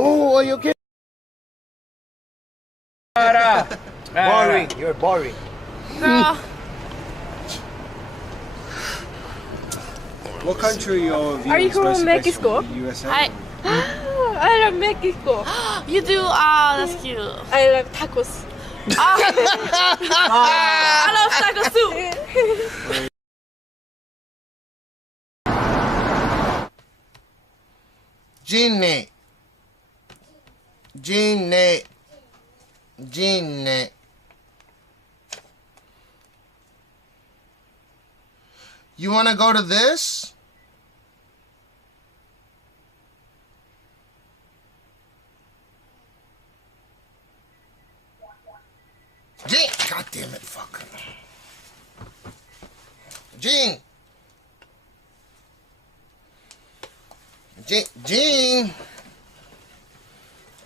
Oh, are you okay? Boring. You're boring. What country are you from Mexico? USA? I love Mexico. You do? Ah, that's cute. I love tacos. I love tacos too. Genie. Genie. Genie. You want to go to this? Gene! God damn it, fuck. Gene! Gene!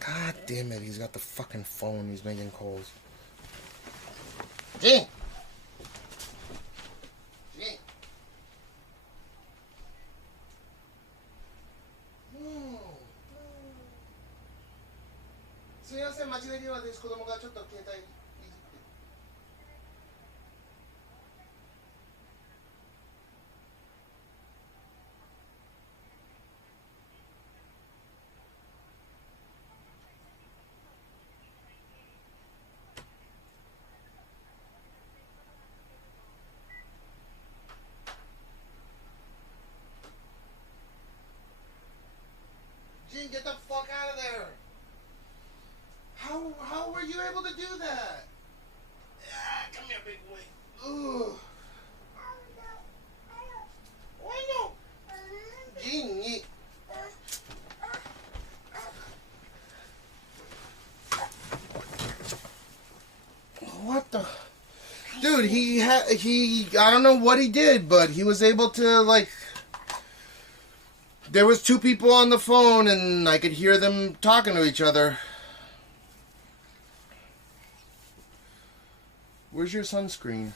God damn it, he's got the fucking phone, he's making calls. Gene! Gene! すみません、間違い電話です。子供がちょっと携帯いじって。Gene, get the fuck out of there! How were you able to do that? Yeah, come here, big boy. Ugh. Why no? Gene, what the? Dude, he I don't know what he did, but he was able to, like, there was two people on the phone and I could hear them talking to each other. Where's your sunscreen?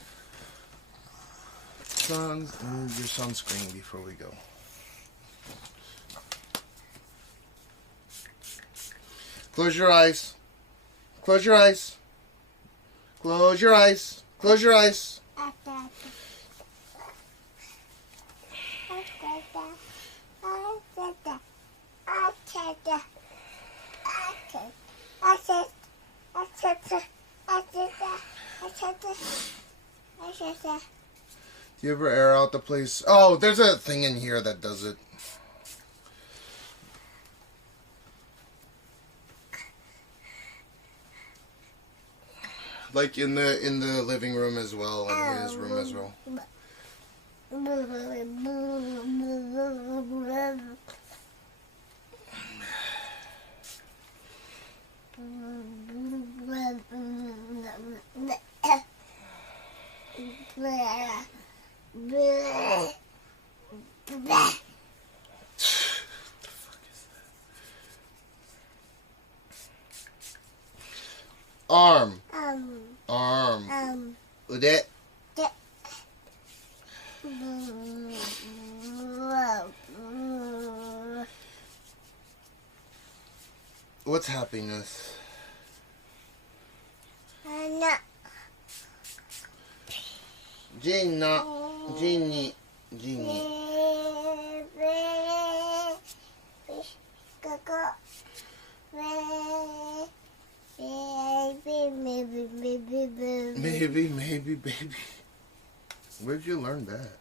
Move your sunscreen before we go. Close your eyes. Close your eyes. Close your eyes. Close your eyes. Do you ever air out the place? Oh, there's a thing in here that does it. Like in the living room as well, and his room as well. Arm. Ude. What's happiness? Gina. Genie. Genie. Maybe, baby. Where'd you learn that?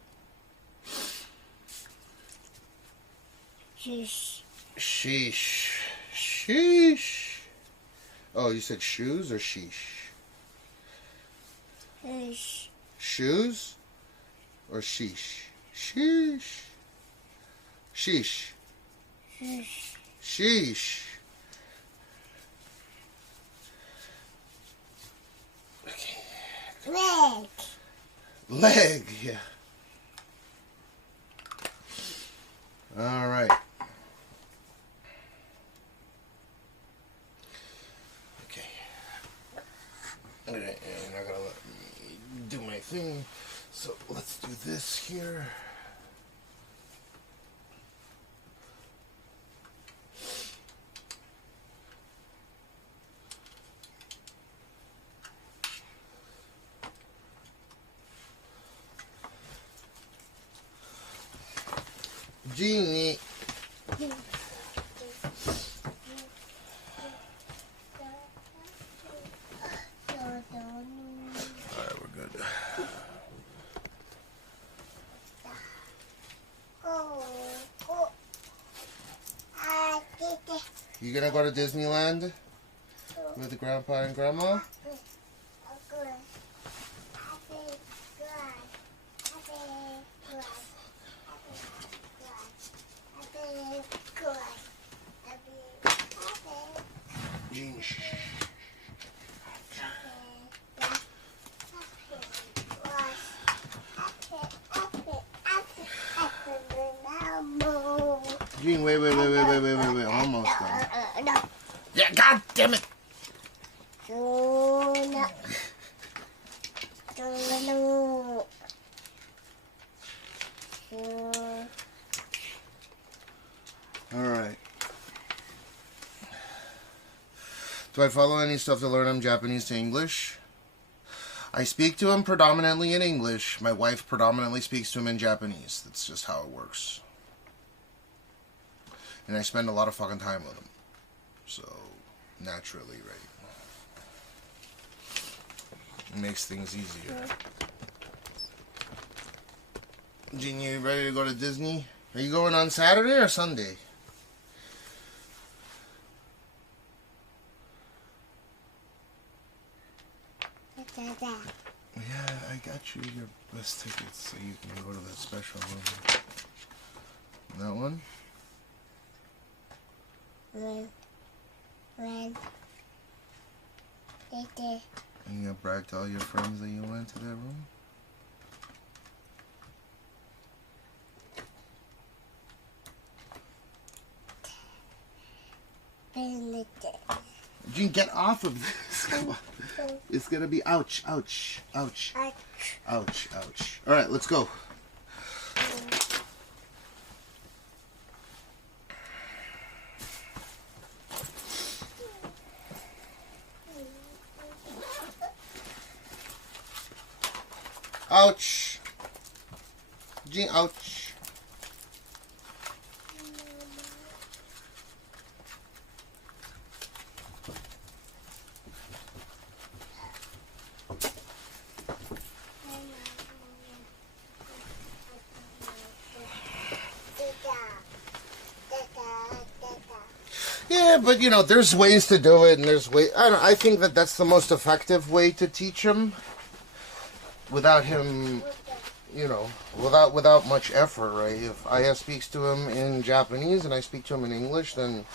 Sheesh. Sheesh. Sheesh. Oh, you said shoes or sheesh? Sheesh. Shoes or sheesh? Sheesh. Sheesh. Sheesh. Sheesh. Leg. Leg, yeah. All right. Okay. All right, and I gotta let me do my thing. So let's do this here. Genie. Alright, we're good. You gonna go to Disneyland with Grandpa and Grandma? Gene, shh. Gene, wait. Almost done. Yeah, god damn it. Alright. Do I follow any stuff to learn him Japanese to English? I speak to him predominantly in English. My wife predominantly speaks to him in Japanese. That's just how it works. And I spend a lot of fucking time with him. So, naturally, right? It makes things easier. Gene, you ready to go to Disney? Are you going on Saturday or Sunday? Yeah, I got you your best tickets so you can go to that special room. That one? And you brag to all your friends that you went to that room? Gene, get off of this. Come on. It's gonna be ouch, ouch, ouch, ouch, ouch. Alright, let's go. Ouch. Gene, ouch. Yeah, but you know, there's ways to do it, and there's I think that that's the most effective way to teach him, without him, you know, without much effort, right? If Aya speaks to him in Japanese and I speak to him in English, then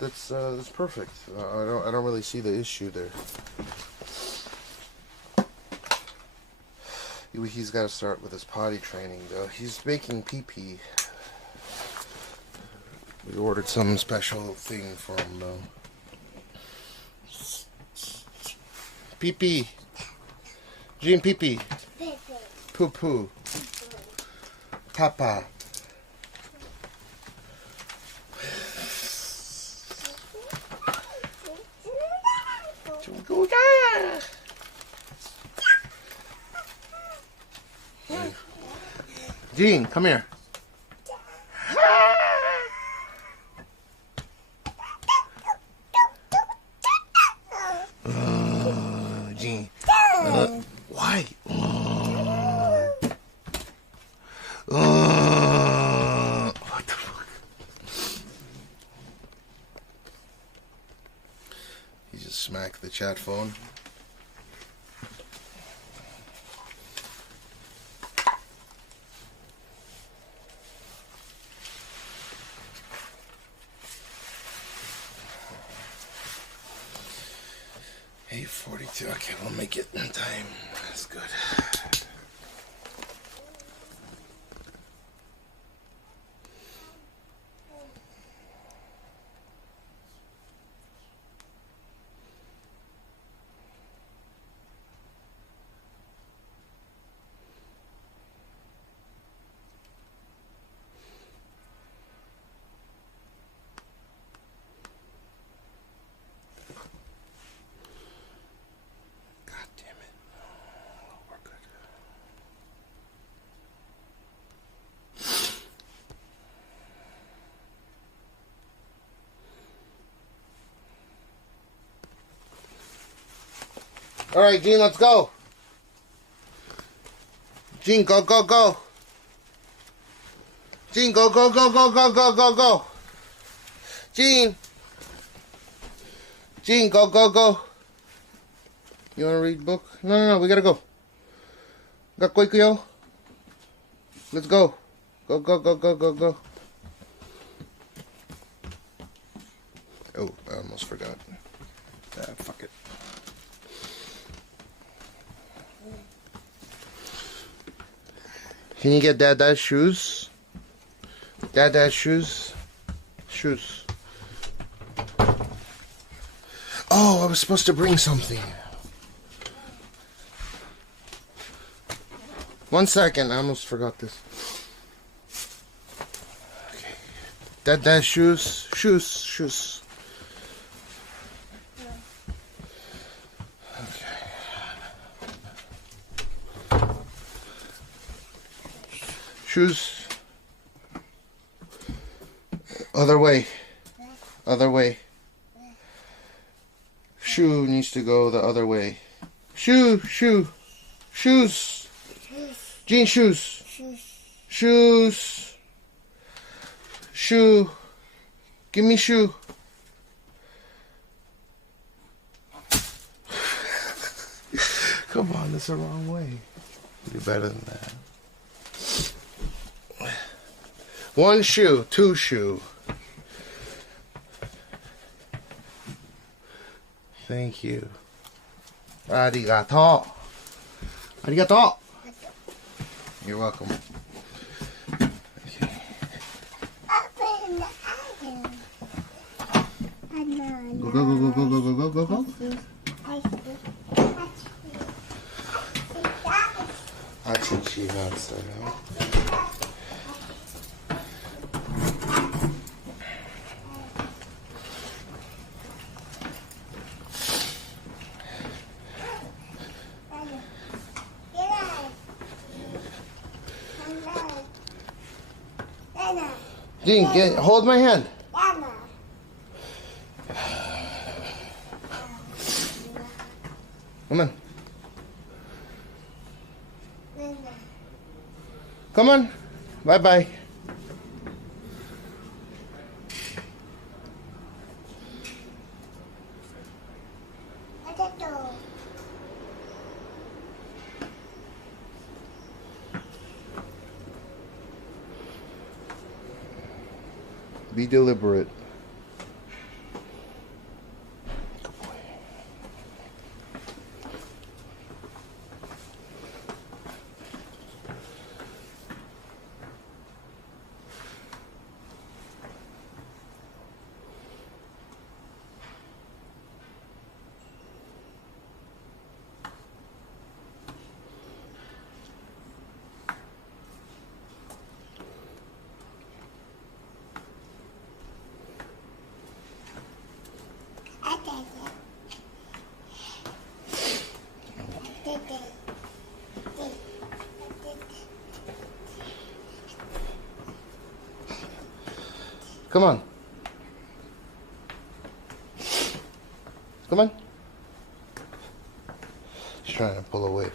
that's perfect. I don't really see the issue there. He's got to start with his potty training, though. He's making pee-pee. We ordered some special thing for him, though. Pee-pee. Gene, pee-pee. Poo-poo. Papa. Gene, come here. Gene. Why? What the fuck? He just smacked the chat phone. Okay, we'll make it in time. That's good. God damn it. Oh, we're good. All right, Gene, let's go. Gene, go, go, go. Gene, go, go, go, go, go, go, go, go. Gene. Gene, go, go, go. You want to read book? No, we gotta go. Gakko ikuyo. Let's go. Go, go, go, go, go, go. Oh, I almost forgot. Fuck it. Can you get Dada's shoes? Dada's shoes? Shoes. Oh, I was supposed to bring something. 1 second, I almost forgot this. Okay. Dada's shoes. Shoes. Shoes. Other way. Other way. Shoe needs to go the other way. Shoe. Shoes. Jean shoes. Shoes. Shoe. Give me shoe. Come on, that's the wrong way. Do better than that. 1 shoe, 2 shoe. Thank you. Arigato. Arigato. You're welcome. Okay. Go. Achichi, that's it. Dean, hold my hand. Come on. Come on. Bye-bye. Be deliberate. Good boy. Come on. Come on. He's trying to pull away.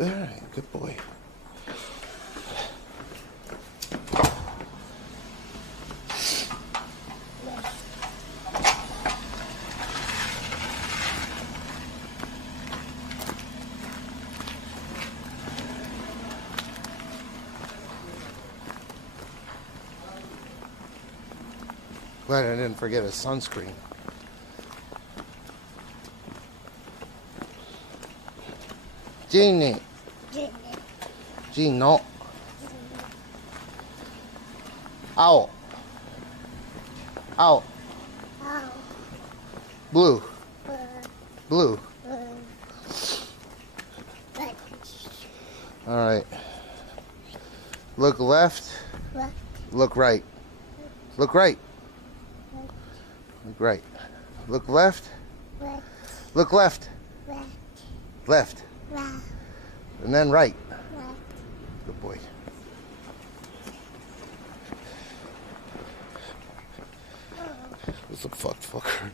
All right, good boy. Glad I didn't forget a sunscreen. Genie. Gino. Owl. Owl. Blue. Blue. All right. Look left. Look right. Look right. Look right. Look left. Look left. Left. And then right. Good boy. is a fucked fucker.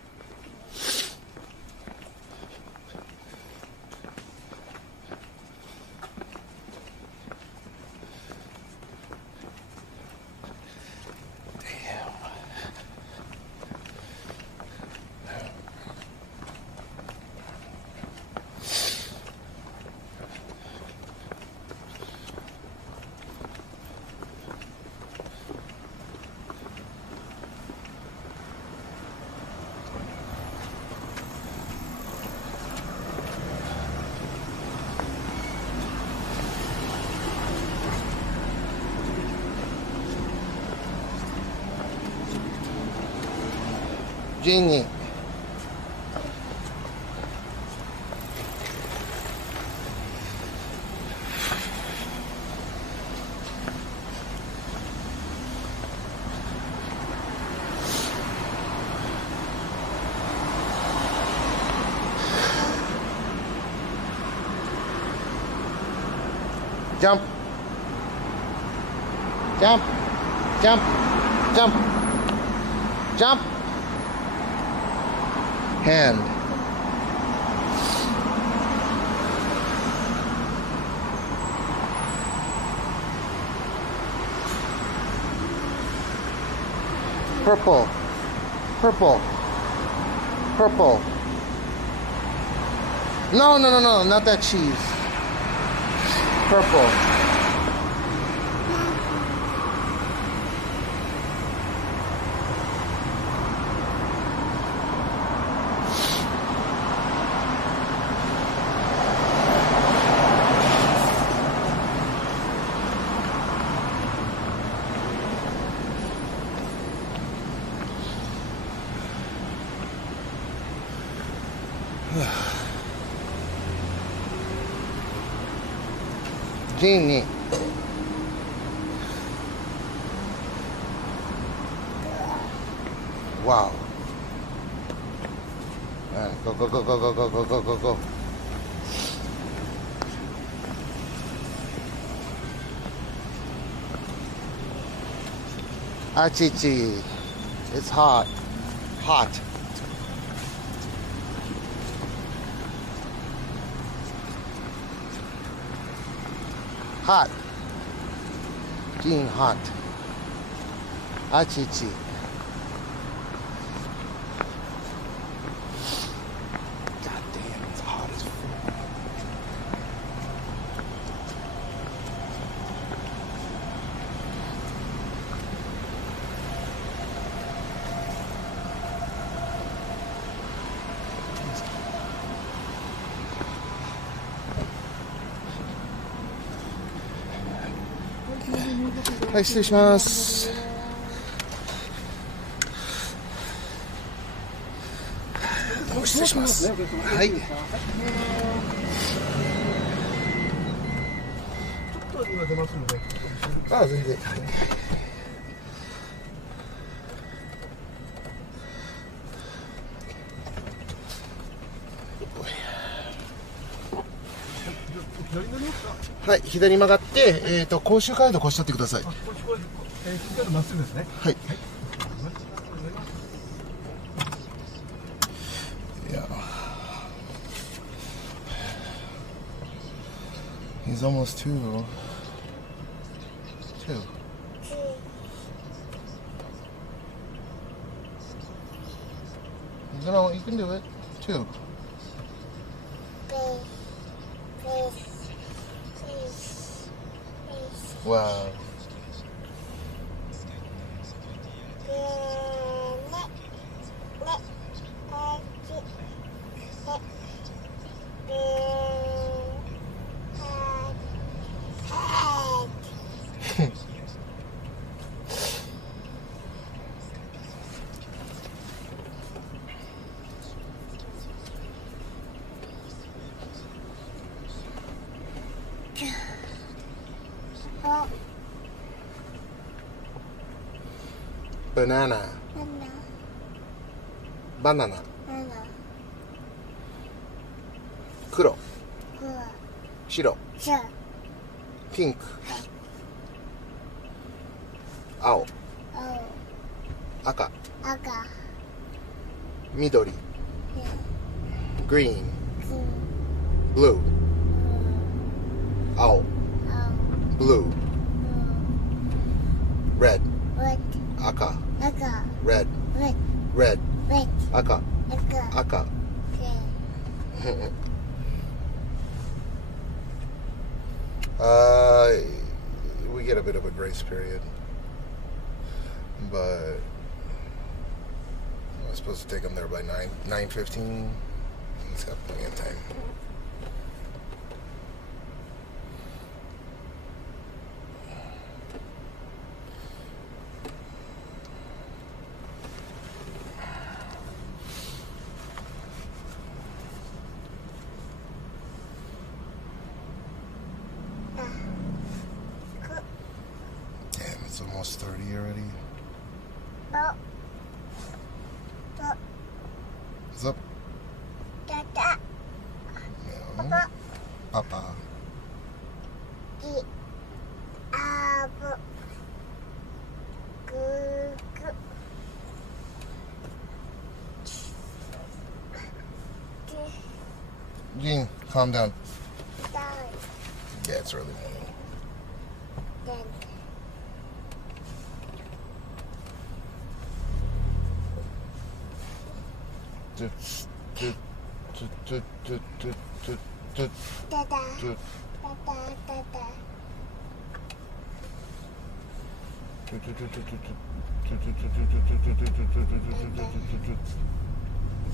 Genie. Jump. Jump. Jump. Jump. Jump. Hand. Purple. Purple. Purple. No, no, no, no, not that cheese. Purple. Genie. Wow. Alright, go, go, go, go, go, go, go, go, go, go. Achichi. It's hot. Hot. Hot. Gene hot. Achichi. God damn, it's hot as fuck. Hi, 失礼します。どうも失礼します。はい。今出ますので。ああ、全然。はい、左に曲がって、甲州街道越しちゃってください。甲州街道、まっすぐですね。はい。He's almost two. You can do it. Two. Wow. Banana. Banana. Kuro. Shiro. Pink. Ao. Aka. 緑 green blue 青 blue red 赤 red red 赤赤we get a bit of a grace period, but I was supposed to take him there by 9:15. He's got plenty of time. Damn, it's almost 30 already. What's up? No. Papa. Gene, calm down. Yeah, it's early morning.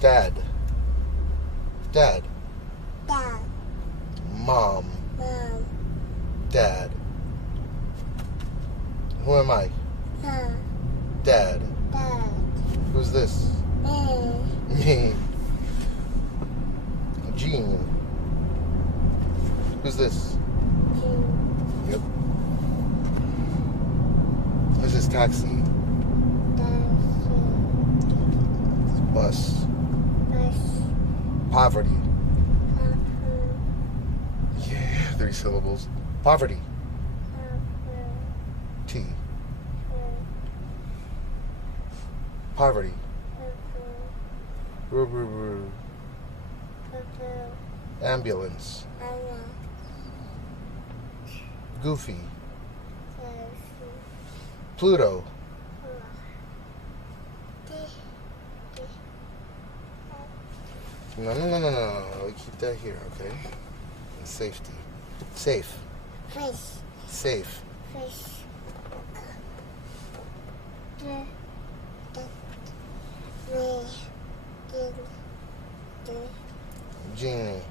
Dad. Dad. Mom. Dad. Who am I? Dad. Who's this? Me. Gene. Who's this? Yep. This is taxi. Bus. Poverty. Yeah, 3 syllables. Poverty. T. Poverty. Ambulance. Goofy. Pluto. No. We keep that here, okay? And safety. Safe. Safe. Genie.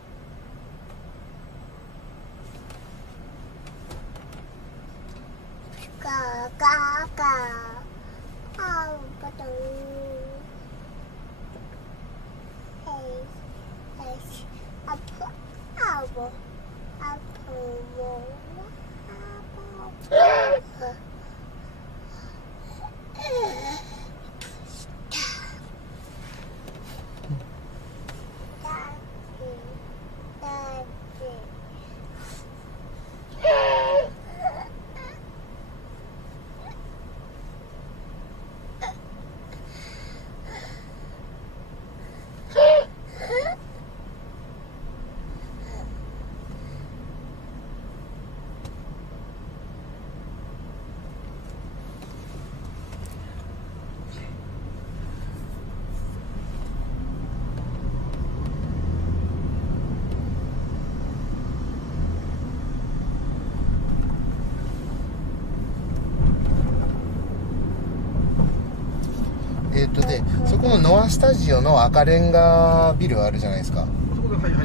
で、そこのノアスタジオの赤レンガビルあるじゃないですか。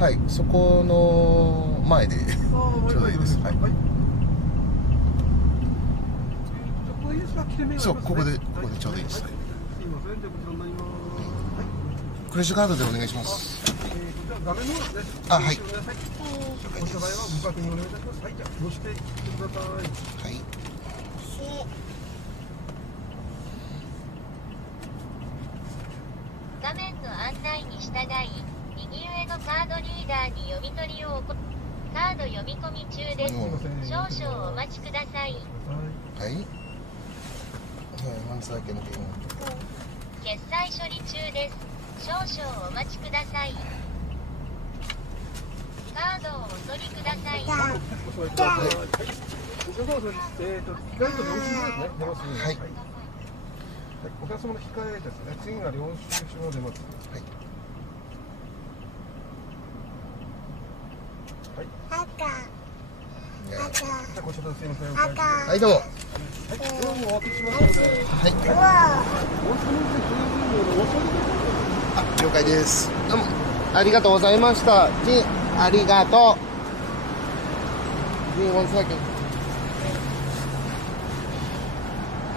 はい、そこの前でちょうどいいです。はい。そう、ここでちょうどいいです。クレジットカードでお願いします。あ、はい。お支払いはご確認お願いいたします。はい、じゃあご指定してください。はい。画面の案内に従い、右上のカードリーダーに読み取りをカード読み込み中です。少々お待ちください。はい。1 second. 決済処理中です。少々お待ちください。カードをお取りください。意外と領収書ですね。出ますね。はい。お客様の控えですね。次が領収書が出ます。はい。こちらですいません。はい、どうも。お渡ししますので。はい。あ、了解です。どうも。ありがとうございました。ジン、ありがとう。ジン、one second。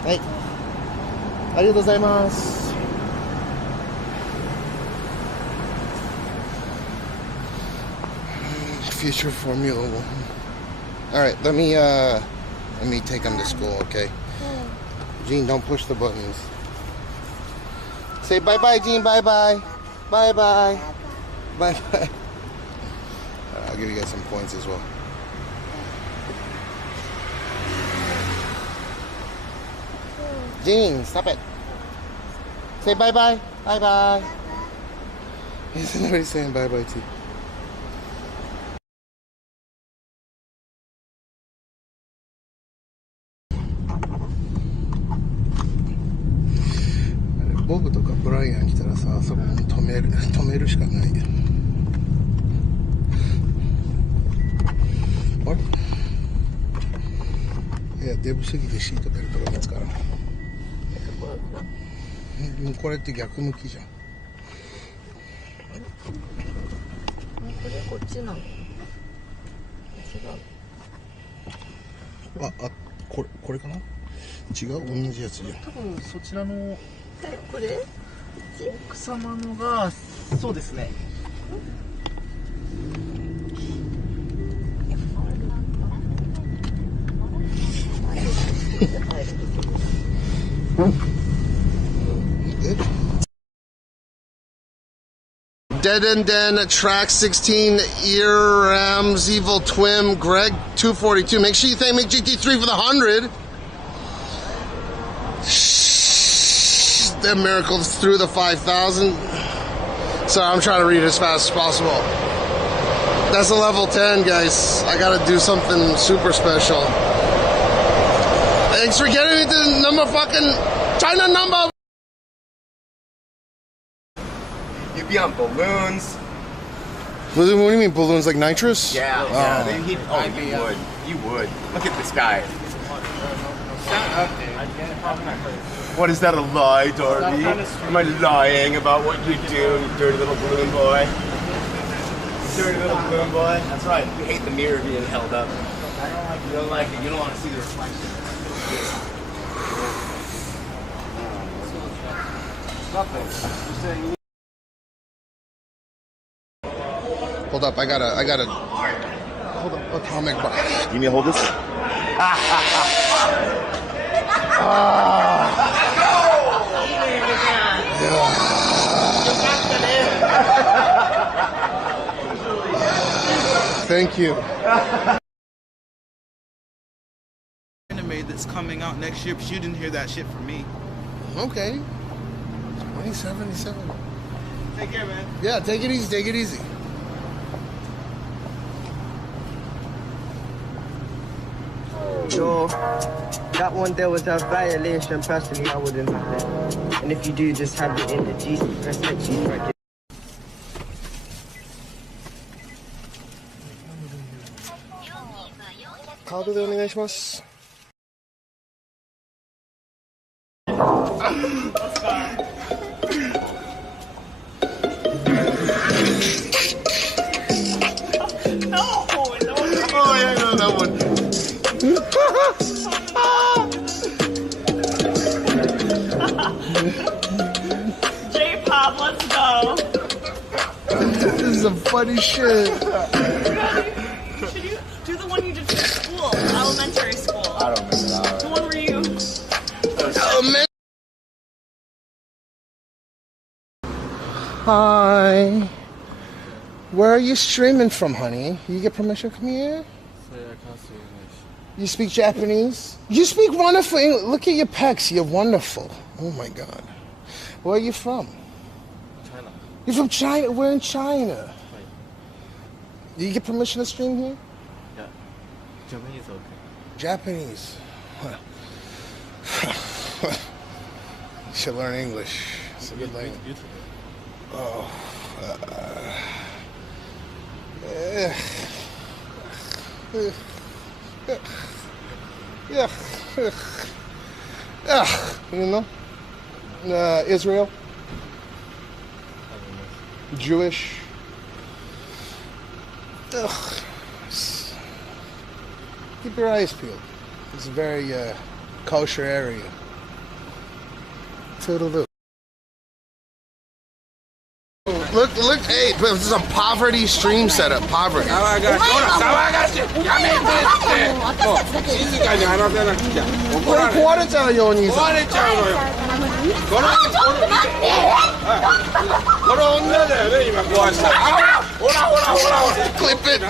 はい。ありがとうございます。Future Formula One. All right, let me take him to school, okay? Gene, don't push the buttons. Say bye-bye, Gene, bye-bye. Bye-bye. Bye-bye. I'll give you guys some points as well. Gene, stop it. Say bye-bye. Bye-bye. Isn't nobody saying bye-bye to you? Bob とかブライアン来たらさ、あそこに止めるしかないよ。あれ？いや、デブすぎてシートベルトが見つからん。もうこれって逆向きじゃん。これこっちなの？違う。これかな？違う？同じやつじゃん。多分そちらのこれ？奥様のがそうですね。Dead and Den, Track 16, Ear Rams, Evil Twin, Greg 242. Make sure you thank McGT3 for the 100. Them miracles through the 5,000. Sorry, I'm trying to read as fast as possible. That's a level 10, guys. I gotta do something super special. Thanks for getting me to the number fucking China number. You'd be on balloons. What do you mean balloons like nitrous? Yeah, you would. You would. Look at this guy. Shut up, dude. What is that, a lie, Darby? Am I lying about what you do, you dirty little balloon boy? Dirty little balloon boy? That's right. You hate the mirror being held up. You don't like it. You don't want to see the reflection. Nothing. You're saying. Hold up, I gotta hold up a comic book. You need to hold this? Thank you. Anime that's coming out next year, but you didn't hear that shit from me. Okay. 2077. Take care, man. Yeah, take it easy, take it easy. No, that one there was a violation. Personally, I wouldn't have it. And if you do, just have it in the GC press like G bracket. Card でお願いします。Oh, yeah, I know that one. J-pop, let's go. This is some funny shit. Should you do the one you did for school, elementary school? I don't remember that. The one where you... Hi. Where are you streaming from, honey? You get permission to come here? You speak Japanese? You speak wonderful English. Look at your pecs. You're wonderful. Oh my God. Where are you from? China. You're from China? We're in China. Do you get permission to stream here? Yeah. Japanese okay. Japanese. You should learn English. It's a good language. Oh. You know? Israel? Jewish? Ugh. Keep your eyes peeled. It's a very kosher area. Toodaloo. Look, hey, this is a poverty stream setup. Poverty. Clip it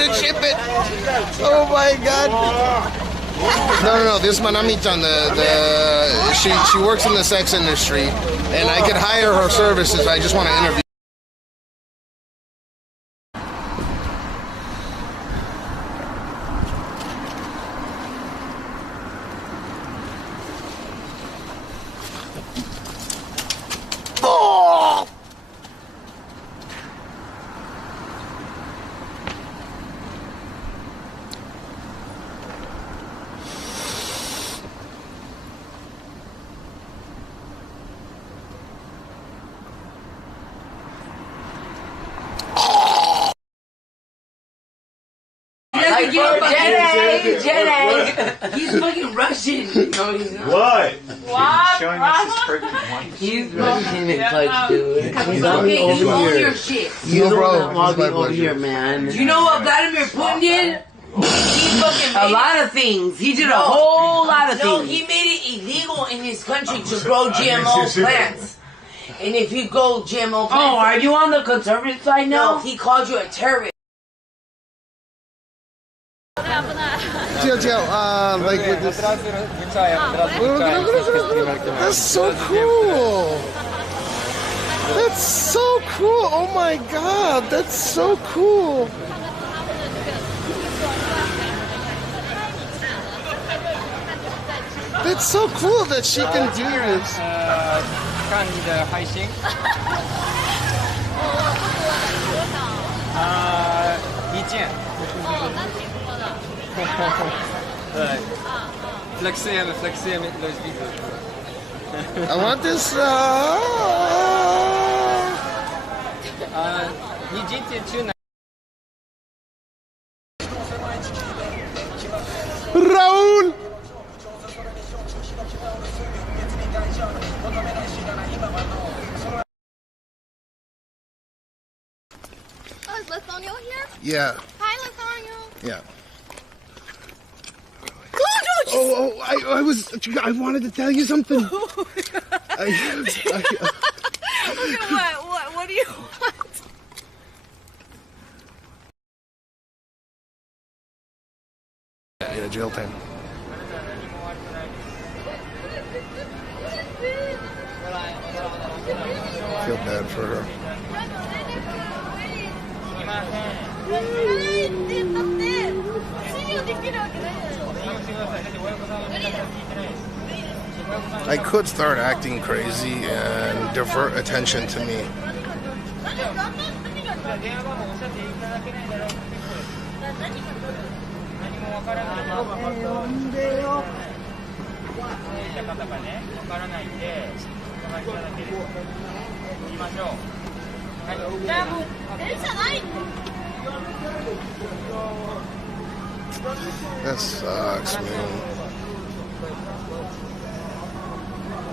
and chip it. Oh my God. No, this is Manami-chan. She works in the sex industry, and I could hire her services. I just want to interview. Jedi. He's fucking Russian. No, he's not. What? What? Showing us his pregnant one. He's Russian and clutch, dude. He's walking over here. Shit. No, bro. Walking over here, man. Do you know what Vladimir Putin did? He fucking a lot of things. He did a whole lot of things. No, he made it illegal in his country to grow GMO plants. And if you go GMO plants... Oh, are you on the conservative side now? No, he called you a terrorist. Like with this. That's so cool. That's so cool. Oh my God, that's so cool. That's so cool that she can do this. I want this. Raúl. Oh, is Lithoniel here? Yeah. Hi, Lithoniel. Yeah. I wanted to tell you something. What do you want? Yeah, jail time. I feel bad for her. I could start acting crazy and divert attention to me. That sucks, man.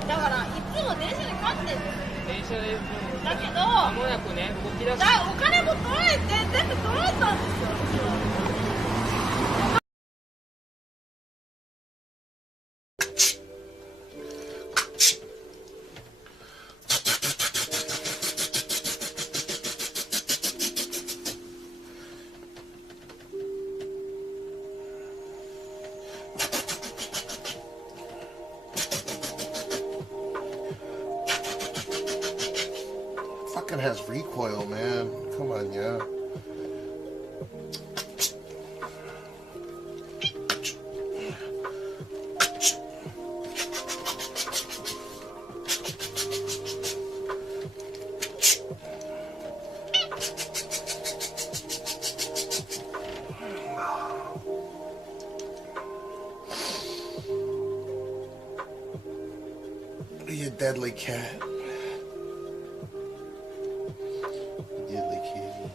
だからいつも電車で勝ってる。だけど、お金も取られて全部取られたんですよ。has recoil, man. Come on, yeah. You deadly cat. Deadly kitty.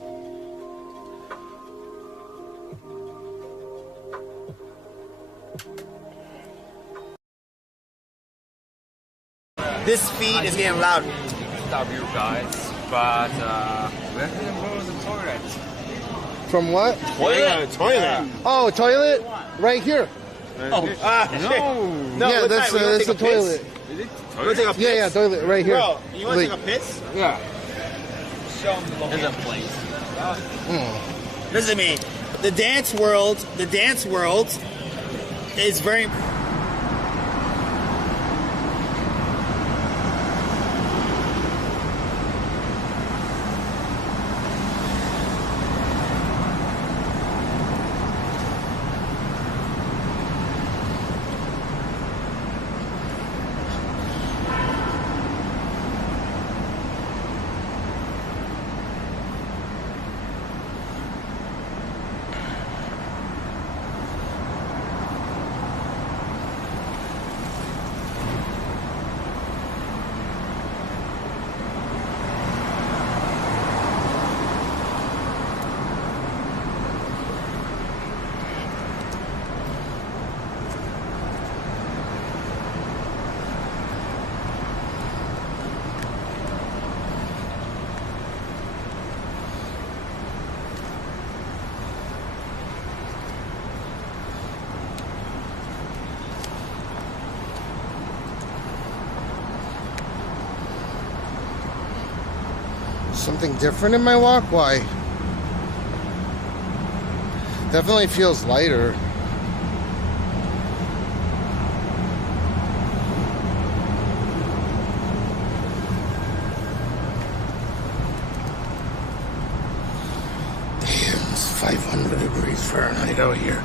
This feed is getting loud. Stop you guys, but where can I go to the toilet? From what? Toilet. Toilet. Oh, toilet? Right here. No. Yeah, that's the toilet. You want to take a piss? Yeah, toilet right here. Bro, you want to take a piss? Yeah. There's a place. Listen to me. The dance world is very... Something different in my walk? Why? Definitely feels lighter. Damn, it's 500 degrees Fahrenheit out here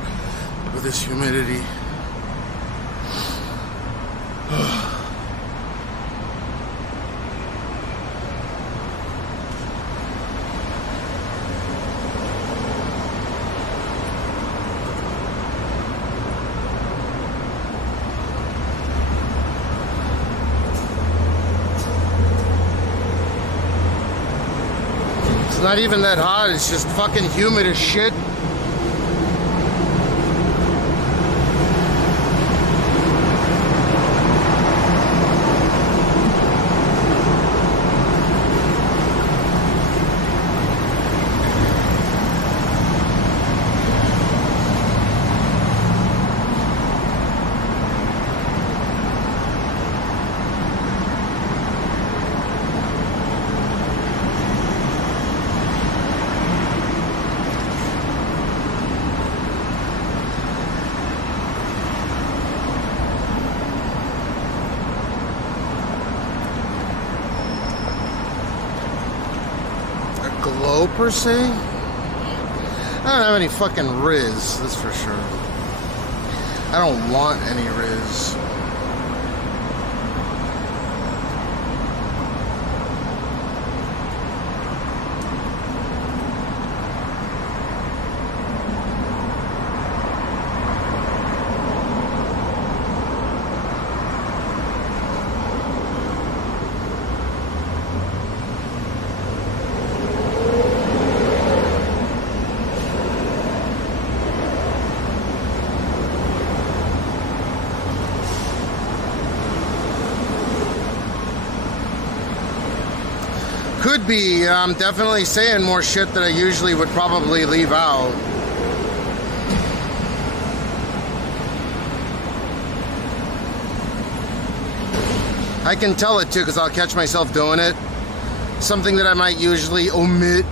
with this humidity. It's not even that hot, it's just fucking humid as shit. Glow per se? I don't have any fucking Riz, that's for sure. I don't want any Riz. Could be. I'm definitely saying more shit that I usually would probably leave out. I can tell it too because I'll catch myself doing it. Something that I might usually omit.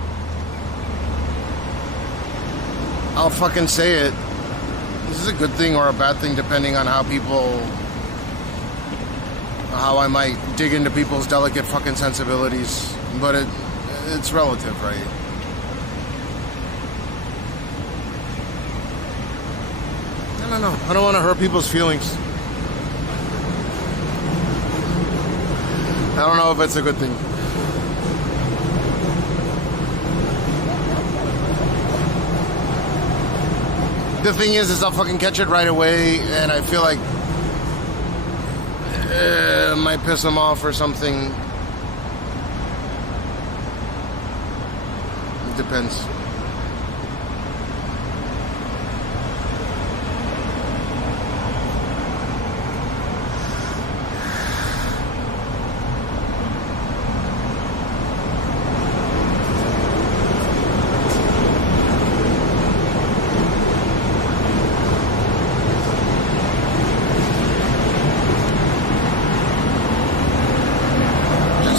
I'll fucking say it. This is a good thing or a bad thing depending on how I might dig into people's delicate fucking sensibilities. But it's relative, right? I don't know. I don't want to hurt people's feelings. I don't know if it's a good thing. The thing is I'll fucking catch it right away, and I feel like it might piss them off or something. It depends.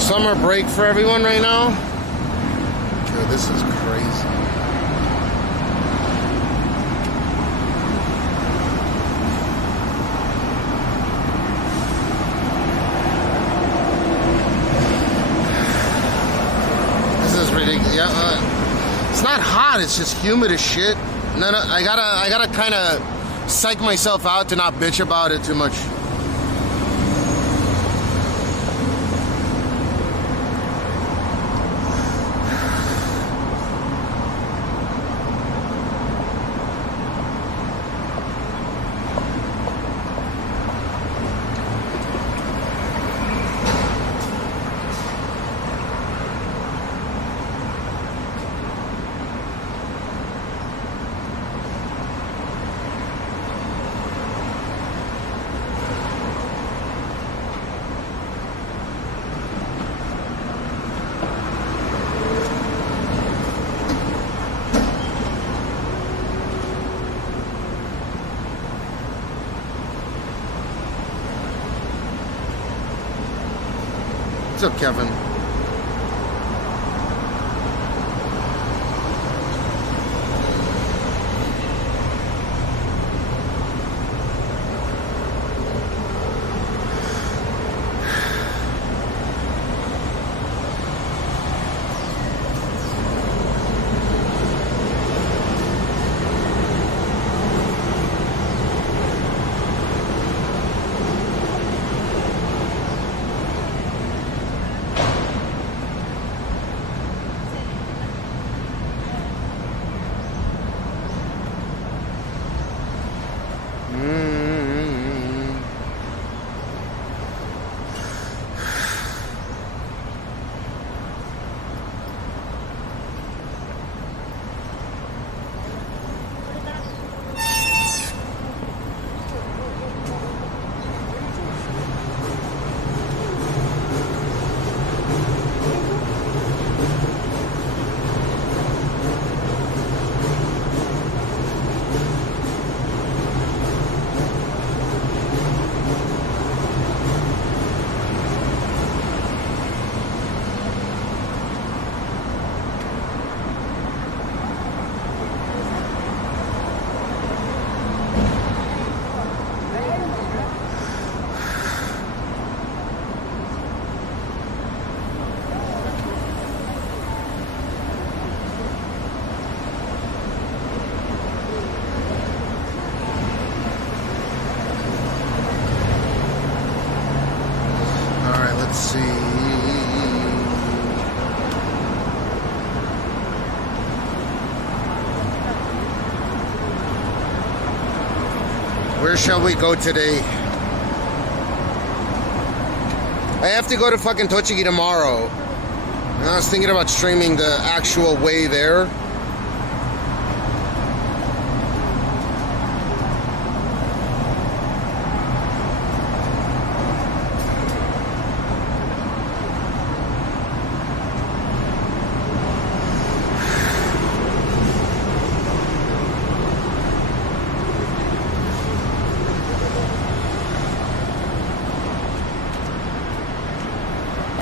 Summer break for everyone right now. Dude, this is crazy. This is ridiculous. Yeah, it's not hot. It's just humid as shit. No, I gotta kind of psych myself out to not bitch about it too much. What's up, Kevin? Where shall we go today? I have to go to fucking Tochigi tomorrow. And I was thinking about streaming the actual way there.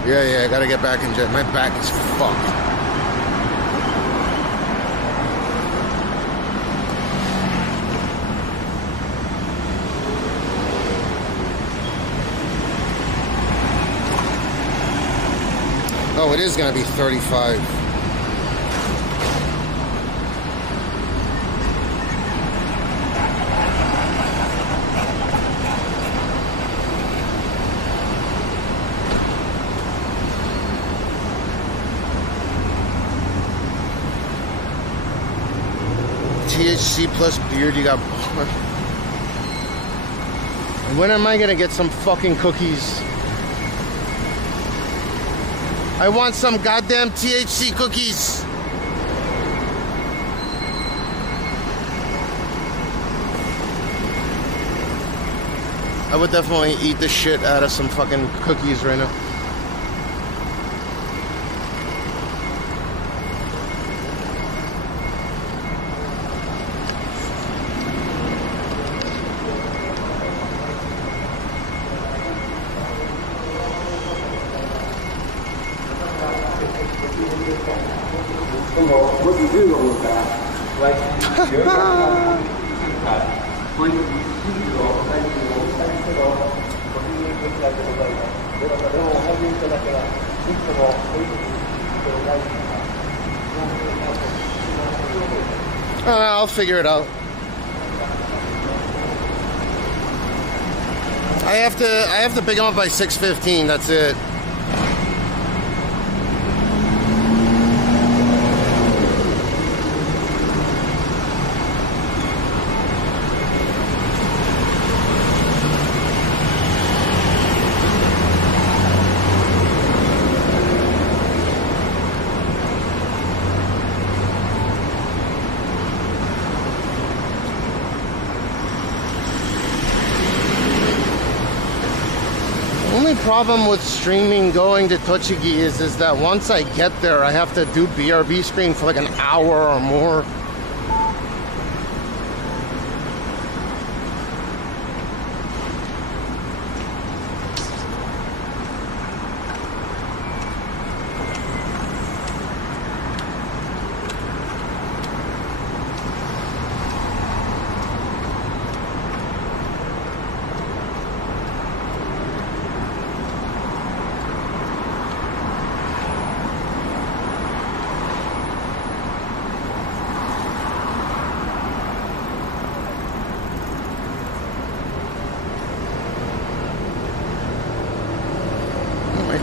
Yeah, I gotta get back in jet. My back is fucked. Oh, it is gonna be 35. THC plus beard. You got. When am I gonna get some fucking cookies? I want some goddamn THC cookies. I would definitely eat the shit out of some fucking cookies right now. I'll figure it out. I have to pick them up by 6:15. That's it. Problem with streaming going to Tochigi is that once I get there, I have to do BRB screen for like an hour or more.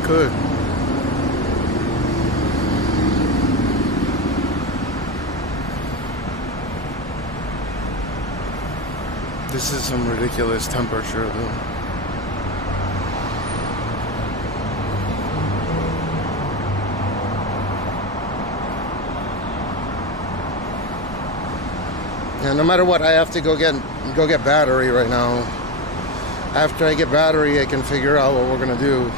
Could. This is some ridiculous temperature though. Yeah, no matter what, I have to go get battery right now. After I get battery, I can figure out what we're gonna do.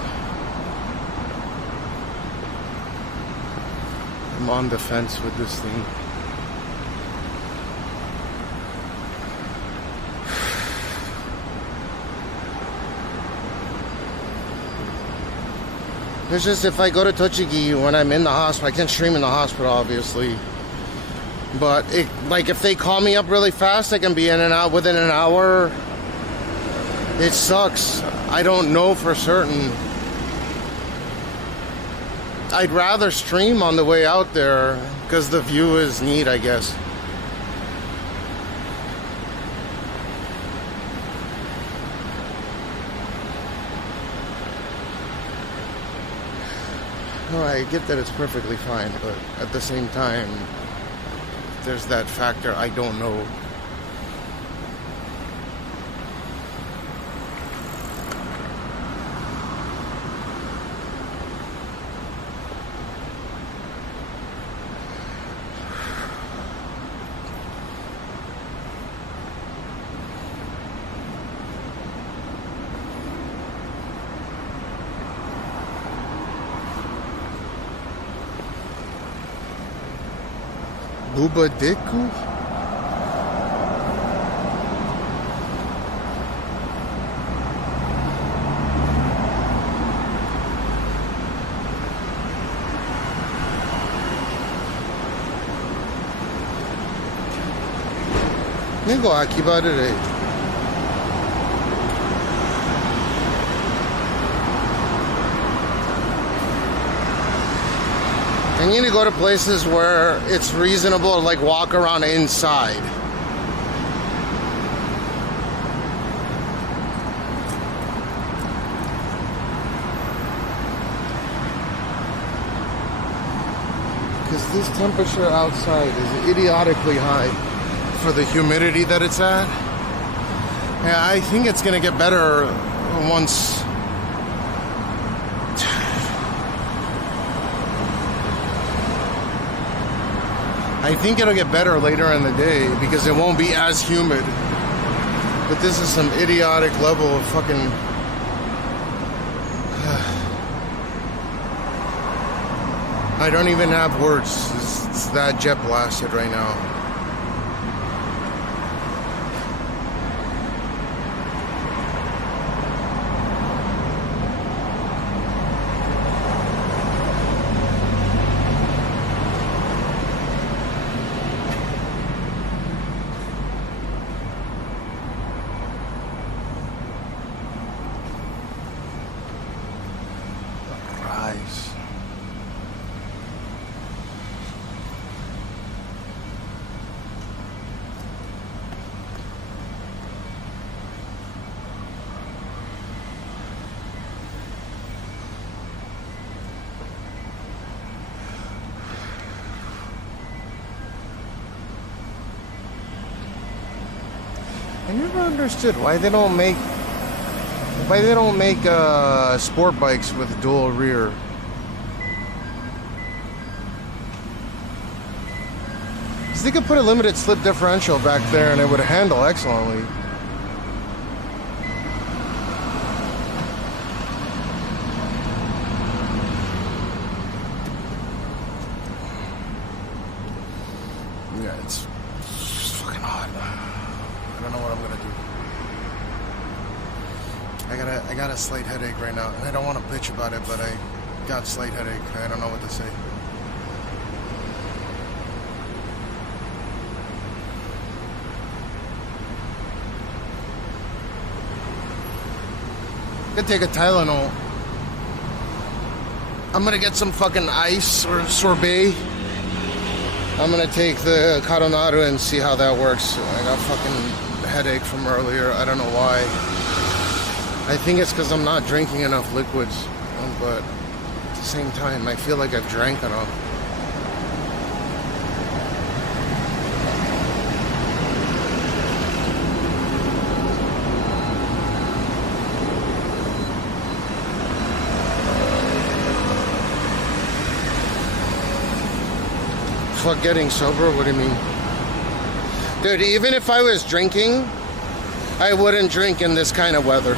I'm on the fence with this thing. It's just if I go to Tochigi when I'm in the hospital, I can't stream in the hospital obviously. But like if they call me up really fast, I can be in and out within an hour. It sucks. I don't know for certain. I'd rather stream on the way out there because the view is neat, I guess. No, I get that it's perfectly fine, but at the same time, there's that factor I don't know. Buba Deku? Nego Akibarere. And you need to go to places where it's reasonable to like walk around inside. Because this temperature outside is idiotically high. for the humidity that it's at. Yeah, I think it's gonna get better once. I think it'll get better later in the day because it won't be as humid. But this is some idiotic level of fucking. I don't even have words. It's that jet blasted right now. I never understood why they don't make sport bikes with dual rear. Because they could put a limited slip differential back there and it would handle excellently. Yeah, it's fucking hot. I don't know what I'm gonna do. I got a slight headache right now, and I don't want to bitch about it, but I got a slight headache. I don't know what to say. I could take a Tylenol. I'm gonna get some fucking ice or sorbet. I'm gonna take the Carbonara and see how that works. I got fucking headache from earlier. I don't know why. I think it's because I'm not drinking enough liquids, but at the same time, I feel like I've drank enough. Fuck getting sober? What do you mean? Dude, even if I was drinking, I wouldn't drink in this kind of weather.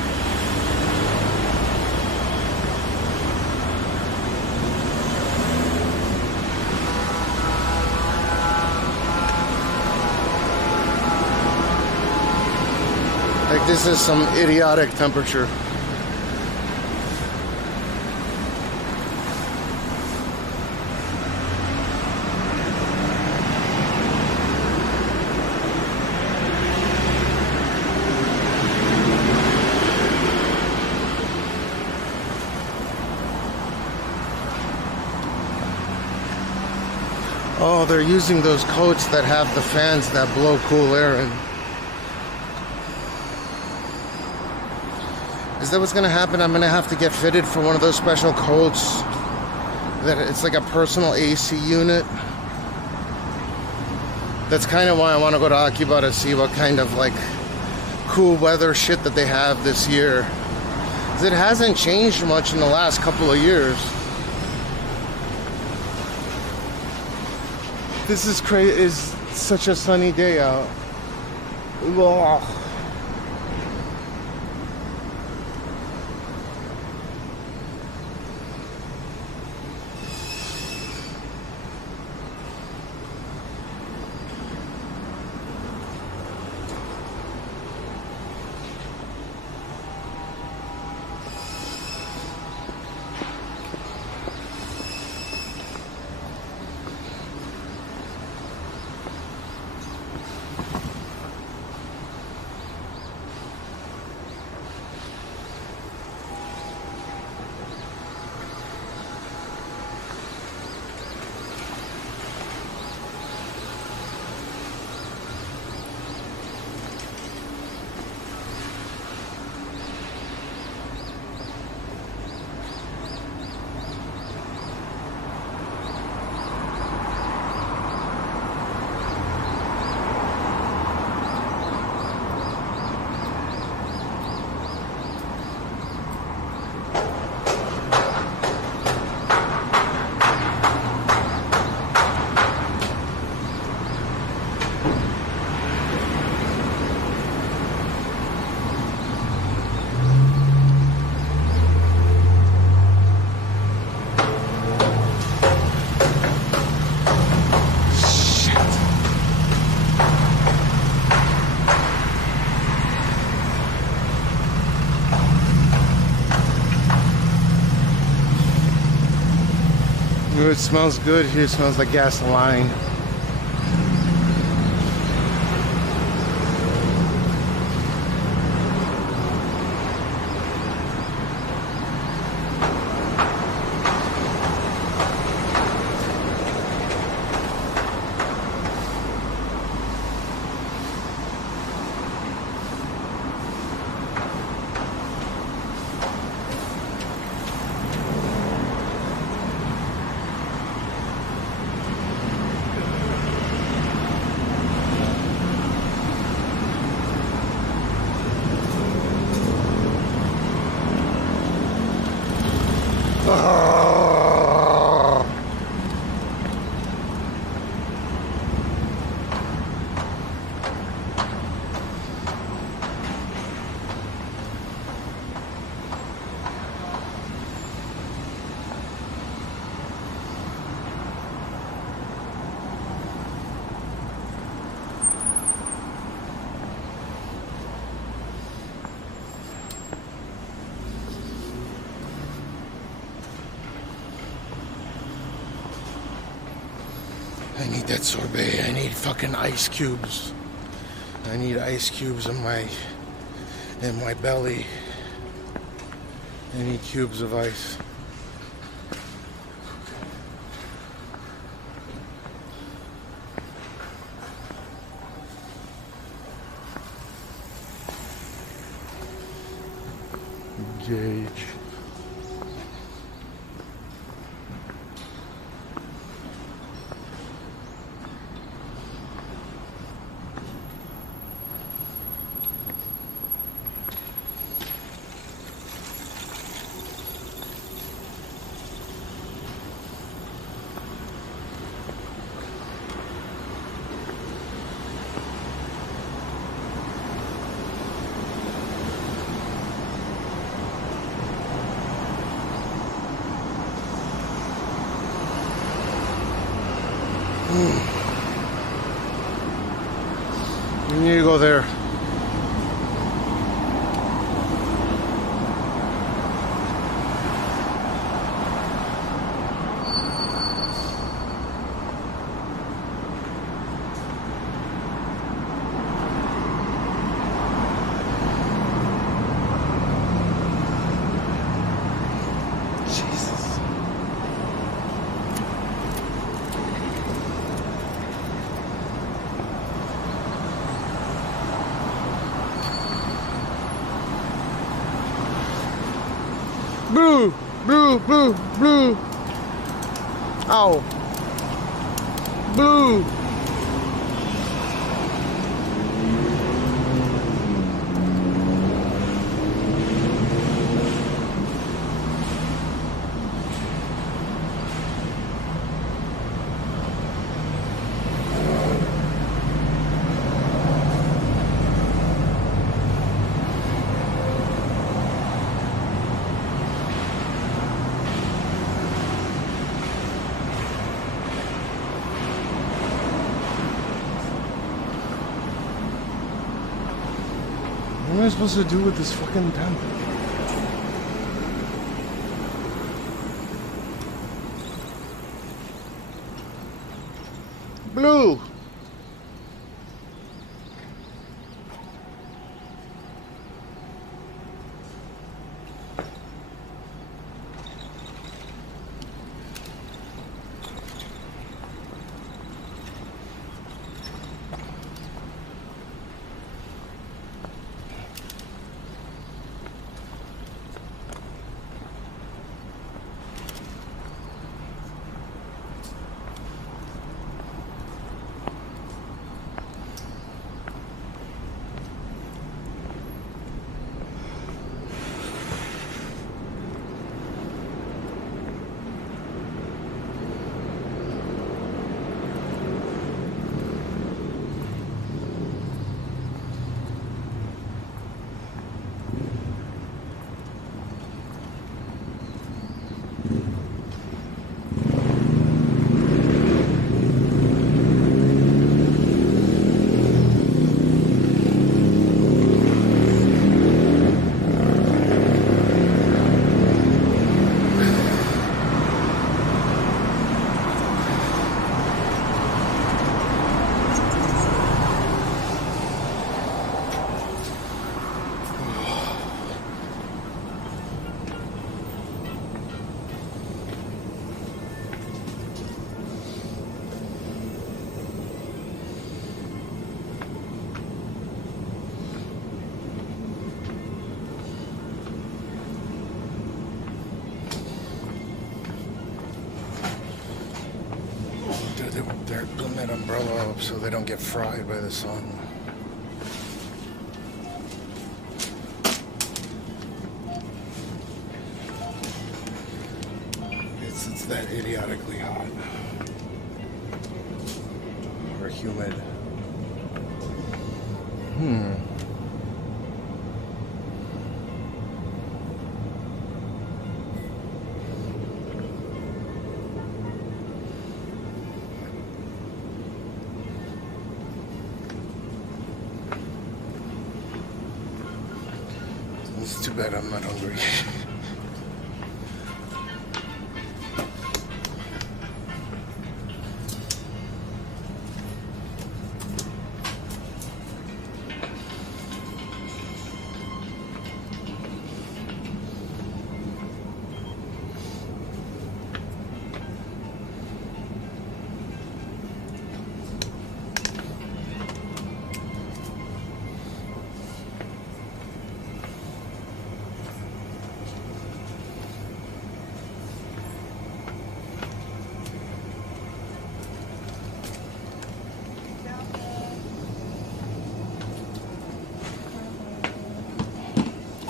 Like, this is some idiotic temperature. Oh, they're using those coats that have the fans that blow cool air in. Is that what's gonna happen? I'm gonna have to get fitted for one of those special coats that it's like a personal AC unit. That's kind of why I want to go to Akiba to see what kind of like cool weather shit that they have this year. 'Cause it hasn't changed much in the last couple of years. This is crazy. It's such a sunny day out. Ugh. Ooh, it smells good here. It smells like gasoline. I need that sorbet. I need fucking ice cubes. I need ice cubes in my belly. I need cubes of ice. Gauge. You need to go there. Blue, blue, blue, blue. Ow. Blue. What am I supposed to do with this fucking temp? Blue! up so they don't get fried by the sun. It's that idiotically hot. Or humid. It's too bad I'm not hungry.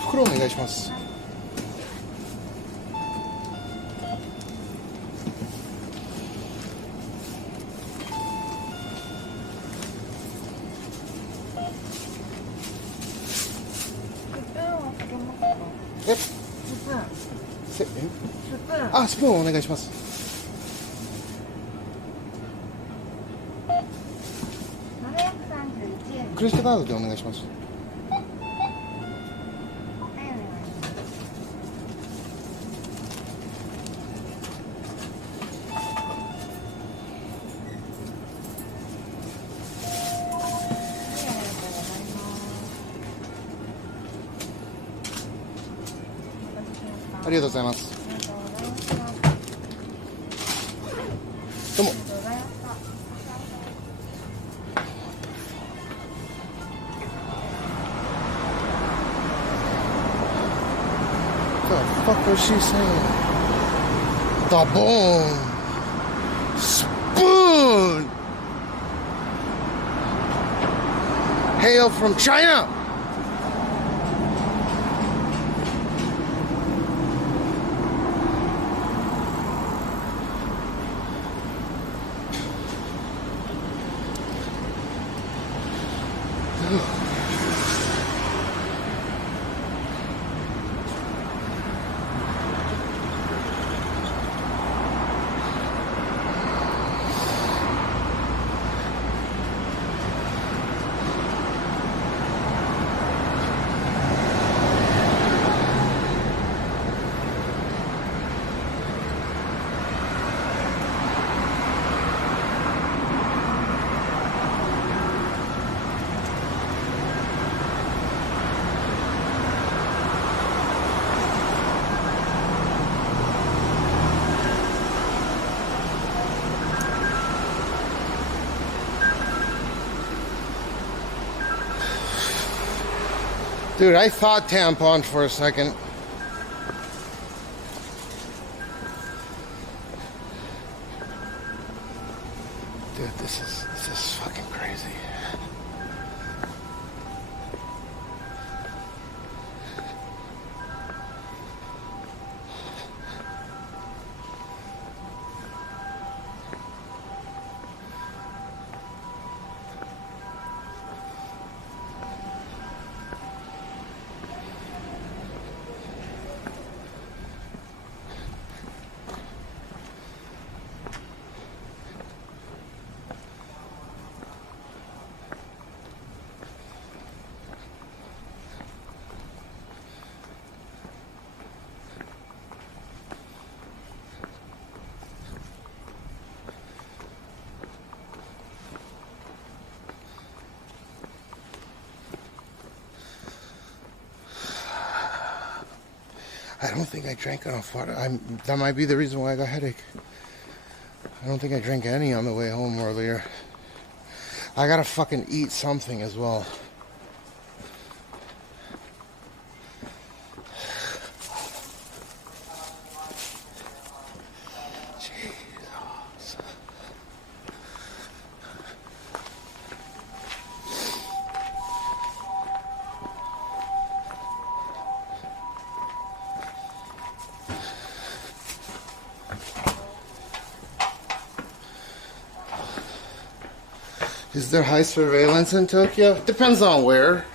袋お願いします。あ、スプーンお願いします。クレジットカードでお願いします。ありがとうございます。どうも。What the fuck was she saying? The bone. Spoon. Hail from China. Dude, I thought tampon for a second. Dude, this is fucking crazy. I don't think I drank enough water. That might be the reason why I got a headache. I don't think I drank any on the way home earlier. I gotta fucking eat something as well. Jesus. Is there high surveillance in Tokyo? Depends on where.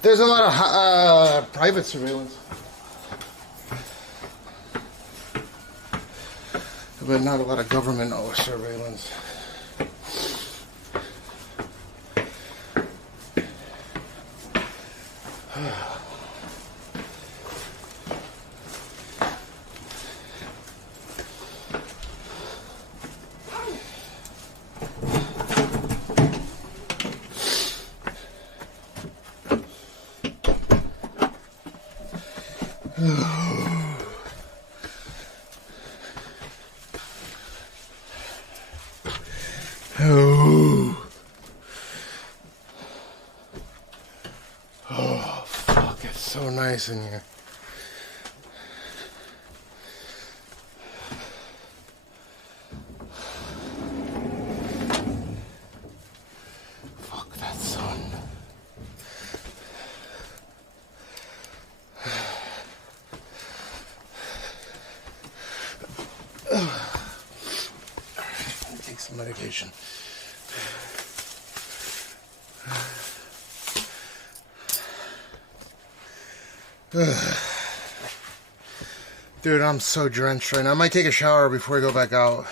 There's a lot of private surveillance. But not a lot of government surveillance. Oh, fuck, it's so nice in here. Fuck that sun. Take some medication. Dude, I'm so drenched right now. I might take a shower before I go back out.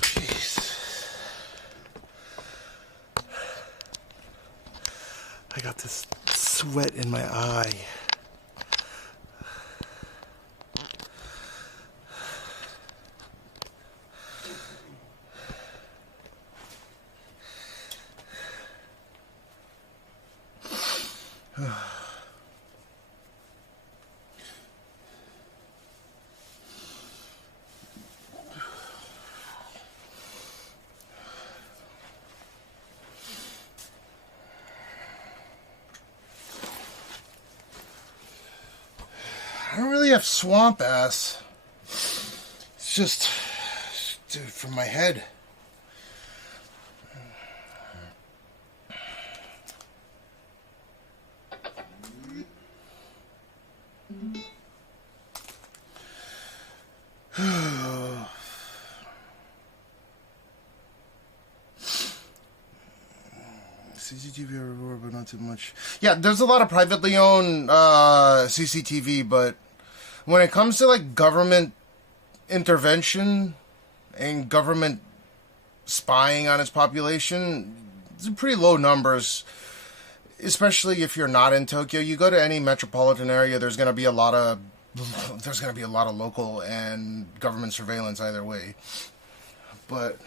Jeez. I got this sweat in my eye. I don't really have swamp ass. It's just, dude, from my head. CCTV everywhere, but not too much. Yeah, there's a lot of privately owned CCTV, but when it comes to like government intervention and government spying on its population, it's pretty low numbers. Especially if you're not in Tokyo, you go to any metropolitan area, there's gonna be a lot of local and government surveillance either way. But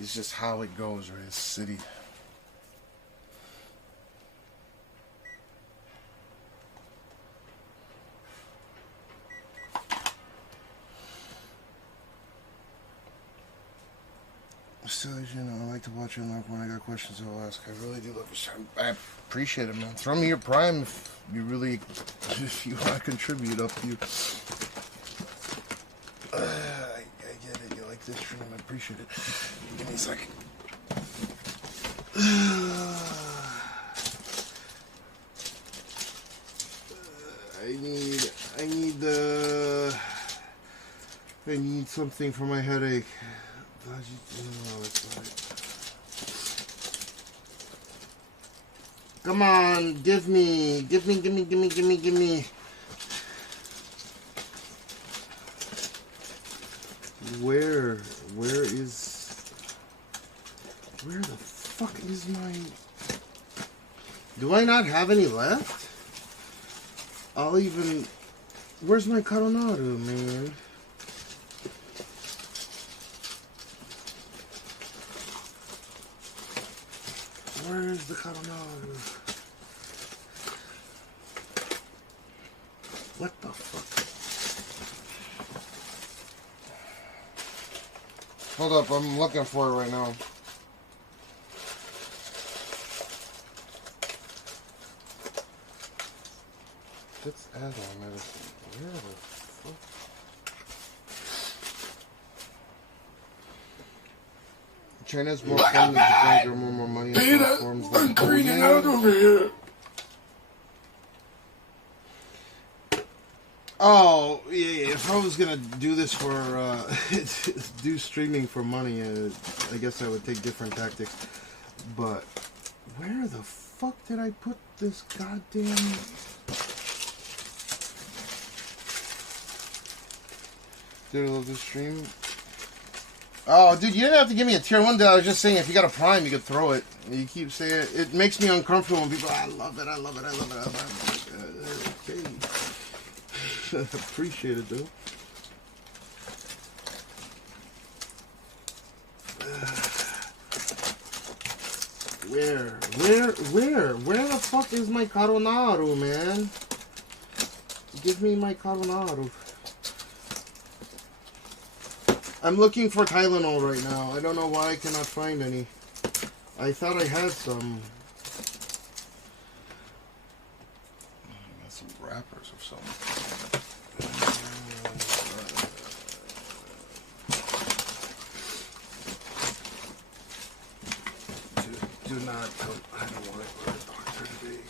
it's just how it goes, right? It's city. Still, you know, I like to watch it live. When I got questions, I'll ask. I really do love your. I appreciate it, man. Throw me your Prime if you want to contribute up to you. I get it. You like this stream. I appreciate it. Give me a second. I need something for my headache. No, that's not it. Come on, give me. Where the fuck is my... Do I not have any left? Where's my Coronaru, man? Where's the Coronaru? What the fuck? Hold up, I'm looking for it right now. Let's add on medicine. Where the fuck? China's more fun than Japan. There are more money on platforms like creating out over here. Oh, yeah, if I was gonna do this for, do streaming for money, I guess I would take different tactics. But, where the fuck did I put this goddamn... Dude, I love this stream. Oh, dude, you didn't have to give me a tier 1, dude. I was just saying, if you got a Prime, you could throw it. You keep saying it. It makes me uncomfortable when people, I love it, I love it, I love it, I love it. Okay. Appreciate it, though. Where the fuck is my carbonaro, man? Give me my carbonaro. I'm looking for Tylenol right now. I don't know why I cannot find any. I thought I had some. I got some wrappers or something. Do not come. I don't want to go to the doctor today.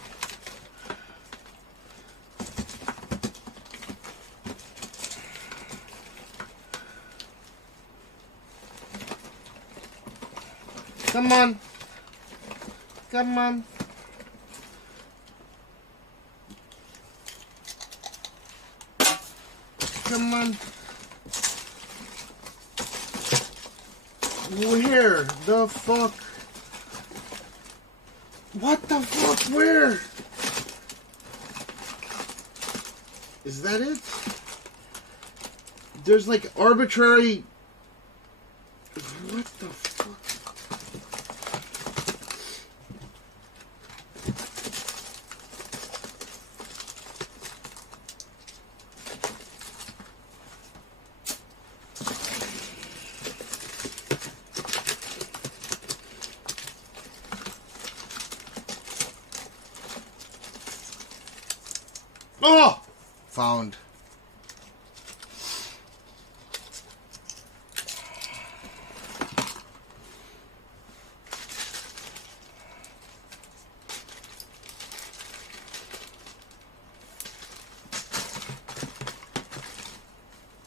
Come on. Come on. Come on. Where the fuck? What the fuck? Where? Is that it? There's like arbitrary... What the fuck? Oh! Found.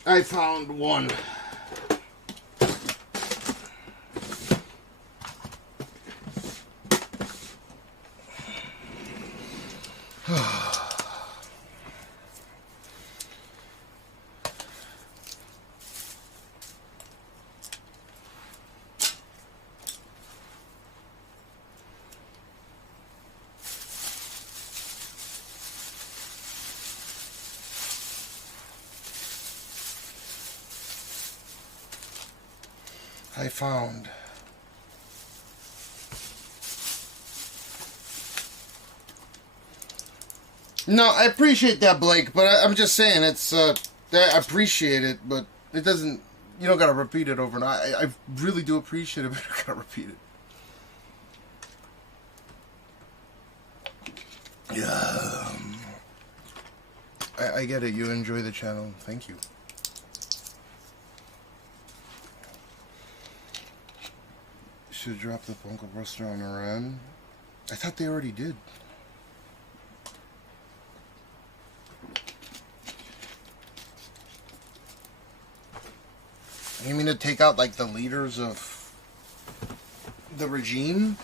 I found one. I found. No, I appreciate that, Blake, but I'm just saying it's, I appreciate it, but it doesn't, you don't gotta repeat it over and I really do appreciate it, but you don't gotta repeat it. Yeah. I get it, you enjoy the channel, thank you. Should drop the Funko Buster on Iran. I thought they already did. You mean to take out like the leaders of the regime?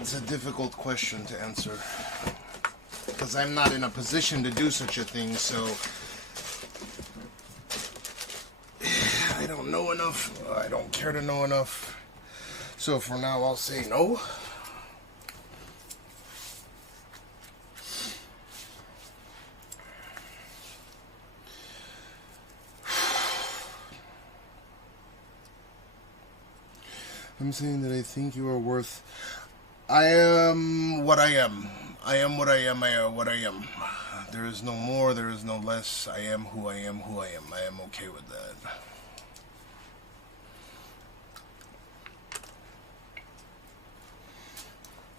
It's a difficult question to answer because I'm not in a position to do such a thing, so I don't know enough. I don't care to know enough. So for now, I'll say no. I'm saying that I think you are worth... I am what I am. I am what I am. I am what I am. There is no more, there is no less. I am who I am, who I am. I am okay with that.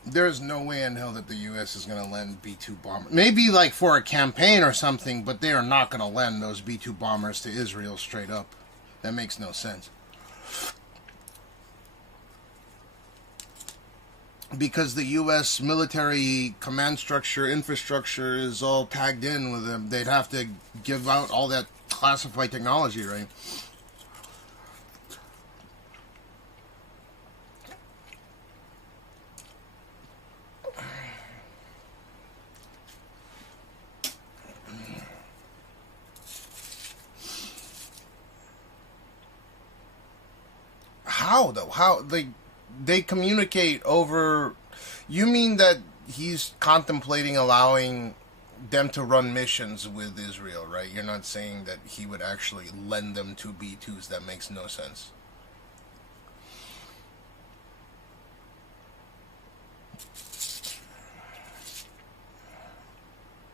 There's no way in hell that the U.S. is going to lend B-2 bombers. Maybe like for a campaign or something, but they are not going to lend those B-2 bombers to Israel straight up. That makes no sense. Because the U.S. military command structure, infrastructure is all tagged in with them. They'd have to give out all that classified technology, right? How though? How they communicate over? You mean that he's contemplating allowing them to run missions with Israel, right? You're not saying that he would actually lend them to B-2s. That makes no sense.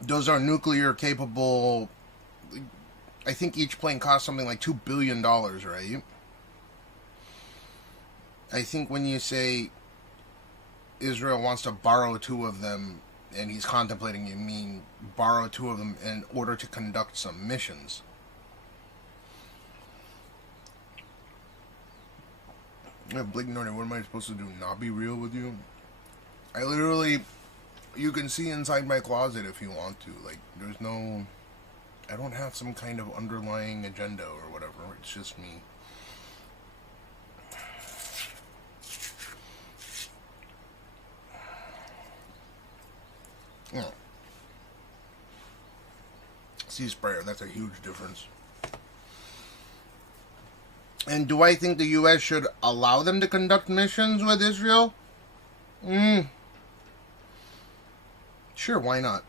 Those are nuclear capable. I think each plane costs something like $2 billion, right? I think when you say Israel wants to borrow 2 of them, and he's contemplating, you mean borrow 2 of them in order to conduct some missions. Yeah, Blake Norton, what am I supposed to do? Not be real with you? I literally, you can see inside my closet if you want to. Like, there's no, I don't have some kind of underlying agenda or whatever. It's just me. Oh. Sea sprayer, that's a huge difference. And do I think the U.S. should allow them to conduct missions with Israel? Sure, why not?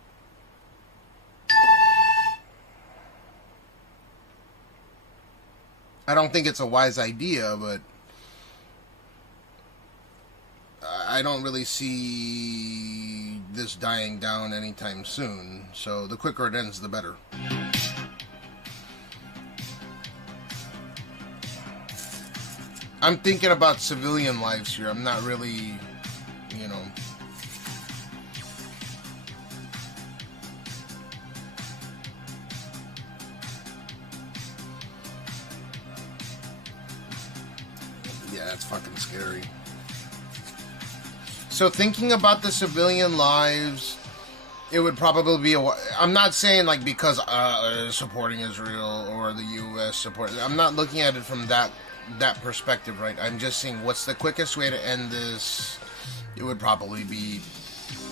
I don't think it's a wise idea, but I don't really see this dying down anytime soon. So the quicker it ends, the better. I'm thinking about civilian lives here. I'm not really, you know. Yeah, that's fucking scary. So thinking about the civilian lives, it would probably be I'm not saying like because supporting Israel or the U.S. support. I'm not looking at it from that perspective, right? I'm just saying what's the quickest way to end this. It would probably be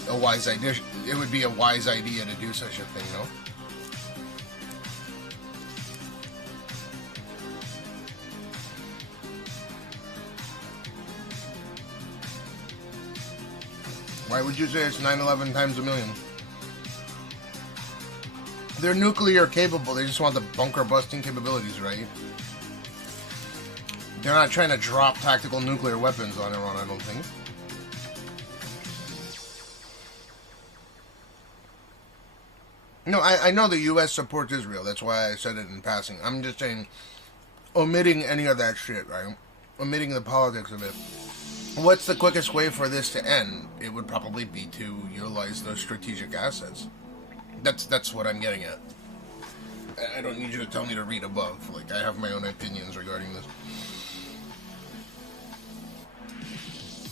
a wise idea. It would be a wise idea to do such a thing, no? Why would you say it's 9/11 times a million? They're nuclear capable. They just want the bunker busting capabilities, right? They're not trying to drop tactical nuclear weapons on Iran, I don't think. No, I know the U.S. supports Israel. That's why I said it in passing. I'm just saying, omitting any of that shit, right? Omitting the politics of it. What's the quickest way for this to end? It would probably be to utilize those strategic assets. That's what I'm getting at. I don't need you to tell me to read above. Like, I have my own opinions regarding this.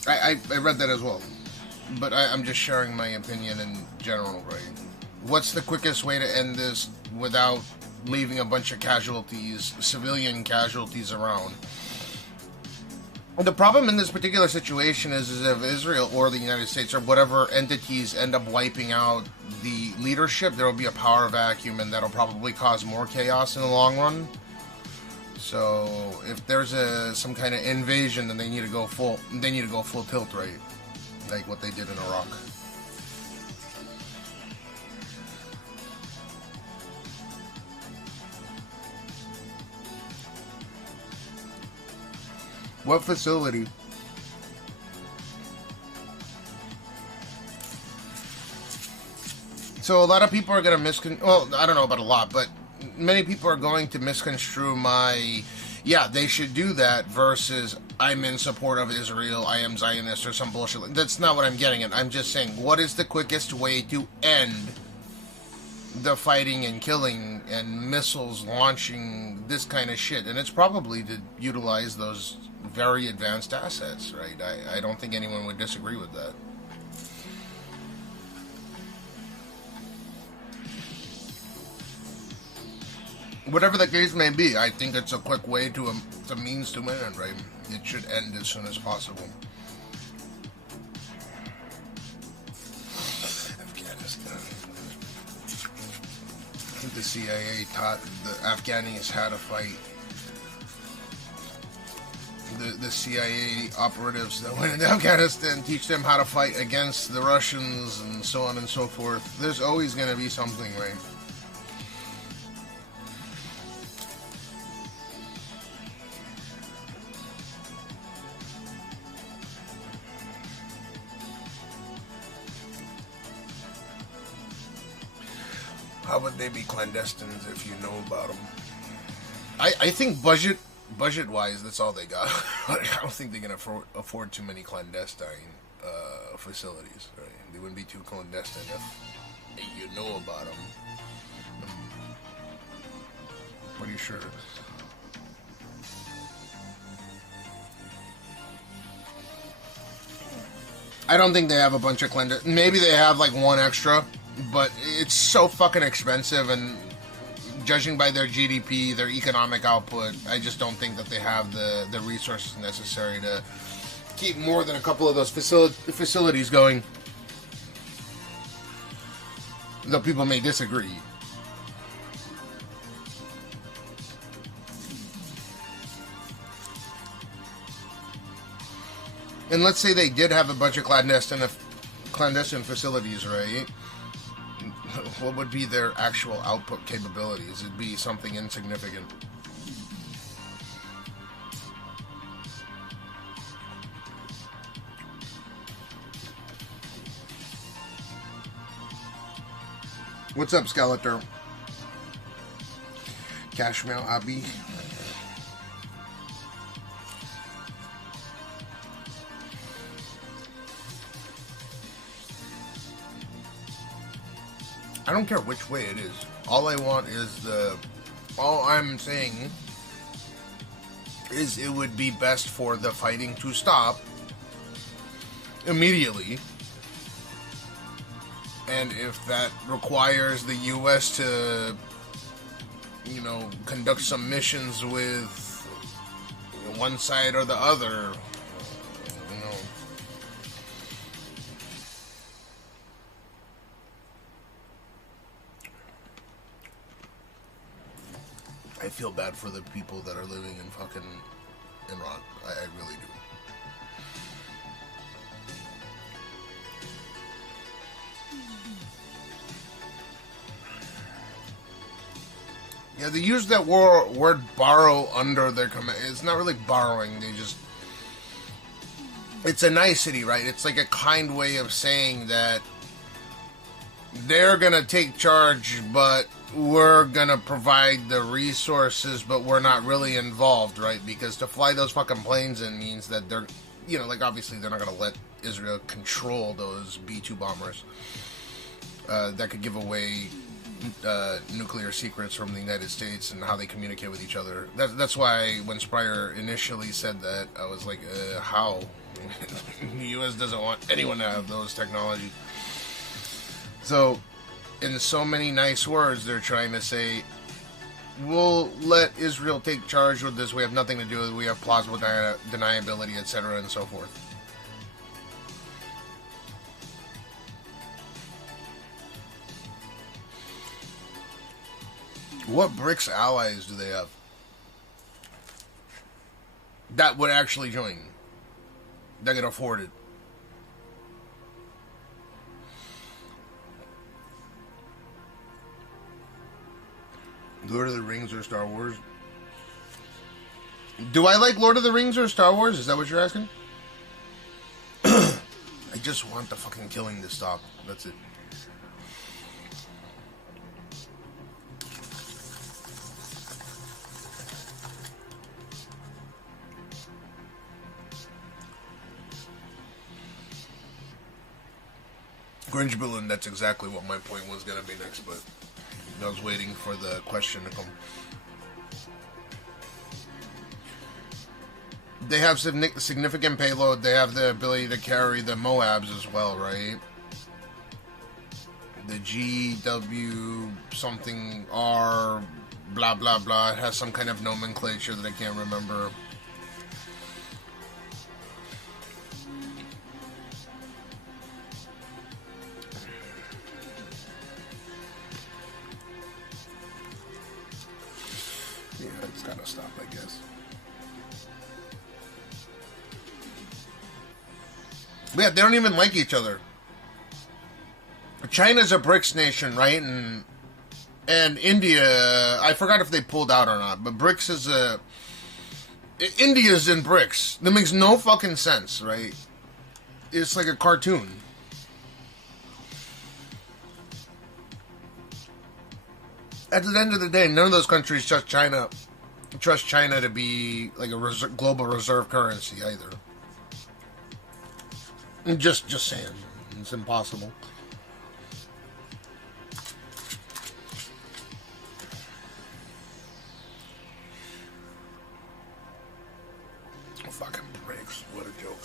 I read that as well. But I'm just sharing my opinion in general, right? What's the quickest way to end this without leaving a bunch of casualties, civilian casualties around? The problem in this particular situation is if Israel or the United States or whatever entities end up wiping out the leadership, there will be a power vacuum, and that'll probably cause more chaos in the long run. So if there's some kind of invasion, then they need to go full tilt, right? Like what they did in Iraq. What facility? So a lot of people are going to well, I don't know about a lot, but many people are going to misconstrue my, yeah, they should do that versus I'm in support of Israel, I am Zionist or some bullshit. That's not what I'm getting at. I'm just saying, what is the quickest way to end the fighting and killing and missiles launching, this kind of shit? And it's probably to utilize those very advanced assets, right? I don't think anyone would disagree with that. Whatever the case may be, I think it's a quick way to a means to an end, right? It should end as soon as possible. Afghanistan. I think the CIA taught the Afghanis how to fight. The CIA operatives that went into Afghanistan teach them how to fight against the Russians and so on and so forth. There's always going to be something, right? How would they be clandestines if you know about them? I think budget-wise, that's all they got. I don't think they can afford too many clandestine facilities. Right? They wouldn't be too clandestine if you know about them. I'm pretty sure. I don't think they have a bunch of clandestine. Maybe they have like one extra. But it's so fucking expensive, and judging by their GDP, their economic output, I just don't think that they have the resources necessary to keep more than a couple of those facilities going. Though people may disagree. And let's say they did have a bunch of clandestine facilities, right? What would be their actual output capabilities? It'd be something insignificant. What's up, Skeletor? Cashmeow Abi. I don't care which way it is. All I want is all I'm saying is it would be best for the fighting to stop immediately. And if that requires the U.S. to, conduct some missions with one side or the other, I feel bad for the people that are living in fucking Iran. I really do. Yeah, they use that word borrow under their command. It's not really borrowing. It's a nicety, right? It's like a kind way of saying that they're gonna take charge, but we're gonna provide the resources, but we're not really involved, right? Because to fly those fucking planes in means that they're, obviously they're not gonna let Israel control those B-2 bombers that could give away nuclear secrets from the United States and how they communicate with each other. That's why when Spryer initially said that, I was like, how? The U.S. doesn't want anyone to have those technologies. So, in so many nice words, they're trying to say, we'll let Israel take charge with this. We have nothing to do with it. We have plausible deniability, etc., and so forth. What BRICS allies do they have that would actually join, that can afford it? Lord of the Rings or Star Wars? Do I like Lord of the Rings or Star Wars? Is that what you're asking? I just want the fucking killing to stop. That's it. Grinch Balloon, that's exactly what my point was going to be next, but I was waiting for the question to come. They have significant payload. They have the ability to carry the Moabs as well, right? The GW something R blah blah blah. It has some kind of nomenclature that I can't remember. Yeah, it's gotta stop, I guess. Yeah, they don't even like each other. China's a BRICS nation, right? And India, I forgot if they pulled out or not, but BRICS is a... India's in BRICS. That makes no fucking sense, right? It's like a cartoon. At the end of the day, none of those countries trust China to be like a global reserve currency either. Just saying, it's impossible. Fucking pricks! What a joke.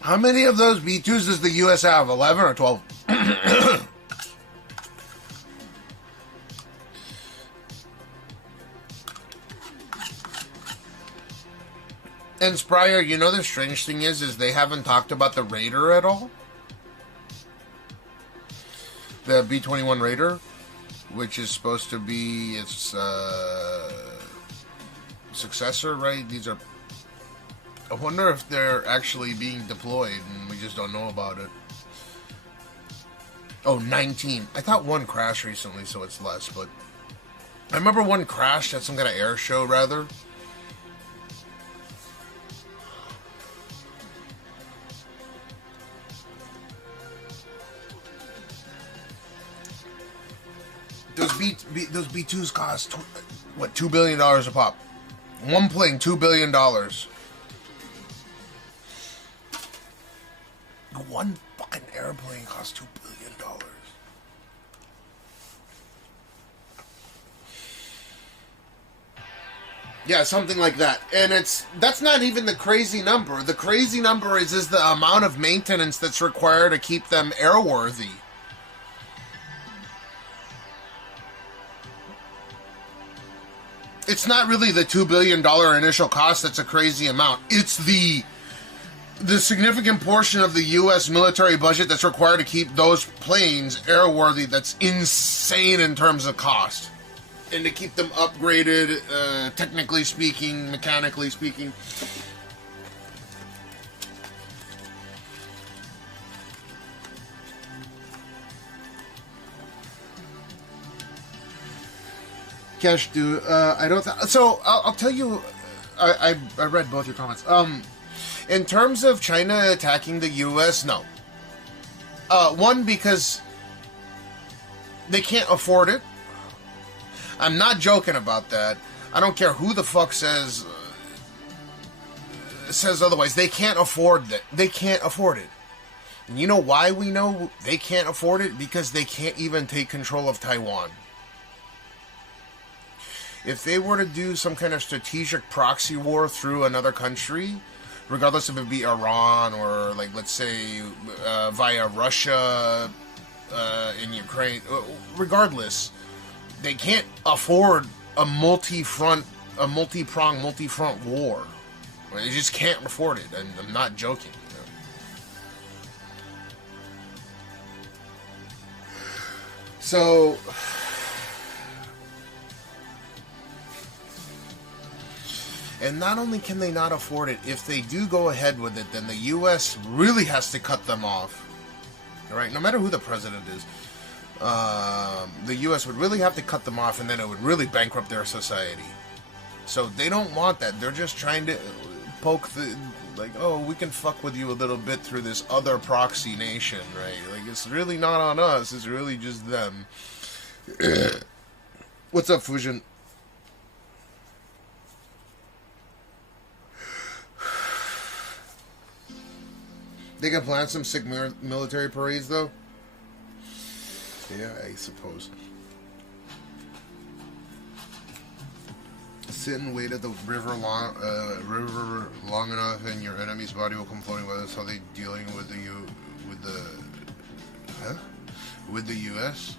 How many of those B2s does the U.S. have? 11 or 12? And Spryer, you know the strange thing is they haven't talked about the Raider at all? The B-21 Raider, which is supposed to be its successor, right? These are... I wonder if they're actually being deployed and we just don't know about it. Oh, 19. I thought one crashed recently, so it's less, but... I remember one crashed at some kind of air show, rather. Those B2s cost, what, $2 billion a pop? One plane, $2 billion. One fucking airplane costs $2 billion. Yeah, something like that. And that's not even the crazy number. The crazy number is the amount of maintenance that's required to keep them airworthy. It's not really the $2 billion initial cost that's a crazy amount. It's the significant portion of the U.S. military budget that's required to keep those planes airworthy that's insane in terms of cost. And to keep them upgraded, technically speaking, mechanically speaking. Cash, I don't... So, I'll tell you... I read both your comments. In terms of China attacking the U.S., no. One, because they can't afford it. I'm not joking about that. I don't care who the fuck says otherwise. They can't afford that. They can't afford it. And you know why we know they can't afford it? Because they can't even take control of Taiwan. If they were to do some kind of strategic proxy war through another country, regardless if it be Iran or, like, let's say, via Russia in Ukraine, regardless, they can't afford a multi-pronged, multi-front war. They just can't afford it, and I'm not joking. You know? So... And not only can they not afford it, if they do go ahead with it, then the U.S. really has to cut them off. All right? No matter who the president is, the U.S. would really have to cut them off, and then it would really bankrupt their society. So they don't want that. They're just trying to poke the... Like, oh, we can fuck with you a little bit through this other proxy nation, right? Like, it's really not on us. It's really just them. What's up, Fusion? They can plan some sick military parades, though. Yeah, I suppose. Sit and wait at the river long enough, and your enemy's body will come floating by. That's how they dealing with the U.S.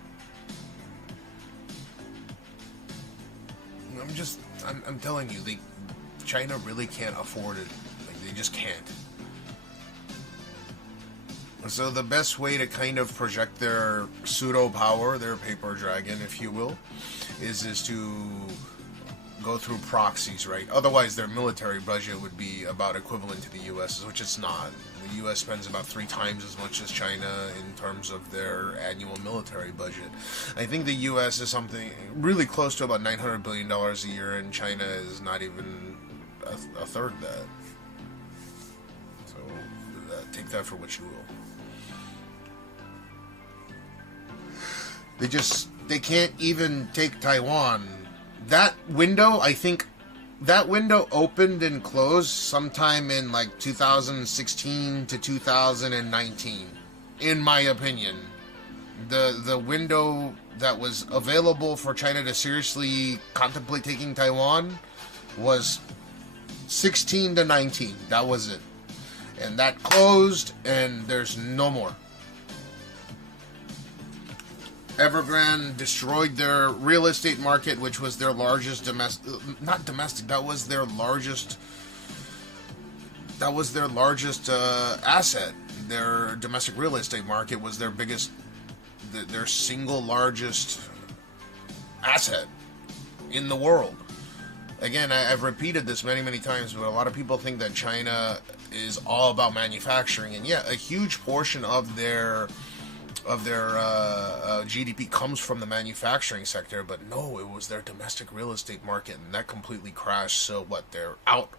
I'm telling you, China really can't afford it. Like, they just can't. So the best way to kind of project their pseudo power, their paper dragon, if you will, is to go through proxies, right? Otherwise, their military budget would be about equivalent to the U.S., which it's not. The U.S. spends about 3 times as much as China in terms of their annual military budget. I think the U.S. is something really close to about $900 billion a year, and China is not even a third of that. So take that for what you will. They can't even take Taiwan. That window, I think, that window opened and closed sometime in like 2016 to 2019, in my opinion. The window that was available for China to seriously contemplate taking Taiwan was 16 to 19. That was it. And that closed, and there's no more. Evergrande destroyed their real estate market, which was their largest that was their largest asset. Their domestic real estate market was their single largest asset in the world. Again, I've repeated this many times, but a lot of people think that China is all about manufacturing, and yeah, a huge portion of their GDP comes from the manufacturing sector, but no, it was their domestic real estate market, and that completely crashed. So what, they're out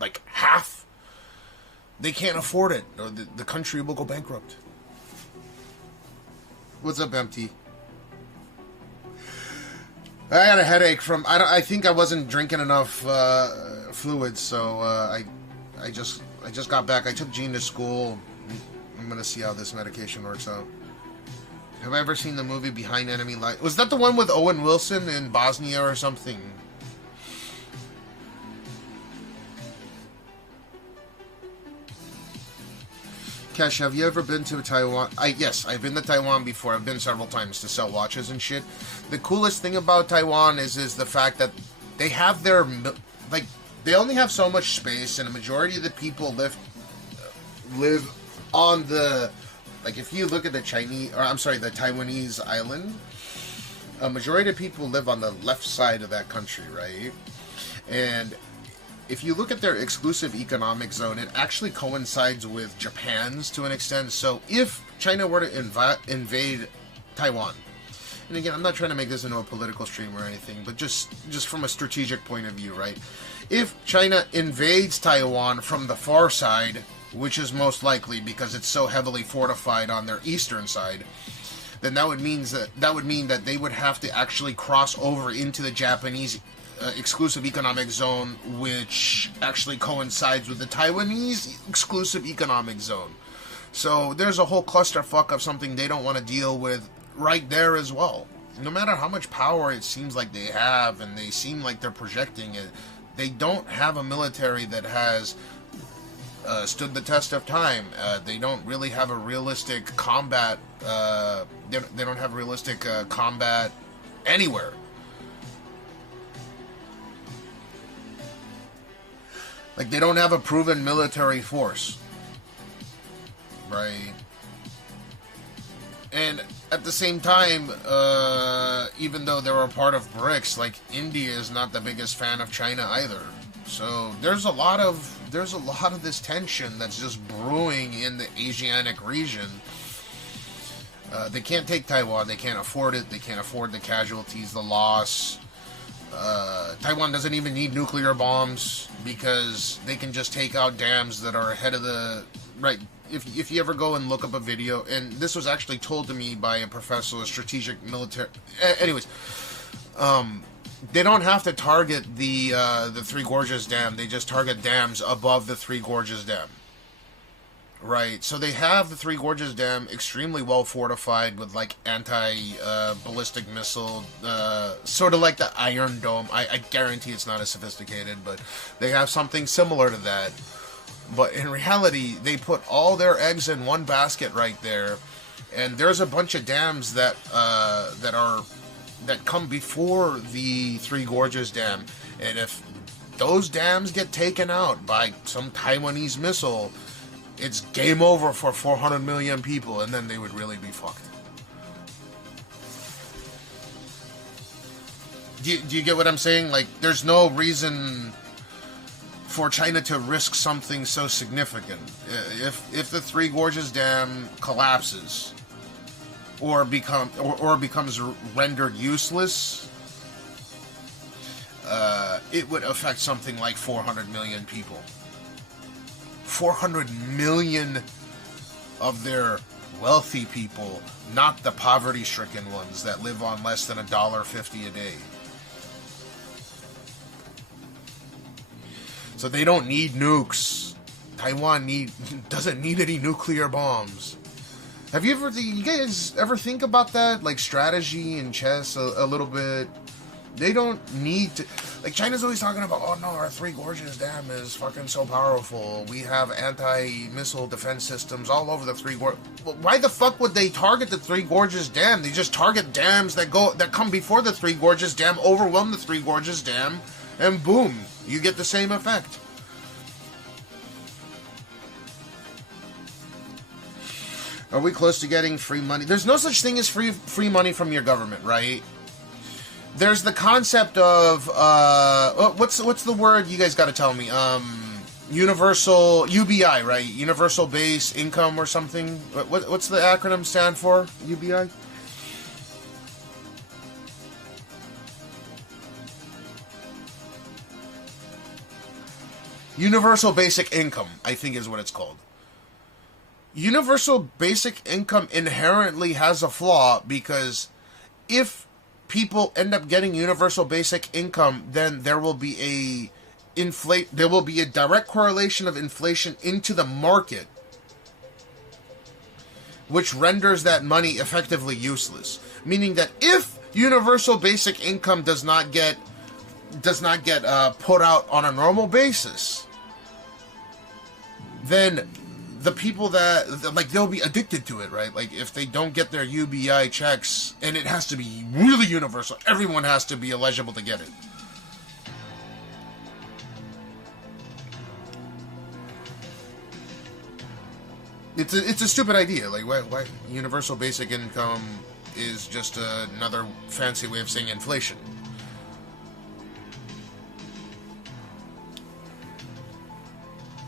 like half? They can't afford it, or the country will go bankrupt. What's up, MT? I had a headache from, I think I wasn't drinking enough fluids, so I just got back. I took Jean to school. I'm gonna see how this medication works out. Have I ever seen the movie Behind Enemy Lines? Was that the one with Owen Wilson in Bosnia or something? Cash, have you ever been to Taiwan? Yes, I've been to Taiwan before. I've been several times to sell watches and shit. The coolest thing about Taiwan is the fact that they have their, like, they only have so much space, and a majority of the people live on the, like, if you look at the Taiwanese island, a majority of people live on the left side of that country, right? And if you look at their exclusive economic zone, it actually coincides with Japan's to an extent. So if China were to invade Taiwan, and again, I'm not trying to make this into a political stream or anything, but just from a strategic point of view, right? If China invades Taiwan from the far side, which is most likely because it's so heavily fortified on their eastern side, then that would mean that they would have to actually cross over into the Japanese exclusive economic zone, which actually coincides with the Taiwanese exclusive economic zone. So there's a whole clusterfuck of something they don't want to deal with right there as well. No matter how much power it seems like they have, and they seem like they're projecting it, they don't have a military that has stood the test of time. They don't really have a realistic combat. They don't have realistic combat anywhere. Like, they don't have a proven military force, right? And at the same time, even though they're a part of BRICS, like, India is not the biggest fan of China either. So there's a lot of this tension that's just brewing in the Asiatic region. They can't take Taiwan. They can't afford it. They can't afford the casualties, the loss. Taiwan doesn't even need nuclear bombs because they can just take out dams that are ahead of the... Right, if you ever go and look up a video, and this was actually told to me by a professor of strategic military... Anyways, they don't have to target the Three Gorges Dam. They just target dams above the Three Gorges Dam. Right, so they have the Three Gorges Dam extremely well fortified with like anti-ballistic missile, sort of like the Iron Dome. I guarantee it's not as sophisticated, but they have something similar to that. But in reality, they put all their eggs in one basket right there, and there's a bunch of dams that come before the Three Gorges Dam, and if those dams get taken out by some Taiwanese missile, it's game over for 400 million people, and then they would really be fucked. Do you get what I'm saying? Like, there's no reason for China to risk something so significant. If the Three Gorges Dam collapses or becomes rendered useless, it would affect something like 400 million people. 400 million of their wealthy people, not the poverty-stricken ones that live on less than $1.50 a day. So they don't need nukes. Taiwan doesn't need any nuclear bombs. You guys ever think about that? Like strategy and chess a little bit? They don't need to... Like, China's always talking about, oh no, our Three Gorges Dam is fucking so powerful. We have anti-missile defense systems all over the Three Gorges... Why the fuck would they target the Three Gorges Dam? They just target dams that come before the Three Gorges Dam, overwhelm the Three Gorges Dam, and boom, you get the same effect. Are we close to getting free money? There's no such thing as free money from your government, right? There's the concept of what's the word? You guys got to tell me. Universal UBI, right? Universal base income or something. What's the acronym stand for? UBI. Universal basic income, I think is what it's called. Universal basic income inherently has a flaw because if people end up getting universal basic income, then there will be a direct correlation of inflation into the market, which renders that money effectively useless. Meaning that if universal basic income does not get put out on a normal basis, then the people that, like, they'll be addicted to it, right? Like, if they don't get their UBI checks, and it has to be really universal, everyone has to be eligible to get it. It's a stupid idea. Like, why universal basic income is just another fancy way of saying inflation.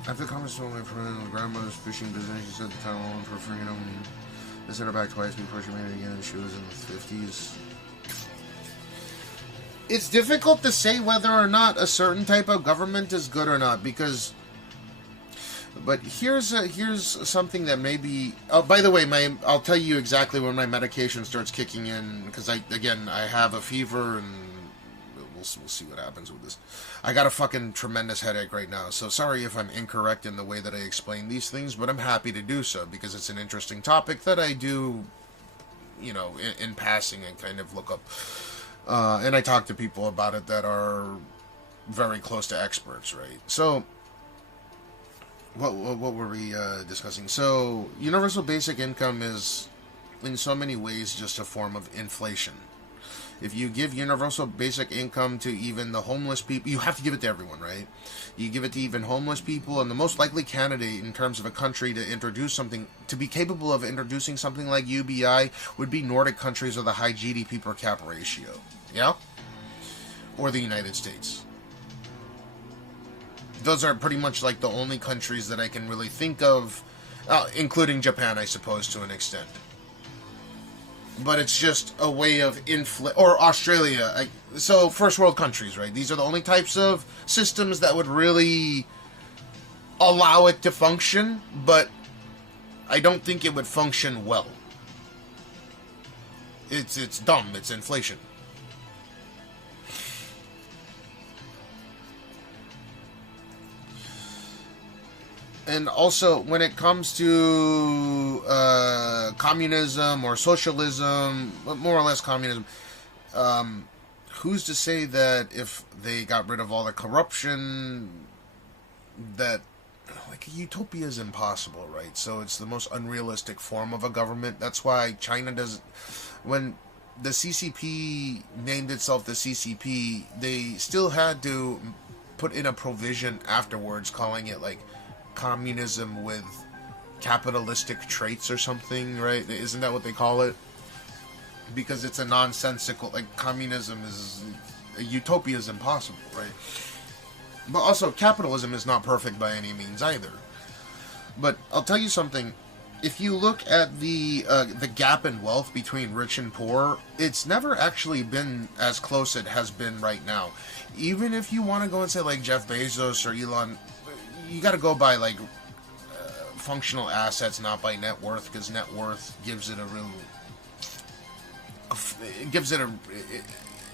After the comments from my friend, grandmother's fishing business, she said the Taiwan for freedom. They sent her back twice before she made it again. She was in the 50s. It's difficult to say whether or not a certain type of government is good or not, because... But here's something that maybe... Oh, by the way, I'll tell you exactly when my medication starts kicking in, because I have a fever, and we'll see what happens with this. I got a fucking tremendous headache right now, so sorry if I'm incorrect in the way that I explain these things, but I'm happy to do so, because it's an interesting topic that I do, in passing and kind of look up. And I talk to people about it that are very close to experts, right? So, what were we discussing? So, universal basic income is, in so many ways, just a form of inflation. If you give universal basic income to even the homeless people, you have to give it to everyone, right? You give it to even homeless people, and the most likely candidate in terms of a country to be capable of introducing something like UBI would be Nordic countries with a high GDP per cap ratio, yeah? Or the United States. Those are pretty much like the only countries that I can really think of, including Japan, I suppose, to an extent. But it's just a way of or Australia. So first world countries, right? These are the only types of systems that would really allow it to function, but I don't think it would function well. It's dumb. It's inflation. And also, when it comes to communism or socialism, more or less communism, who's to say that if they got rid of all the corruption, that like utopia is impossible, right? So it's the most unrealistic form of a government. That's why China doesn't. When the CCP named itself the CCP, they still had to put in a provision afterwards calling it like communism with capitalistic traits or something, right? Isn't that what they call it? Because it's a nonsensical, like, communism is, utopia is impossible, right? But also, capitalism is not perfect by any means either. But I'll tell you something, if you look at the gap in wealth between rich and poor, it's never actually been as close as it has been right now. Even if you want to go and say, like, Jeff Bezos or Elon, you got to go by, like, functional assets, not by net worth, because net worth gives it a real...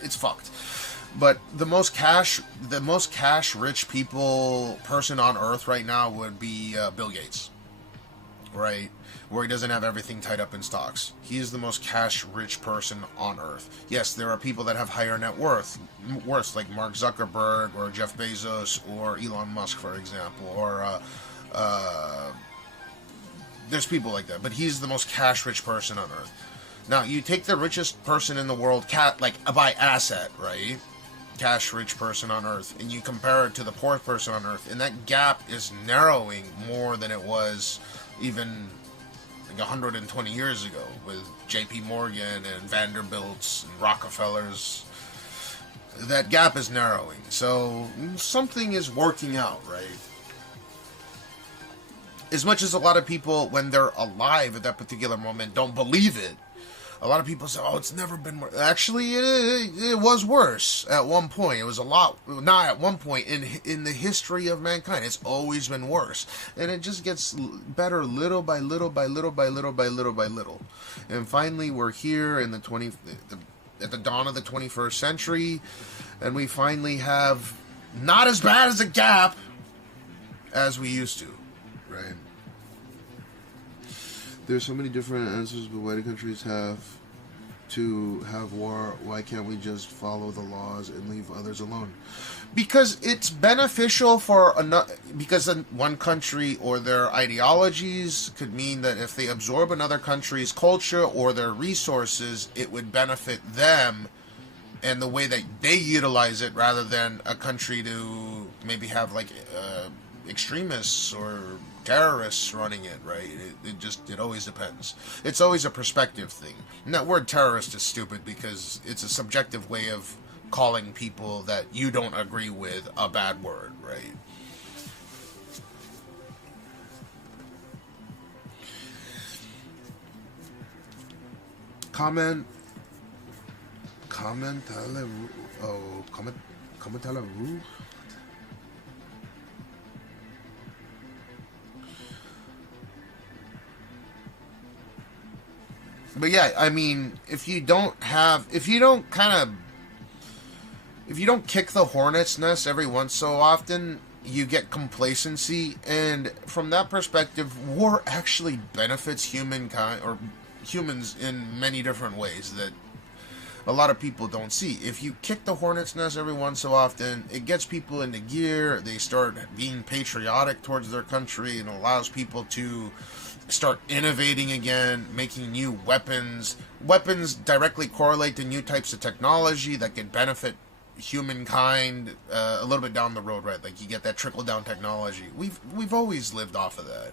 it's fucked. But the most cash rich person on earth right now would be Bill Gates, right? Where he doesn't have everything tied up in stocks. He is the most cash rich person on earth. Yes, there are people that have higher net worth, like Mark Zuckerberg or Jeff Bezos or Elon Musk, for example, or there's people like that. But he's the most cash rich person on earth. Now, you take the richest person in the world, like by asset, right? Cash rich person on earth, and you compare it to the poor person on earth, and that gap is narrowing more than it was even like 120 years ago with JP Morgan and Vanderbilts and Rockefellers. That gap is narrowing, so something is working out, right? As much as a lot of people, when they're alive at that particular moment, don't believe it, a lot of people say, oh, it's never been worse. Actually, it was worse at one point. It was a lot, not at one point, in the history of mankind. It's always been worse. And it just gets better little by little by little by little by little by little. And finally, we're here in at the dawn of the 21st century, and we finally have not as bad as a gap as we used to, right? There's so many different answers, but why do countries have to have war? Why can't we just follow the laws and leave others alone? Because it's beneficial for because one country or their ideologies could mean that if they absorb another country's culture or their resources, it would benefit them and the way that they utilize it, rather than a country to maybe have like extremists or terrorists running it, right? It always depends. It's always a perspective thing. And that word terrorist is stupid because it's a subjective way of calling people that you don't agree with a bad word, right? Comment But yeah, I mean, if you don't kick the hornet's nest every once so often, you get complacency, and from that perspective, war actually benefits humankind or humans in many different ways that a lot of people don't see. If you kick the hornet's nest every once so often, it gets people into gear, they start being patriotic towards their country, and allows people to start innovating again, making new weapons. Weapons directly correlate to new types of technology that can benefit humankind a little bit down the road, right? Like you get that trickle-down technology. We've always lived off of that.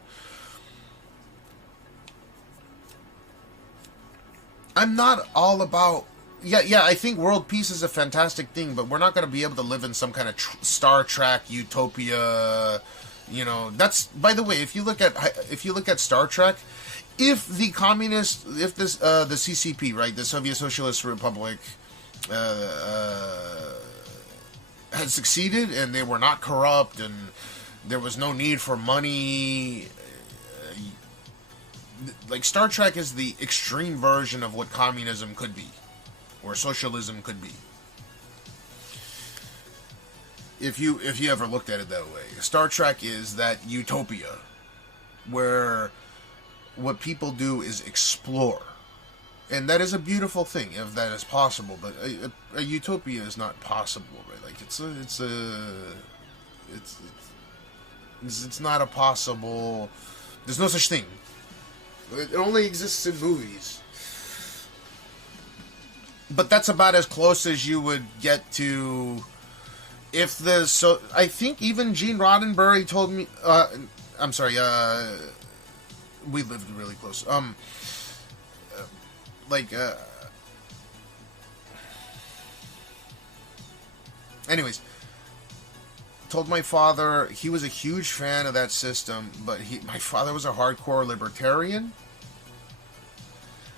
I'm not all about... Yeah, I think world peace is a fantastic thing, but we're not going to be able to live in some kind of Star Trek utopia. You know, that's, by the way, if you look at Star Trek, if the CCP, right, the Soviet Socialist Republic, had succeeded and they were not corrupt and there was no need for money, like Star Trek is the extreme version of what communism could be, or socialism could be. if you ever looked at it that way. Star Trek is that utopia where what people do is explore. And that is a beautiful thing if that is possible, but a utopia is not possible, right? Like it's not a possible. There's no such thing. It only exists in movies. But that's about as close as you would get to if the I think even Gene Roddenberry told me I'm sorry, we lived really close. Anyways, told my father he was a huge fan of that system, but my father was a hardcore libertarian,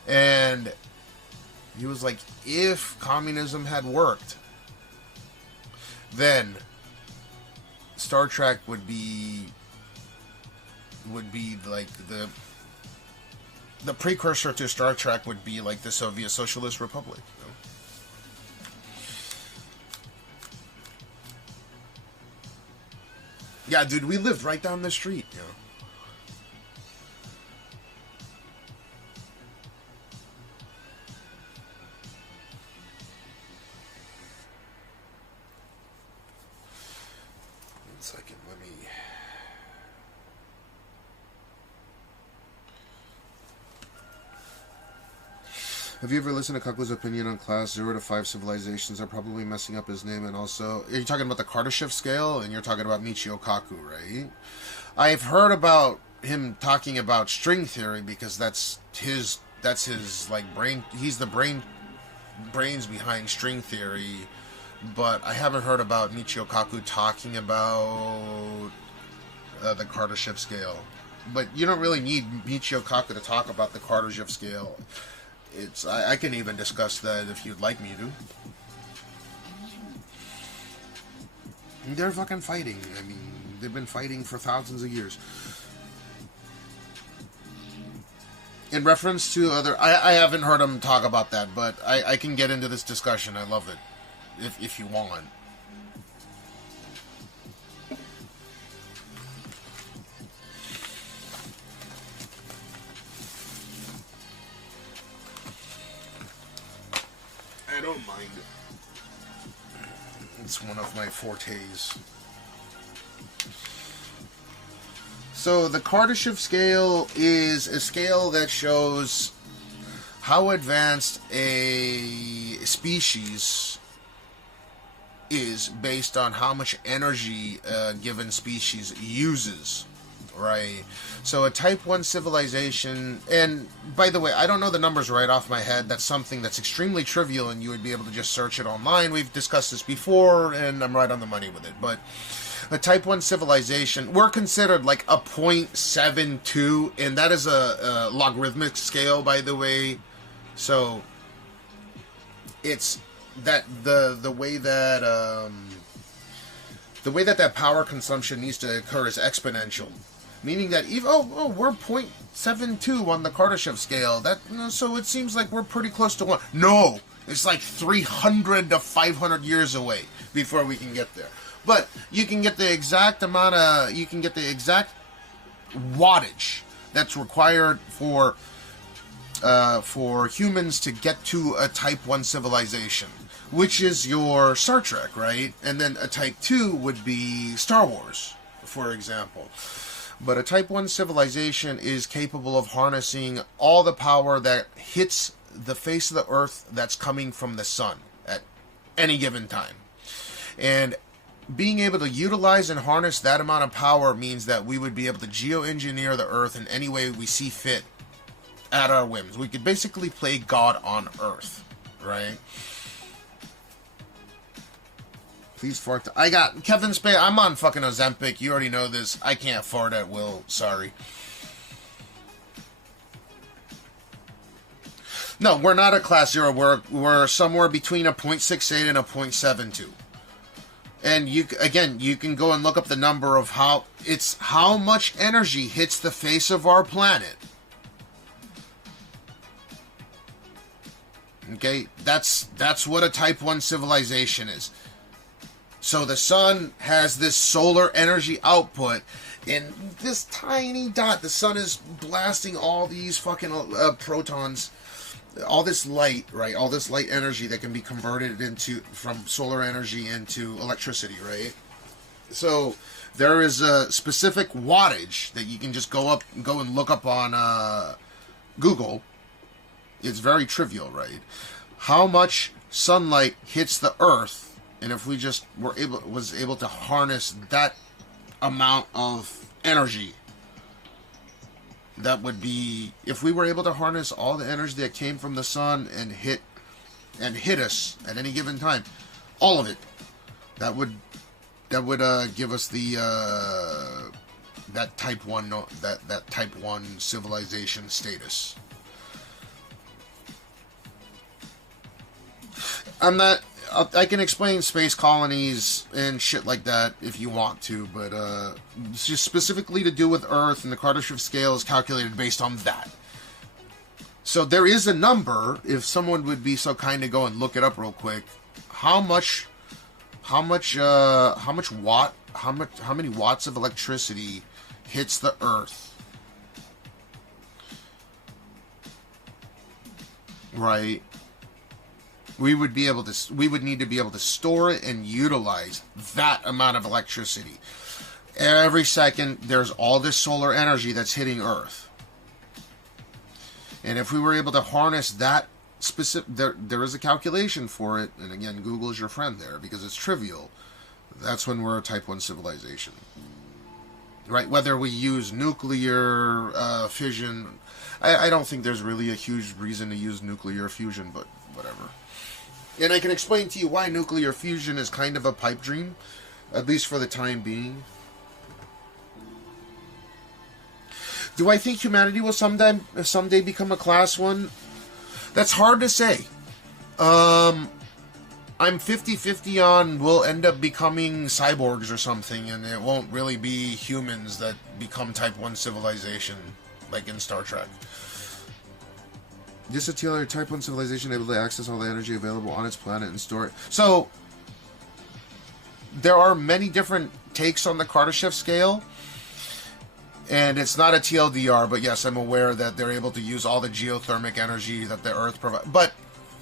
and he was like, if communism had worked, then Star Trek would be like the precursor to Star Trek would be like the Soviet Socialist Republic. You know? Yeah, dude, we lived right down the street. You know? One second, let me. Have you ever listened to Kaku's opinion on class 0 to 5 civilizations? Are probably messing up his name, and also you're talking about the Kardashev scale, and you're talking about Michio Kaku, right? I've heard about him talking about string theory because that's his like brain. He's the brains behind string theory, but I haven't heard about Michio Kaku talking about the Kardashev scale. But you don't really need Michio Kaku to talk about the Kardashev scale. I can even discuss that if you'd like me to. They're fucking fighting. I mean, they've been fighting for thousands of years. In reference to other... I haven't heard them talk about that, but I can get into this discussion. I love it. If you want. I don't mind it. It's one of my fortes. So the Kardashev scale is a scale that shows how advanced a species is based on how much energy a given species uses. Right. So a type 1 civilization, and by the way, I don't know the numbers right off my head. That's something that's extremely trivial, and you would be able to just search it online. We've discussed this before, and I'm right on the money with it. But a type 1 civilization, we're considered like a 0.72, and that is a logarithmic scale, by the way. So it's that the way that that power consumption needs to occur is exponential. Meaning that even we're 0.72 on the Kardashev scale. So it seems like we're pretty close to 1. No, it's like 300 to 500 years away before we can get there. But you can get the exact amount of, you can get the exact wattage that's required for humans to get to a Type 1 civilization, which is your Star Trek, right? And then a Type 2 would be Star Wars, for example. But a Type 1 civilization is capable of harnessing all the power that hits the face of the Earth that's coming from the sun at any given time. And being able to utilize and harness that amount of power means that we would be able to geoengineer the Earth in any way we see fit at our whims. We could basically play God on Earth, right? Please fart. I got Kevin Spade. I'm on fucking Ozempic. You already know this. I can't fart at will. Sorry. No, we're not a class 0. We're somewhere between a 0.68 and a 0.72. And you can go and look up the number of how much energy hits the face of our planet. Okay, that's what a Type 1 civilization is. So the sun has this solar energy output, and this tiny dot, the sun is blasting all these fucking protons, all this light, right? All this light energy that can be converted from solar energy into electricity, right? So there is a specific wattage that you can just go and look up on Google. It's very trivial, right? How much sunlight hits the Earth, and if we just was able to harness that amount of energy, that would be, if we were able to harness all the energy that came from the sun and hit us at any given time, all of it, that would give us the that type 1 that type 1 civilization status. I can explain space colonies and shit like that if you want to, but it's just specifically to do with Earth, and the Kardashev scale is calculated based on that. So there is a number, if someone would be so kind to go and look it up real quick, how many watts of electricity hits the Earth, right? We would need to be able to store it and utilize that amount of electricity. Every second, there's all this solar energy that's hitting Earth. And if we were able to harness that specific, there is a calculation for it, and again, Google is your friend there because it's trivial. That's when we're a type 1 civilization. Right? Whether we use nuclear fission, I don't think there's really a huge reason to use nuclear fusion, but whatever. And I can explain to you why nuclear fusion is kind of a pipe dream, at least for the time being. Do I think humanity will someday become a class 1? That's hard to say. I'm 50-50 on we'll end up becoming cyborgs or something, and it won't really be humans that become type 1 civilization, like in Star Trek. This is a type 1 civilization able to access all the energy available on its planet and store it. So, there are many different takes on the Kardashev scale. And it's not a TLDR, but yes, I'm aware that they're able to use all the geothermic energy that the Earth provides. But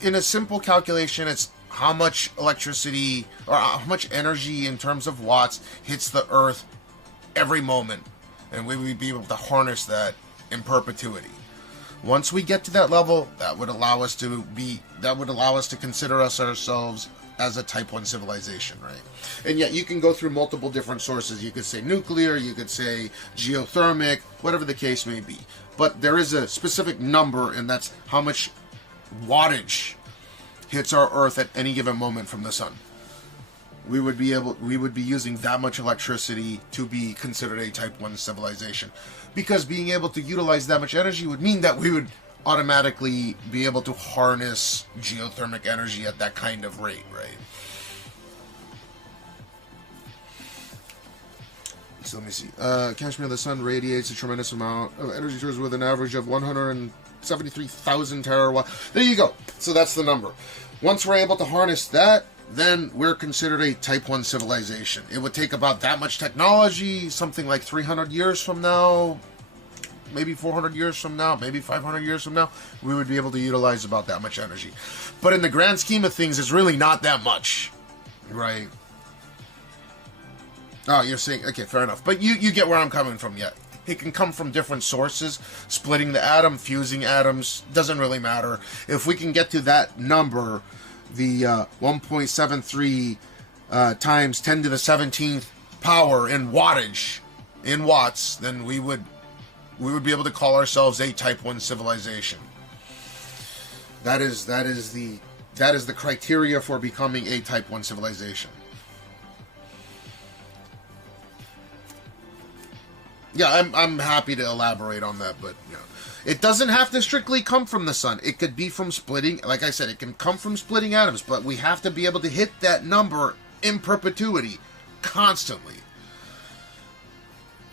in a simple calculation, it's how much electricity, or how much energy in terms of watts hits the Earth every moment. And we would be able to harness that in perpetuity. Once we get to that level, that would allow us to consider ourselves as a type 1 civilization, right? And yet you can go through multiple different sources. You could say nuclear, you could say geothermic, whatever the case may be. But there is a specific number, and that's how much wattage hits our Earth at any given moment from the sun. We would be using that much electricity to be considered a type 1 civilization. Because being able to utilize that much energy would mean that we would automatically be able to harness geothermic energy at that kind of rate, right? So let me see. Cashmeow, the sun radiates a tremendous amount of energy source with an average of 173,000 terawatt. There you go. So that's the number. Once we're able to harness that, then we're considered a type 1 civilization. It would take about that much technology, something like 300 years from now, maybe 400 years from now, maybe 500 years from now, we would be able to utilize about that much energy. But in the grand scheme of things, it's really not that much, right? Oh, you're saying, okay, fair enough. But you get where I'm coming from yet. It can come from different sources. Splitting the atom, fusing atoms, doesn't really matter. If we can get to that number, the 1.73 times 10 to the 17th power in wattage, in watts, then we would be able to call ourselves a type 1 civilization. That is the criteria for becoming a type 1 civilization. Yeah, I'm happy to elaborate on that, but you know, it doesn't have to strictly come from the sun. It could be from splitting, like I said, it can come from splitting atoms, but we have to be able to hit that number in perpetuity, constantly.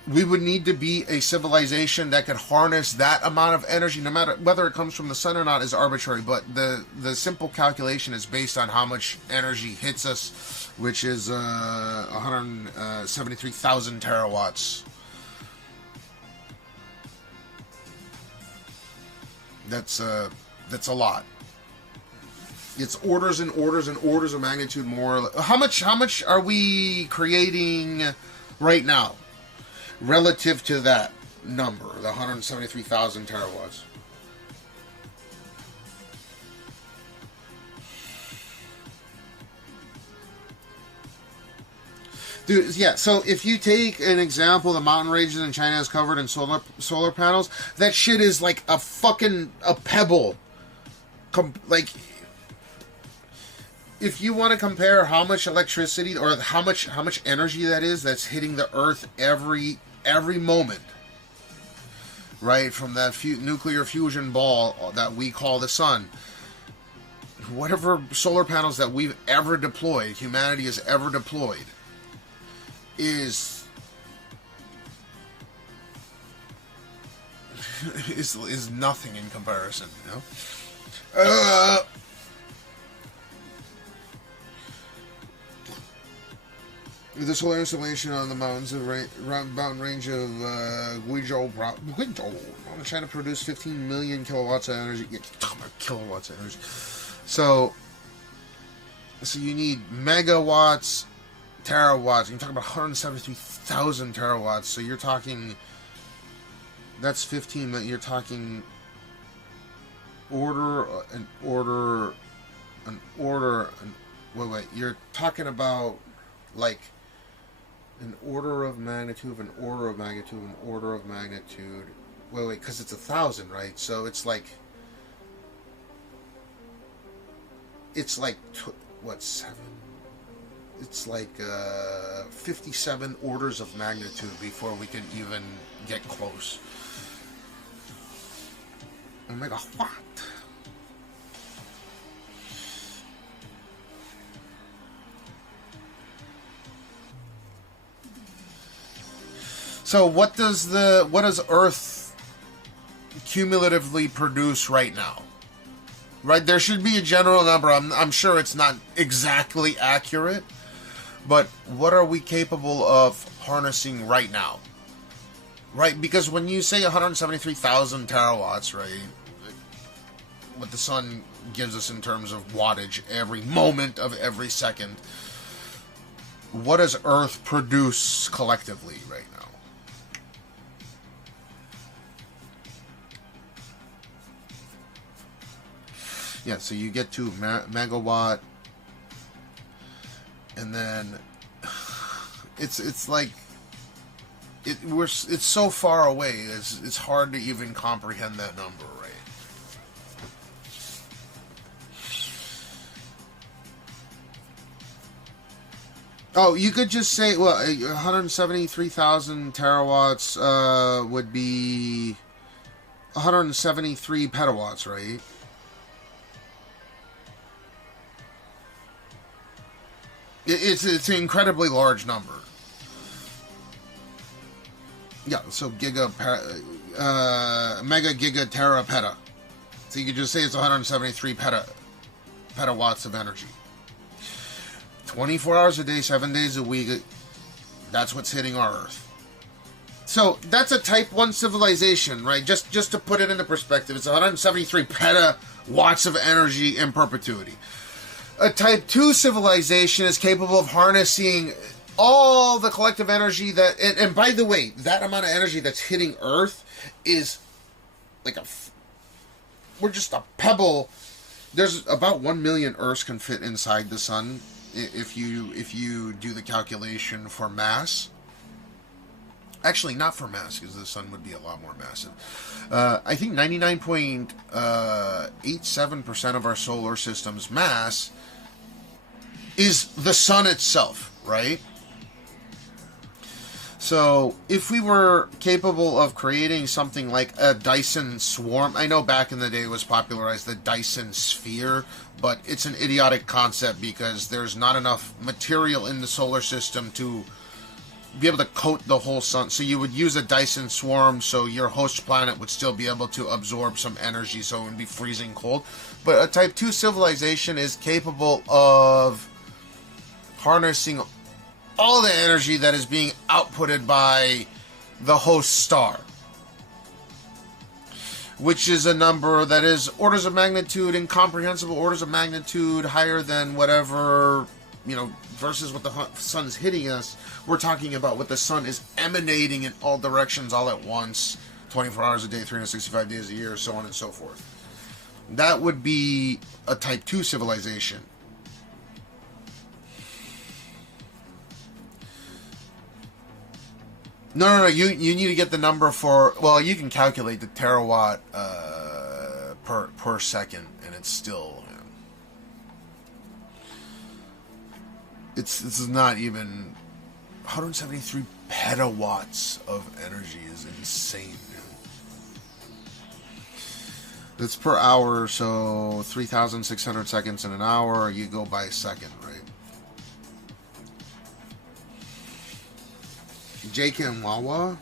We would need to be a civilization that could harness that amount of energy, no matter whether it comes from the sun or not is arbitrary, but the simple calculation is based on how much energy hits us which is 173,000 terawatts. That's a lot. It's orders and orders and orders of magnitude more. How much are we creating right now relative to that number, the 173,000 terawatts? Dude, yeah, so if you take an example, the mountain ranges in China is covered in solar panels, that shit is like a pebble. Like, if you want to compare how much electricity or how much energy that is that's hitting the Earth every moment, right, from that nuclear fusion ball that we call the sun, whatever solar panels that we've ever deployed, humanity has ever deployed, is nothing in comparison, you know. The solar installation on the mountain range of Guizhou, China produced 15 million kilowatts of energy. Yeah, talking about kilowatts of energy. So you need megawatts, terawatts. You're talking about 173,000 terawatts. So you're talking, that's 15 million. You're talking wait. You're talking about like an order of magnitude, an order of magnitude, an order of magnitude. Wait, because it's 1,000, right? So it's like what, 7? It's like 57 orders of magnitude before we can even get close. Oh my god, what? So what does Earth cumulatively produce right now? Right, there should be a general number. I'm sure it's not exactly accurate, but what are we capable of harnessing right now? Right, because when you say 173,000 terawatts, right, what the sun gives us in terms of wattage every moment of every second, what does Earth produce collectively right now? Yeah, so you get to megawatt, and then it's like it's so far away. It's hard to even comprehend that number, right? Oh, you could just say, well, 173,000 terawatts would be 173 petawatts, right? It's an incredibly large number. Yeah, so mega giga tera peta. So you could just say it's 173 petawatts of energy. 24 hours a day, 7 days a week. That's what's hitting our Earth. So that's a Type 1 civilization, right? Just to put it into perspective, it's 173 petawatts of energy in perpetuity. A Type 2 civilization is capable of harnessing all the collective energy that... And by the way, that amount of energy that's hitting Earth is like we're just a pebble. There's about 1 million Earths can fit inside the sun if you do the calculation for mass. Actually, not for mass, because the sun would be a lot more massive. I think 99.87% of our solar system's mass is the sun itself, right? So, if we were capable of creating something like a Dyson swarm, I know back in the day it was popularized the Dyson sphere, but it's an idiotic concept because there's not enough material in the solar system to be able to coat the whole sun. So you would use a Dyson swarm so your host planet would still be able to absorb some energy so it would be freezing cold. But a Type 2 civilization is capable of harnessing all the energy that is being outputted by the host star, which is a number that is orders of magnitude, incomprehensible orders of magnitude higher than whatever, you know, versus what the sun's hitting us. We're talking about what the sun is emanating in all directions all at once, 24 hours a day, 365 days a year, so on and so forth. That would be a Type 2 civilization. No. You need to get the number for. Well, you can calculate the terawatt per second, and it's still. This is not even 173 petawatts of energy is insane. That's per hour, so 3,600 seconds in an hour. You go by a second, right? Jake and Wawa.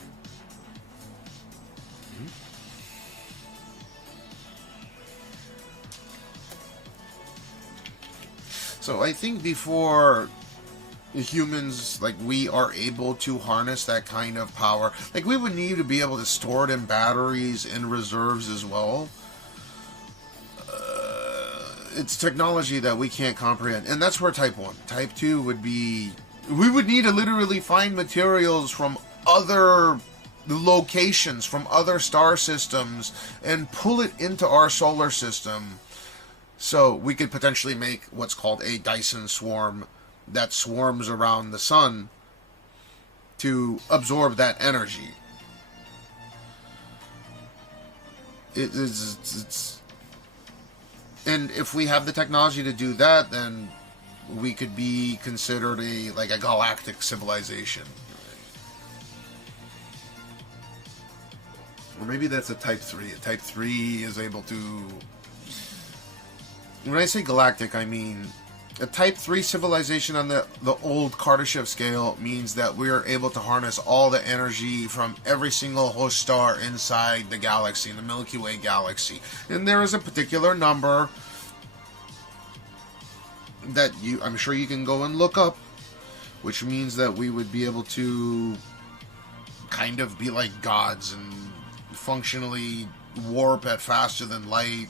So I think before humans, like, we are able to harness that kind of power, like, we would need to be able to store it in batteries and reserves as well. It's technology that we can't comprehend, and that's where Type 1. Type 2 would be... We would need to literally find materials from other locations, from other star systems, and pull it into our solar system, so we could potentially make what's called a Dyson swarm that swarms around the sun to absorb that energy. And if we have the technology to do that, then we could be considered a galactic civilization. Or maybe that's a Type 3. A Type 3 is able to... When I say galactic, I mean a Type 3 civilization on the old Kardashev scale means that we are able to harness all the energy from every single host star inside the galaxy, in the Milky Way galaxy. And there is a particular number that I'm sure you can go and look up, which means that we would be able to kind of be like gods and functionally warp at faster than light,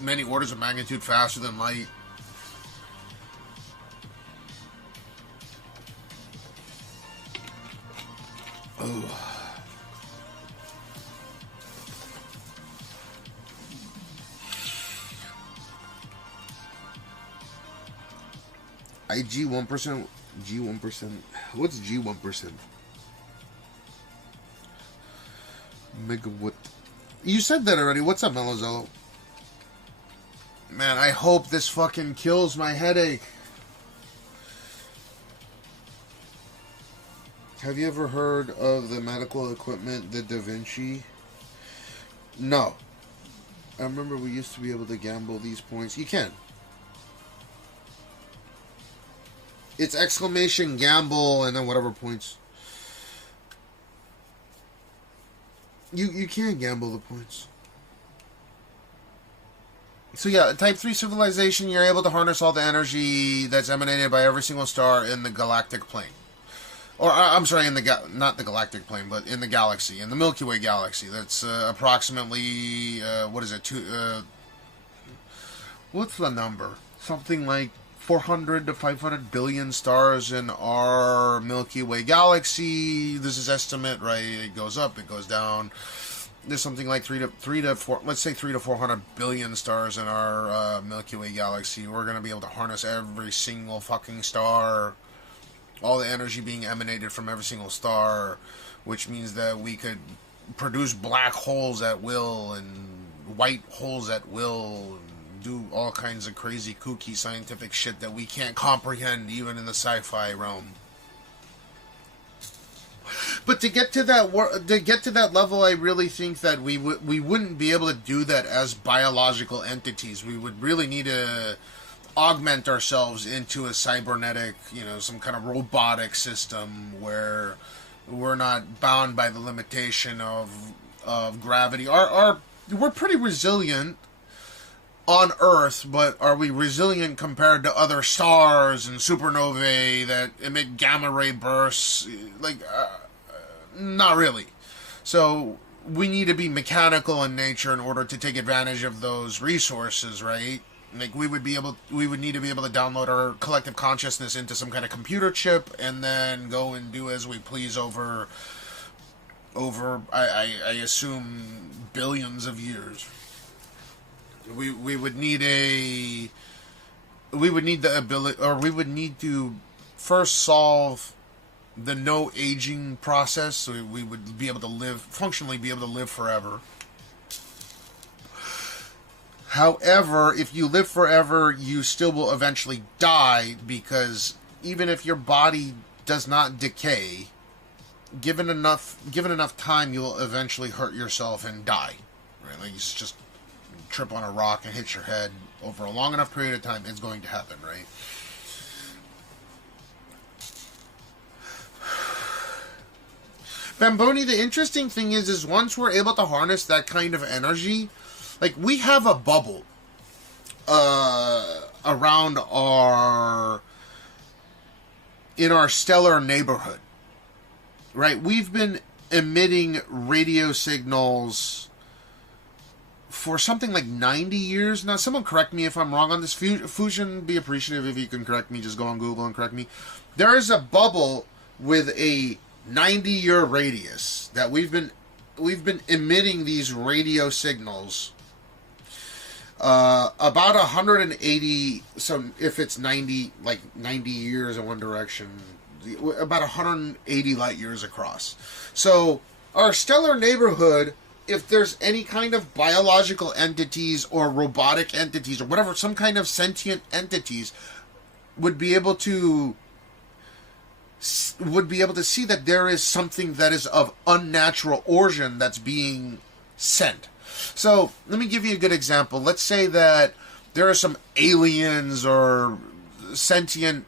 many orders of magnitude faster than light. Oh. IG 1%, G1%. What's G1%? Megawatt. You said that already. What's up, Melozello? Man, I hope this fucking kills my headache. Have you ever heard of the medical equipment, the Da Vinci? No. I remember we used to be able to gamble these points. You can. It's exclamation gamble and then whatever points. You can gamble the points. So yeah, Type 3 civilization, you're able to harness all the energy that's emanated by every single star in the galactic plane. Or, I'm sorry, not the galactic plane, but in the galaxy, in the Milky Way galaxy. That's approximately, what is it, what's the number? Something like 400 to 500 billion stars in our Milky Way galaxy. This is estimate, right? It goes up, it goes down. There's something like 3 to 4, let's say 3 to 400 billion stars in our Milky Way galaxy. We're going to be able to harness every single fucking star, all the energy being emanated from every single star, which means that we could produce black holes at will and white holes at will, and do all kinds of crazy, kooky scientific shit that we can't comprehend even in the sci-fi realm. But to get to that level, I really think that we wouldn't be able to do that as biological entities. We would really need to augment ourselves into a cybernetic, some kind of robotic system where we're not bound by the limitation of gravity. We're pretty resilient. on Earth, but are we resilient compared to other stars and supernovae that emit gamma ray bursts? Like, not really. So we need to be mechanical in nature in order to take advantage of those resources, right? Like, we would need to be able to download our collective consciousness into some kind of computer chip and then go and do as we please over I assume billions of years. We would need the ability, or we would need to first solve the no aging process, so we would be able to functionally be able to live forever. However, if you live forever, you still will eventually die, because even if your body does not decay, given enough time, you will eventually hurt yourself and die. Right? Like, you just trip on a rock and hit your head over a long enough period of time, it's going to happen, right? Bamboni, the interesting thing is once we're able to harness that kind of energy, like, we have a bubble around in our stellar neighborhood, right? We've been emitting radio signals for something like 90 years now. Someone correct me if I'm wrong on this. Fusion, be appreciative if you can correct me. Just go on Google and correct me. There is a bubble with a 90-year radius that we've been emitting these radio signals. About 180. So if it's 90 years in one direction, about 180 light years across. So our stellar neighborhood, if there's any kind of biological entities or robotic entities or whatever, some kind of sentient entities, would be able to see that there is something that is of unnatural origin that's being sent. So let me give you a good example. Let's say that there are some aliens or sentient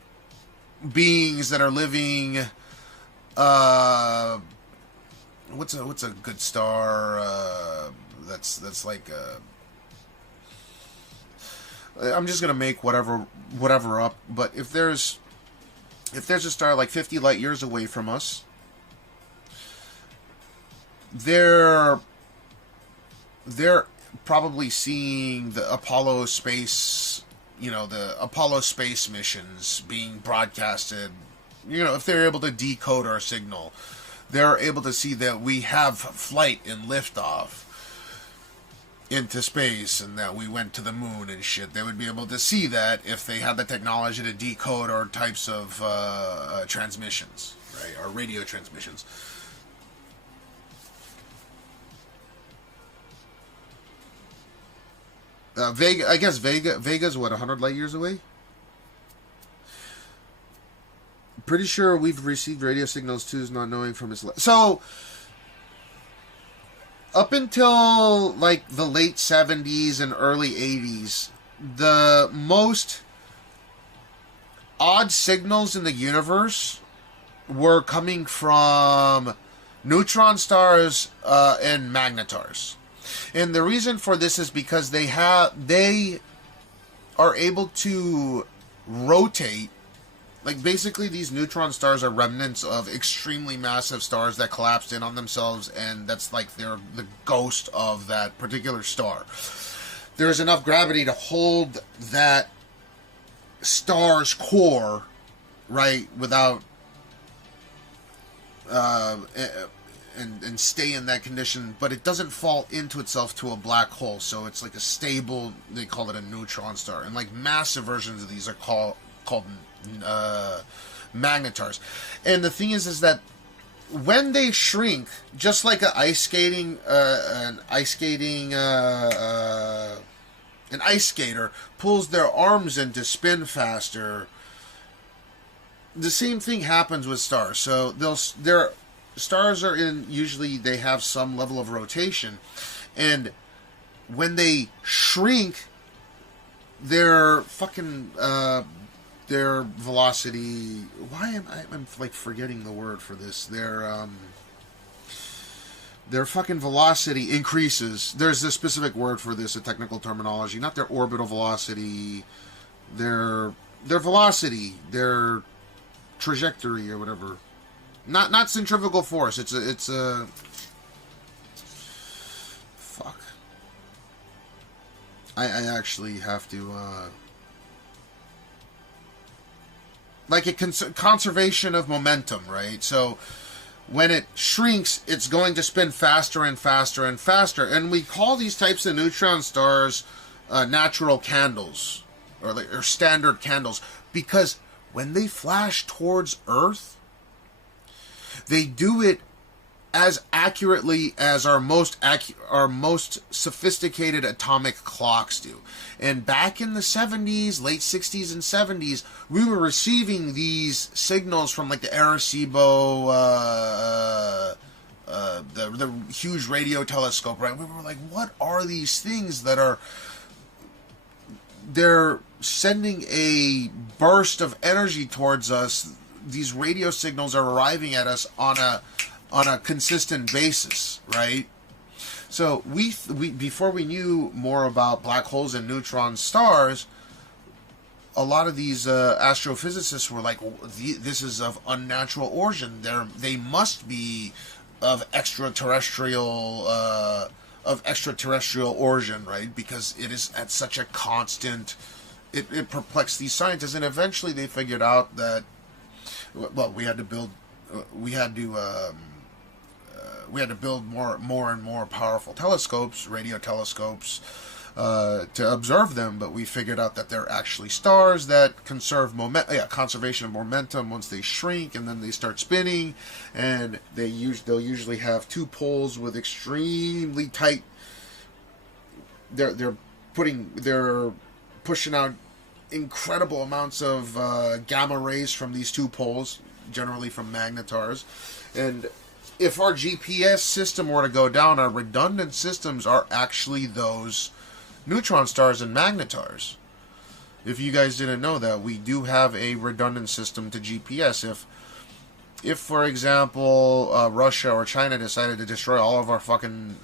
beings that are living. What's a good star? That's like. I'm just gonna make whatever up. But if there's a star like 50 light years away from us, they're probably seeing the Apollo space, the Apollo space missions being broadcasted. If they're able to decode our signal, they're able to see that we have flight and liftoff into space and that we went to the moon and shit. They would be able to see that if they had the technology to decode our types of transmissions, right? Our radio transmissions. Vega's what, 100 light years away? Pretty sure we've received radio signals too, is not knowing from his. So, up until like the late 70s and early 80s, the most odd signals in the universe were coming from neutron stars and magnetars. And the reason for this is because they are able to rotate. Like, basically, these neutron stars are remnants of extremely massive stars that collapsed in on themselves, and that's like they're the ghost of that particular star. There's enough gravity to hold that star's core, right, without and stay in that condition, but it doesn't fall into itself to a black hole, so it's like a stable, they call it a neutron star, and like massive versions of these are called magnetars. And the thing is that when they shrink, just like an ice skater pulls their arms in to spin faster, the same thing happens with stars. So their stars are usually they have some level of rotation, and when they shrink, their their velocity. Why am I'm like forgetting the word for this? their fucking velocity increases. There's a specific word for this, a technical terminology. Not their orbital velocity, their velocity, their trajectory or whatever. Not centrifugal force. It's a fuck. I actually have to like a conservation of momentum, right? So when it shrinks, it's going to spin faster and faster and faster. And we call these types of neutron stars natural candles or standard candles, because when they flash towards Earth, they do it as accurately as our most sophisticated atomic clocks do. And back in the 70s, late 60s and 70s, we were receiving these signals from like the Arecibo, the huge radio telescope, right? We were like, what are these things that are... They're sending a burst of energy towards us. These radio signals are arriving at us on a consistent basis, right? So we before we knew more about black holes and neutron stars, a lot of these astrophysicists were like, this is of unnatural origin. They must be of extraterrestrial origin, right? Because it is at such a constant. It perplexed these scientists, and eventually they figured out that, well, we had to build more and more powerful telescopes, radio telescopes, to observe them. But we figured out that they're actually stars that conserve conservation of momentum once they shrink, and then they start spinning, and they'll usually have two poles with extremely tight. They're pushing out incredible amounts of gamma rays from these two poles, generally from magnetars. And if our GPS system were to go down, our redundant systems are actually those neutron stars and magnetars. If you guys didn't know that, we do have a redundant system to GPS. If for example, Russia or China decided to destroy all of our fucking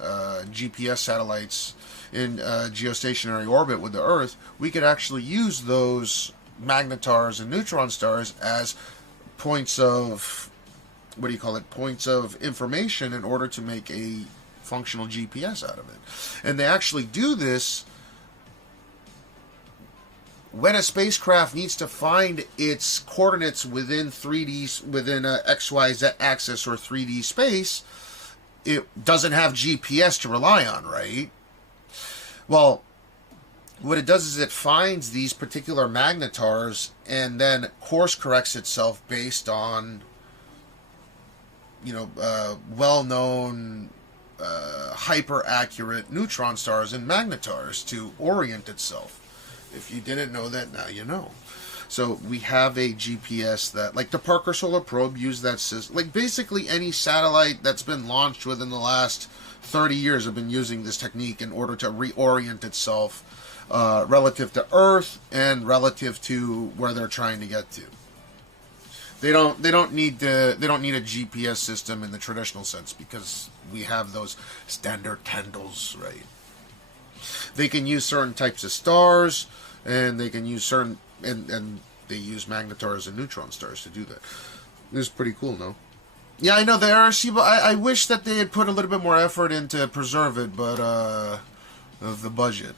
GPS satellites in geostationary orbit with the Earth, we could actually use those magnetars and neutron stars as points of, points of information in order to make a functional GPS out of it. And they actually do this when a spacecraft needs to find its coordinates within within a XYZ axis or 3D space. It doesn't have GPS to rely on, right? Well, what it does is it finds these particular magnetars and then course corrects itself based on, well-known, hyper-accurate neutron stars and magnetars to orient itself. If you didn't know that, now you know. So we have a GPS that, like the Parker Solar Probe, used that system. Like basically any satellite that's been launched within the last 30 years have been using this technique in order to reorient itself relative to Earth and relative to where they're trying to get to. They don't need a GPS system in the traditional sense, because we have those standard candles, right? They can use certain types of stars, and they can use certain and they use magnetars and neutron stars to do that. This is pretty cool, no? Yeah, I know the Arecibo. I wish that they had put a little bit more effort into preserve it, but of the budget,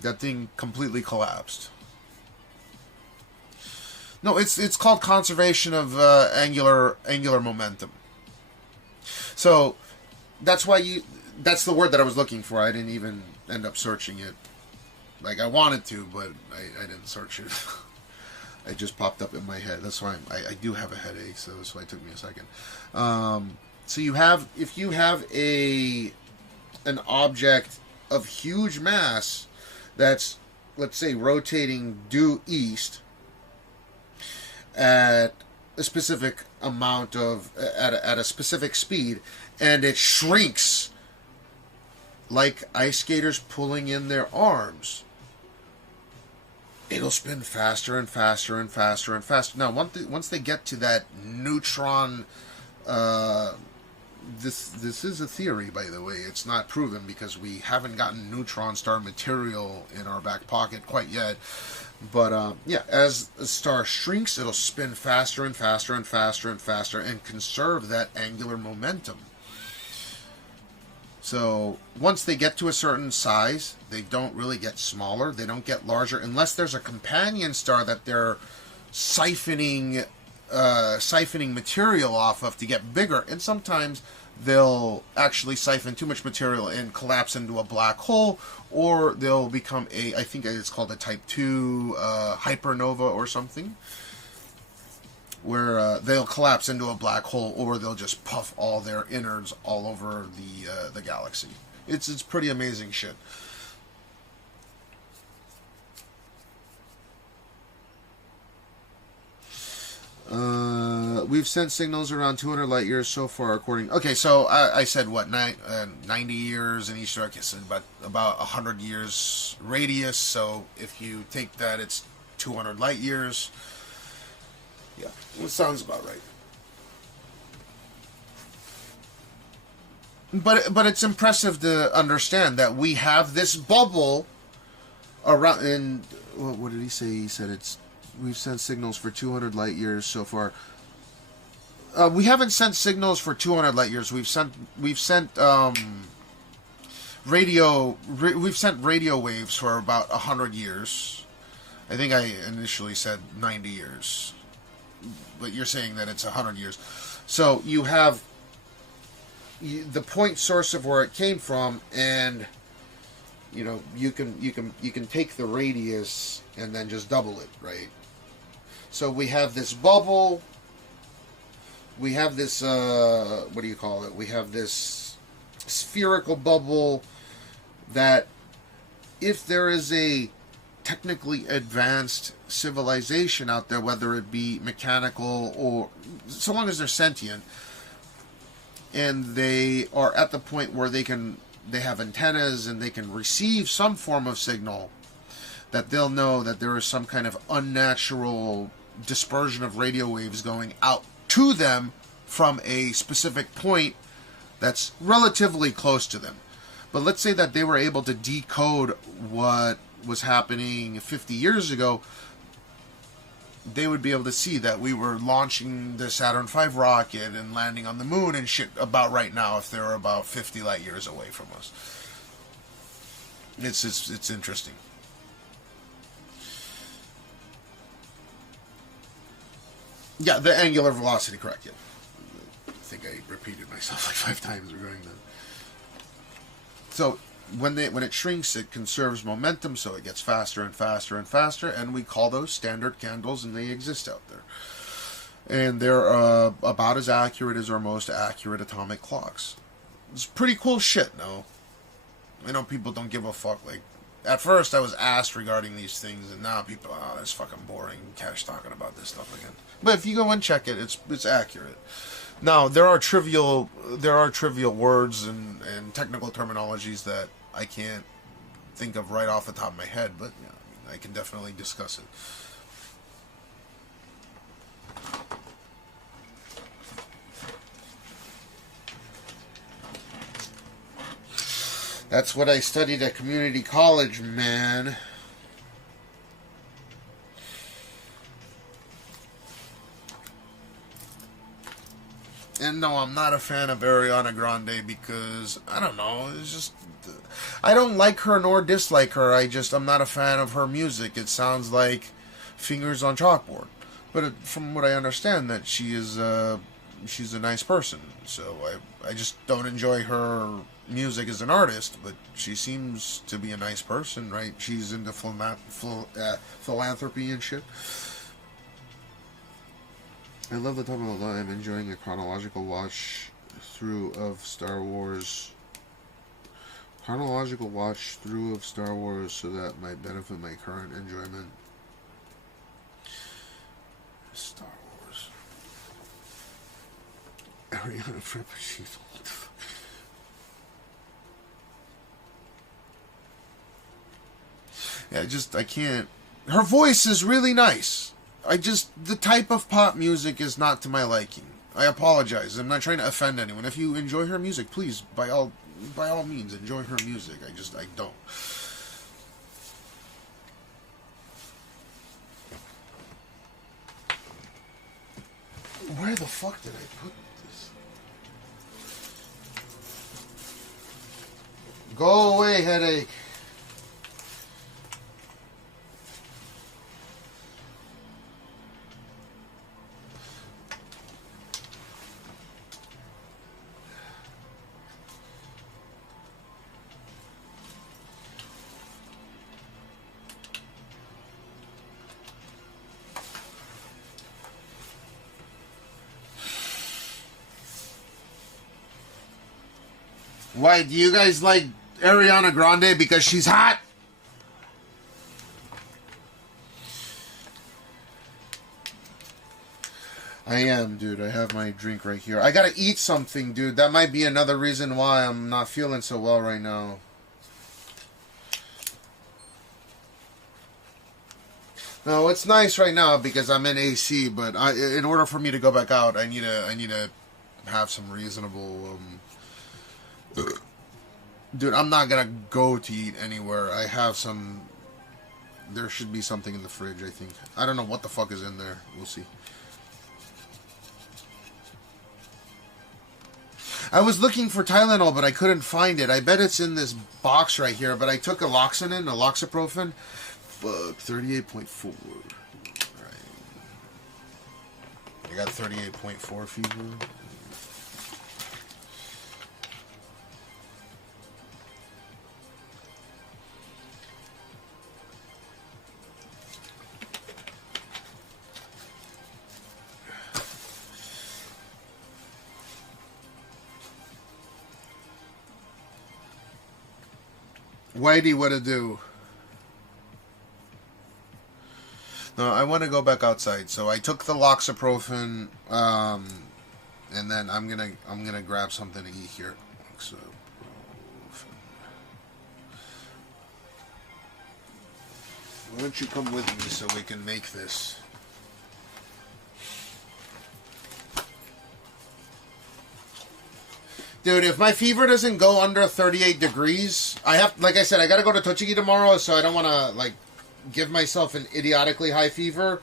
that thing completely collapsed. No, it's called conservation of angular momentum. So that's why that's the word that I was looking for. I didn't even end up searching it. Like I wanted to, but I didn't search it. It just popped up in my head. That's why I do have a headache, so that's why it took me a second. So if you have an object of huge mass that's, let's say, rotating due east at a specific amount of at a specific speed, and it shrinks like ice skaters pulling in their arms, it'll spin faster and faster and faster and faster. Now, once they get to that neutron this is a theory, by the way. It's not proven because we haven't gotten neutron star material in our back pocket quite yet. But yeah, as a star shrinks, it'll spin faster and faster and faster and faster and conserve that angular momentum. So once they get to a certain size, they don't really get smaller. They don't get larger unless there's a companion star that they're siphoning material off of to get bigger. And sometimes they'll actually siphon too much material and collapse into a black hole, or they'll become I think it's called a type 2 hypernova or something, where they'll collapse into a black hole, or they'll just puff all their innards all over the galaxy. It's pretty amazing shit. We've sent signals around 200 light years so far, according... Okay, so I said, what, 90 years in each direction, so about 100 years radius, so if you take that, it's 200 light years. Yeah, it sounds about right. But it's impressive to understand that we have this bubble around... And what did he say? He said we've sent signals for 200 light years so far. We haven't sent signals for 200 light years. We've sent radio waves for about 100 years. I think I initially said 90 years, but you're saying that it's 100 years. So you have the point source of where it came from, and you know you can take the radius and then just double it, right? So we have this bubble. We have this, what do you call it? We have this spherical bubble that if there is a technically advanced civilization out there, whether it be mechanical or so long as they're sentient, and they are at the point where they have antennas and they can receive some form of signal, that they'll know that there is some kind of unnatural dispersion of radio waves going out to them from a specific point that's relatively close to them. But let's say that they were able to decode what was happening 50 years ago, they would be able to see that we were launching the Saturn V rocket and landing on the moon and shit about right now if they were about 50 light years away from us. It's interesting. Yeah, the angular velocity, correct, yeah. I think I repeated myself like 5 times regarding that. So, when it shrinks, it conserves momentum, so it gets faster and faster and faster, and we call those standard candles, and they exist out there. And they're about as accurate as our most accurate atomic clocks. It's pretty cool shit, no? I know people don't give a fuck, like, at first I was asked regarding these things, and now people, oh, that's fucking boring, Cash talking about this stuff again. But if you go and check it, it's accurate. Now, there are trivial words and technical terminologies that I can't think of right off the top of my head, but yeah, I mean, I can definitely discuss it. That's what I studied at community college, man. And no, I'm not a fan of Ariana Grande because, I don't know, it's just... I don't like her nor dislike her, I'm not a fan of her music. It sounds like fingers on chalkboard. But from what I understand, that she's a nice person. So I just don't enjoy her music as an artist, but she seems to be a nice person, right? She's into philanthropy and shit. I love the time of the I'm enjoying a chronological watch through of Star Wars. Chronological watch through of Star Wars, so that might benefit my current enjoyment. Star Wars. Ariana Frappuccino. What the fuck? Yeah, I can't. Her voice is really nice. The type of pop music is not to my liking. I apologize. I'm not trying to offend anyone. If you enjoy her music, please, by all means, enjoy her music. I don't. Where the fuck did I put this? Go away, headache. Why, do you guys like Ariana Grande because she's hot? I am, dude. I have my drink right here. I gotta eat something, dude. That might be another reason why I'm not feeling so well right now. No, it's nice right now because I'm in AC, but in order for me to go back out, I need to have some reasonable... Dude, I'm not gonna go to eat anywhere. I have some... There should be something in the fridge, I think. I don't know what the fuck is in there. We'll see. I was looking for Tylenol, but I couldn't find it. I bet it's in this box right here, but I took a Loxapron. Fuck, 38.4. Right. I got 38.4 fever. Whitey, what to do? No, I want to go back outside. So I took the Loxapron, and then I'm gonna grab something to eat here. Loxapron. Why don't you come with me so we can make this? Dude, if my fever doesn't go under 38 degrees, like I said, I gotta go to Tochigi tomorrow, so I don't want to, like, give myself an idiotically high fever.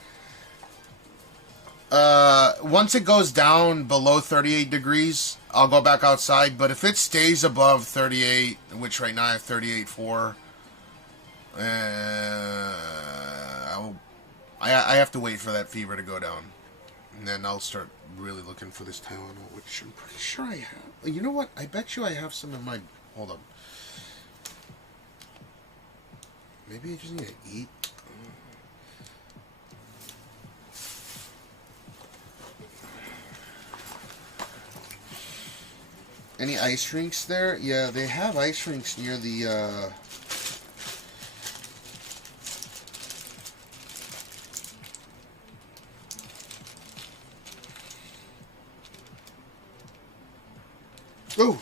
Once it goes down below 38 degrees, I'll go back outside, but if it stays above 38, which right now I have 38.4, I have to wait for that fever to go down. And then I'll start really looking for this Tylenol, which I'm pretty sure I have. You know what? I bet you I have some in my... Hold on. Maybe I just need to eat. Any ice rinks there? Yeah, they have ice rinks near the... Ooh.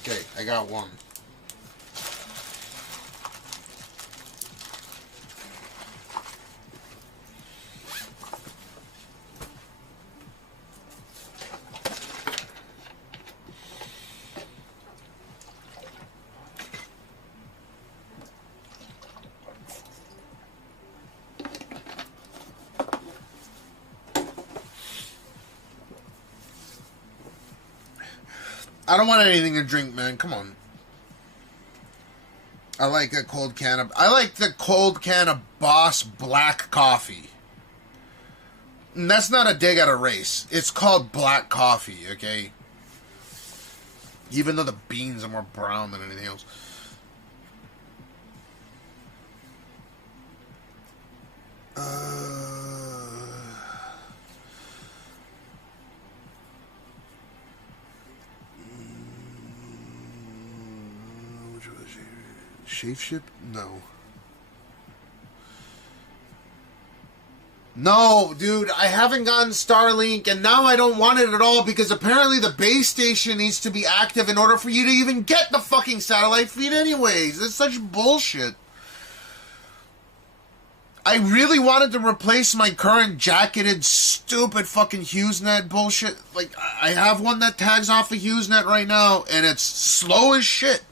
Okay, I got one. I don't want anything to drink, man. Come on. I like a cold can of... I like the cold can of Boss Black Coffee. And that's not a dig at a race. It's called black coffee, okay? Even though the beans are more brown than anything else. Shave ship? No. No, dude, I haven't gotten Starlink, and now I don't want it at all because apparently the base station needs to be active in order for you to even get the fucking satellite feed anyways. It's such bullshit. I really wanted to replace my current jacketed, stupid fucking HughesNet bullshit. Like, I have one that tags off of HughesNet right now, and it's slow as shit.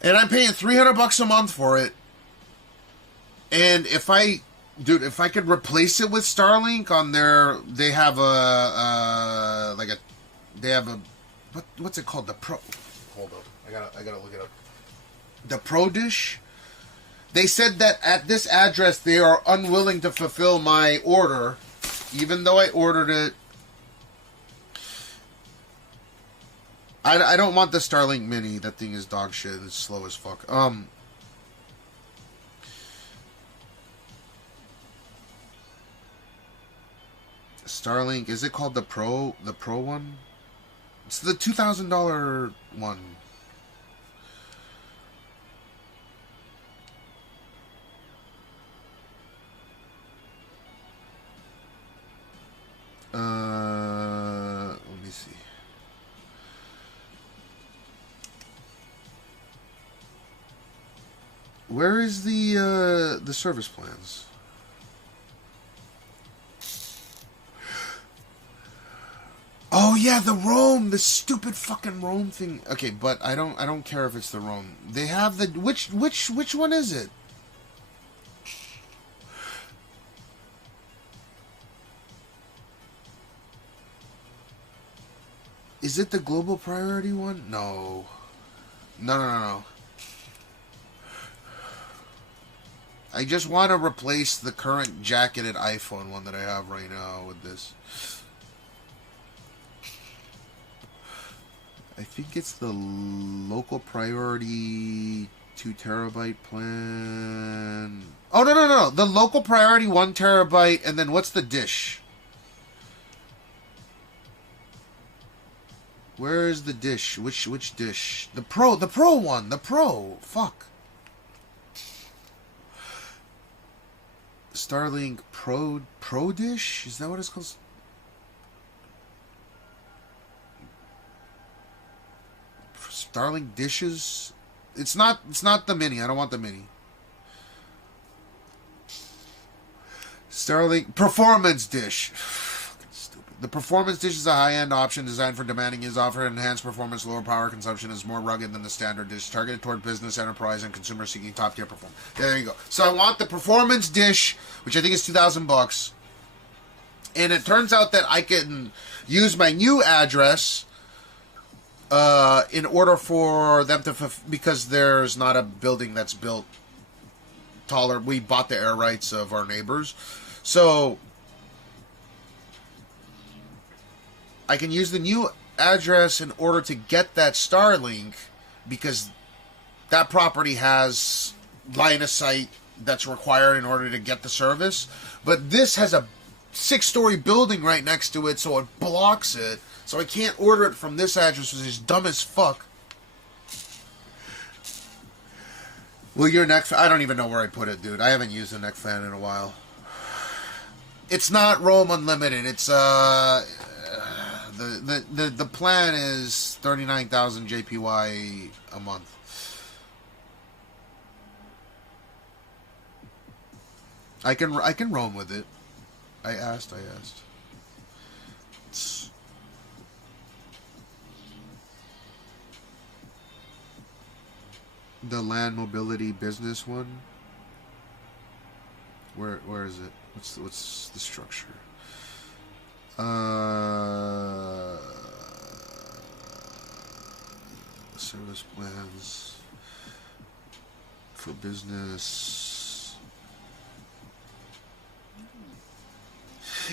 And I'm paying $300 a month for it. And if I could replace it with Starlink on their, they have what's it called? The Pro. Hold up, I gotta look it up. The Pro Dish. They said that at this address they are unwilling to fulfill my order, even though I ordered it. I don't want the Starlink Mini. That thing is dog shit. It's slow as fuck. Starlink, is it called the Pro? The Pro one? It's the $2,000 one. Let me see. Where is the service plans? Oh yeah, the Roam, the stupid fucking Roam thing. Okay, but I don't care if it's the Roam. They have the which one is it? Is it the global priority one? No. No. I just want to replace the current jacketed iPhone one that I have right now with this. I think it's the local priority 2 terabyte plan. Oh, no. The local priority 1 terabyte, and then what's the dish? Where is the dish? Which dish? The Pro one. The Pro. Fuck. Starlink Pro Dish? Is that what it's called? Starlink dishes? It's not the Mini. I don't want the Mini. Starlink Performance Dish. Fucking stupid. The Performance Dish is a high-end option designed for demanding use, offer enhanced performance, lower power consumption, is more rugged than the standard dish, targeted toward business, enterprise, and consumers seeking top-tier performance. There you go. So I want the Performance Dish, which I think is $2,000. And it turns out that I can use my new address in order for them to, because there's not a building that's built taller. We bought the air rights of our neighbors. So I can use the new address in order to get that Starlink, because that property has line of sight that's required in order to get the service. But this has a 6-story building right next to it, so it blocks it. So I can't order it from this address, which is dumb as fuck. Well, your neck fan, I don't even know where I put it, dude. I haven't used a neck fan in a while. It's not Roam Unlimited. It's the plan is 39,000 JPY a month. I can roam with it. I asked. The land mobility business one. Where is it? What's the structure? Service plans for business.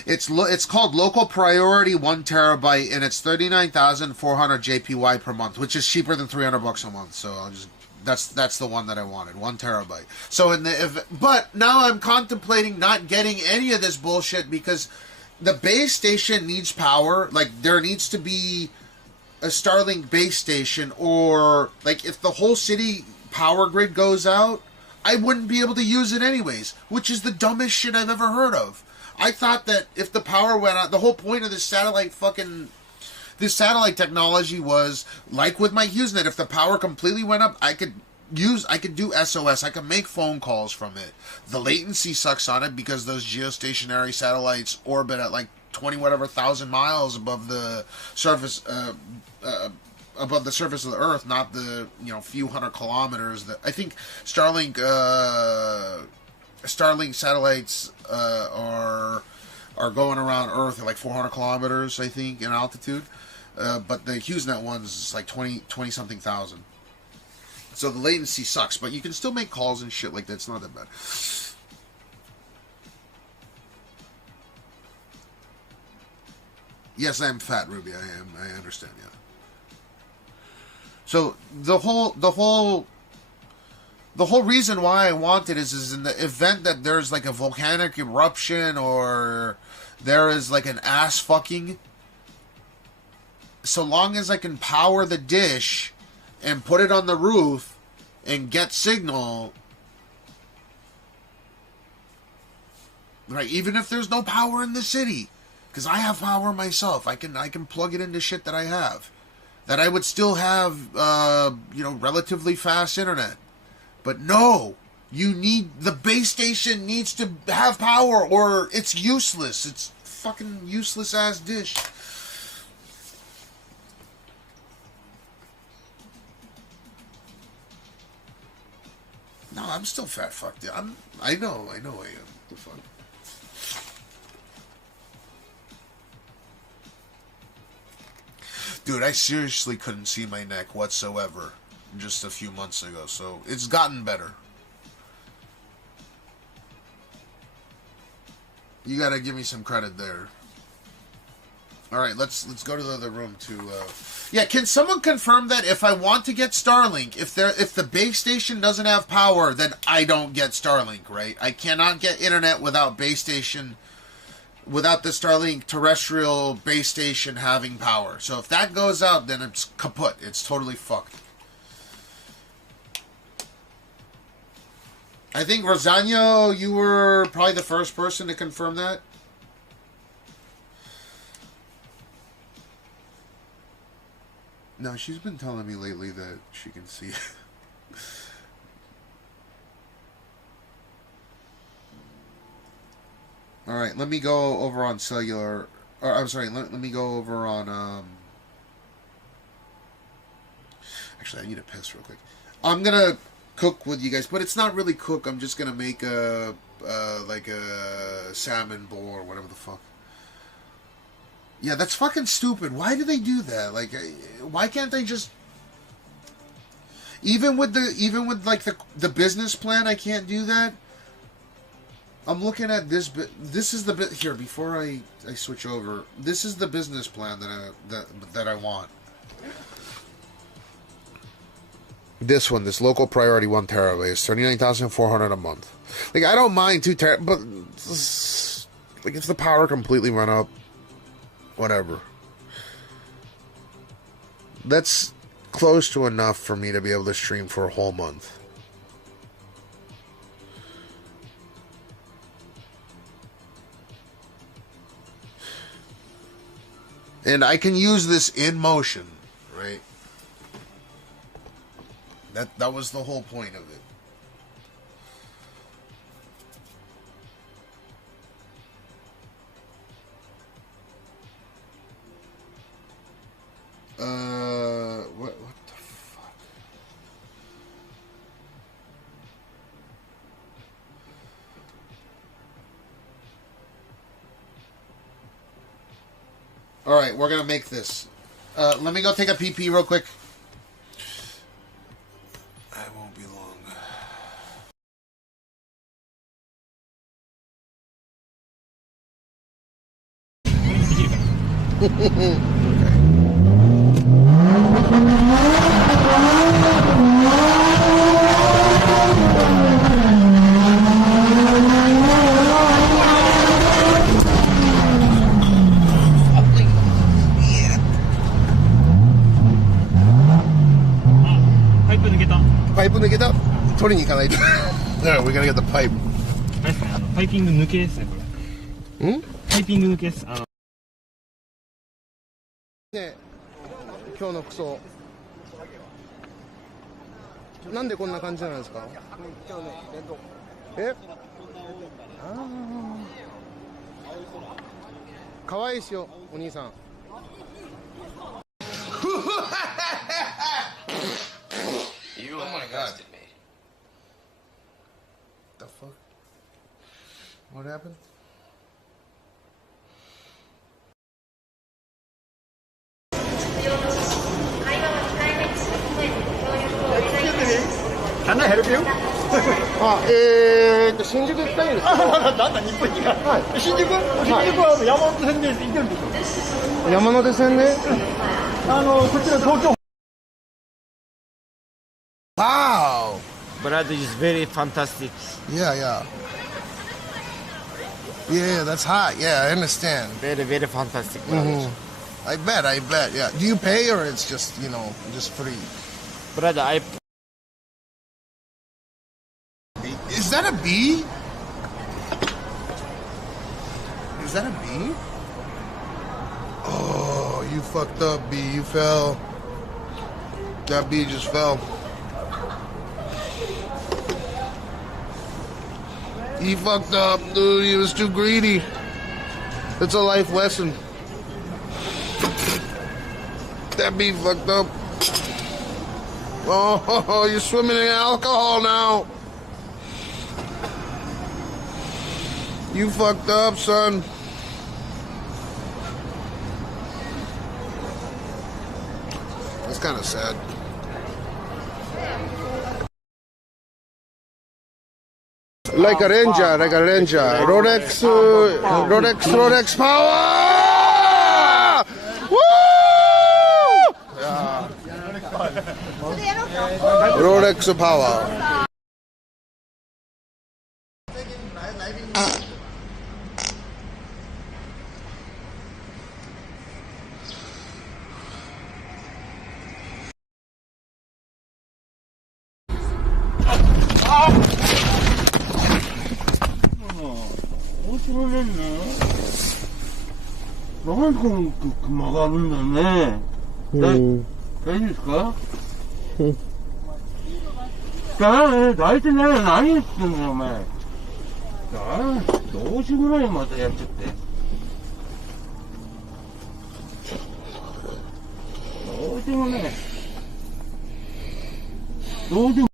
It's called Local Priority 1 terabyte, and it's 39,400 JPY per month, which is cheaper than $300 a month. So I'll just. That's the one that I wanted, 1 terabyte. So but now I'm contemplating not getting any of this bullshit because the base station needs power. Like, there needs to be a Starlink base station, or like if the whole city power grid goes out, I wouldn't be able to use it anyways, which is the dumbest shit I've ever heard of. I thought that if the power went out, the whole point of this satellite technology was, like with my HughesNet, if the power completely went up, I could do SOS, I could make phone calls from it. The latency sucks on it because those geostationary satellites orbit at like 20 whatever thousand miles above the surface of the Earth, not the few hundred kilometers that I think Starlink satellites are going around Earth at like 400 kilometers, I think, in altitude. But the HughesNet ones is like 20 something thousand. So the latency sucks, but you can still make calls and shit like that. It's not that bad. Yes, I am fat, Ruby. I am. I understand. Yeah. So the whole reason why I want it is in the event that there's like a volcanic eruption or there is like an ass fucking. So long as I can power the dish and put it on the roof and get signal, right? Even if there's no power in the city, because I have power myself, I can plug it into shit that I have, that I would still have, relatively fast internet. But no, the base station needs to have power or it's useless. It's fucking useless ass dish. No, I'm still fat fucked. I know I am. The fuck. Dude, I seriously couldn't see my neck whatsoever just a few months ago, so it's gotten better. You gotta give me some credit there. Alright, let's go to the other room to yeah, can someone confirm that if I want to get Starlink, if the base station doesn't have power, then I don't get Starlink, right? I cannot get internet without base station, without the Starlink terrestrial base station having power. So if that goes out, then it's kaput. It's totally fucked. I think, Rosanio, you were probably the first person to confirm that. No, she's been telling me lately that she can see it. Alright, let me go over on cellular. Or, I'm sorry, let me go over on... Actually, I need to piss real quick. I'm gonna cook with you guys, but it's not really cook. I'm just gonna make like a salmon bowl or whatever the fuck. Yeah, that's fucking stupid. Why do they do that? Like, why can't they just... Even with like the business plan, I can't do that. I'm looking at this. This is the bit here. Before I switch over, this is the business plan that I want. This one, this local priority 1 terabyte is $39,400 a month. Like, I don't mind 2 terabytes, but like if the power completely went up, whatever. That's close to enough for me to be able to stream for a whole month. And I can use this in motion, right? That was the whole point of it. What the fuck? Alright, we're gonna make this. Let me go take a pee-pee real quick. I won't be long. 파이프抜けた取りに行かないと No, we gotta get the pipe. パイピング抜けですね、これ。パイピング抜けです。ね、今日の服装。なんでこんな感じなんですか？今日ね、え？ああ。可愛いですよ、お兄さん。You arrested me. The fuck? What happened? Can I help you? 新宿行きたいんですけど。なんだ日本にか。はい。新宿は山手線で行けるんですよ。山手線で？こちら東京。Wow. Brother is very fantastic. Yeah, yeah. Yeah, that's hot. Yeah, I understand. Very, very fantastic. Brother. I bet. Yeah. Do you pay or it's just, just free? Brother, I. Is that a bee? Is that a bee? Oh, you fucked up, bee. You fell. That bee just fell. He fucked up, dude. He was too greedy. It's a life lesson. That bee fucked up. Oh, you're swimming in alcohol now. You fucked up, son. That's kind of sad. Like a Ranger. Rolex power! Woo! Yeah. Rolex power.なんでこの曲がるんだね。大丈夫ですか？大体何言ってんだよお前。どうしようもないよまたやっちゃって。どうしようもない。どうでも。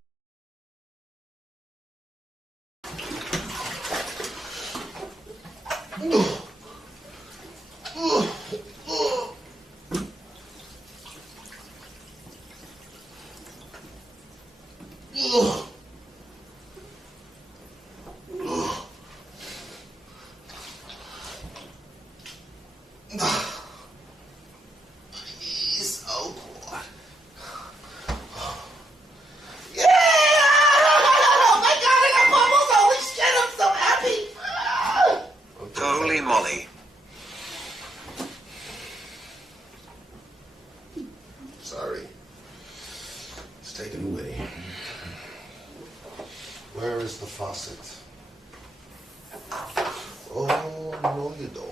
Holy moly. Sorry. It's taken away. Where is the faucet? Oh, no you don't.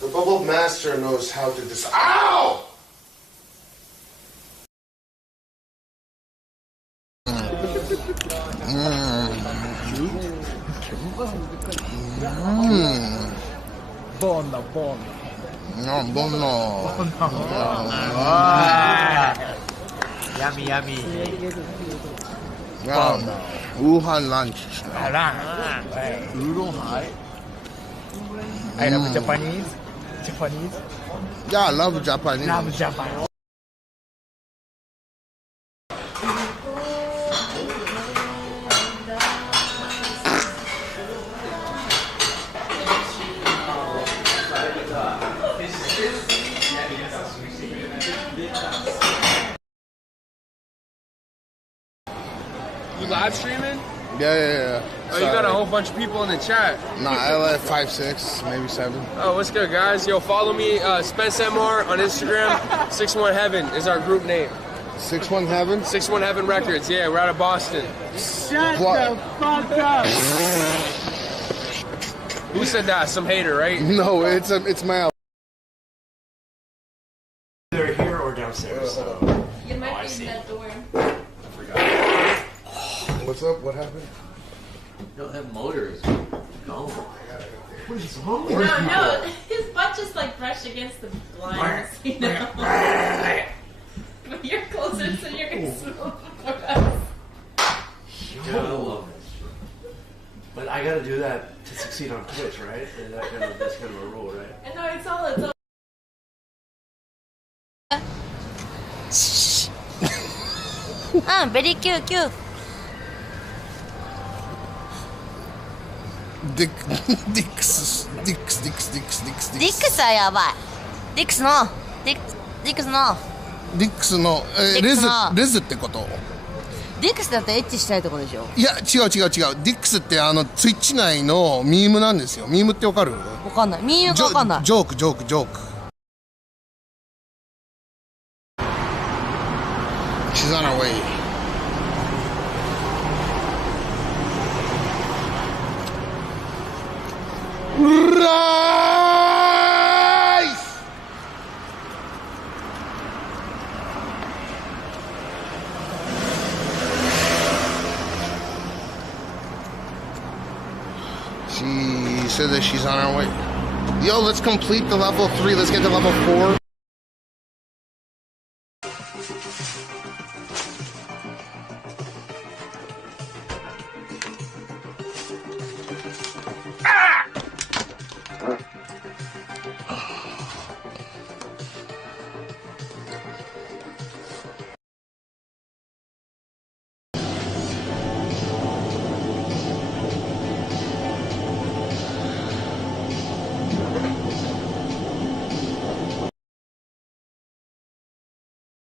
The bubble master knows how to Ow! Buono. No, buono. Yummy. Wuhan lunch. I love Japanese. Yeah, I love Japanese. Japan. You live streaming? Yeah. Oh, you got a whole bunch of people in the chat. Nah, I like 5, 6, maybe 7. Oh, what's good, guys? Yo, follow me, Spence MR on Instagram. 61 Heaven is our group name. 6-1 Heaven? 6-1 Heaven Records, yeah, we're out of Boston. Shut the fuck up. Who said that? Some hater, right? No, it's my. They're here or downstairs. So. You might be in that door. I forgot. What's up? What happened? No, that motor is gone. What is wrong? No, his butt just like brushed against the blinds, you know. But you're closer, so you're gonna smell before us. Dude, I love this. But I gotta do that to succeed on Twitch, right? That's kind of a rule, right? I know, it's all. very cute. Dix. ディックスはやばい。ディックスのレズってこと？ディックスだってエッチしたいところでしょ？いや違う。ディックスってツイッチ内のミームなんですよ。ミームってわかる？わかんない。ミームがわかんない。ジョーク。She's on her way. Rice! She said that she's on her way. Yo, let's complete the level 3. Let's get to level 4.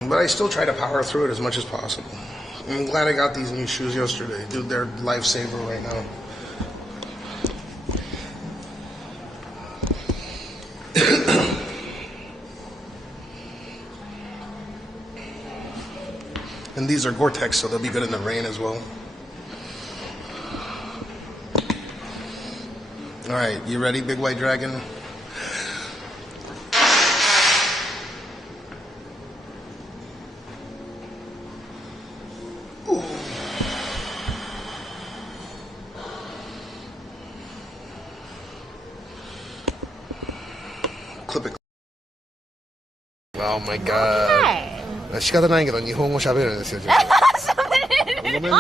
But I still try to power through it as much as possible. I'm glad I got these new shoes yesterday. Dude, they're lifesaver right now. And these are Gore-Tex, so they'll be good in the rain as well. Alright, you ready, Big White Dragon? Clip it. Oh my god. 仕方ないけど日本語喋るんですよ。Oh my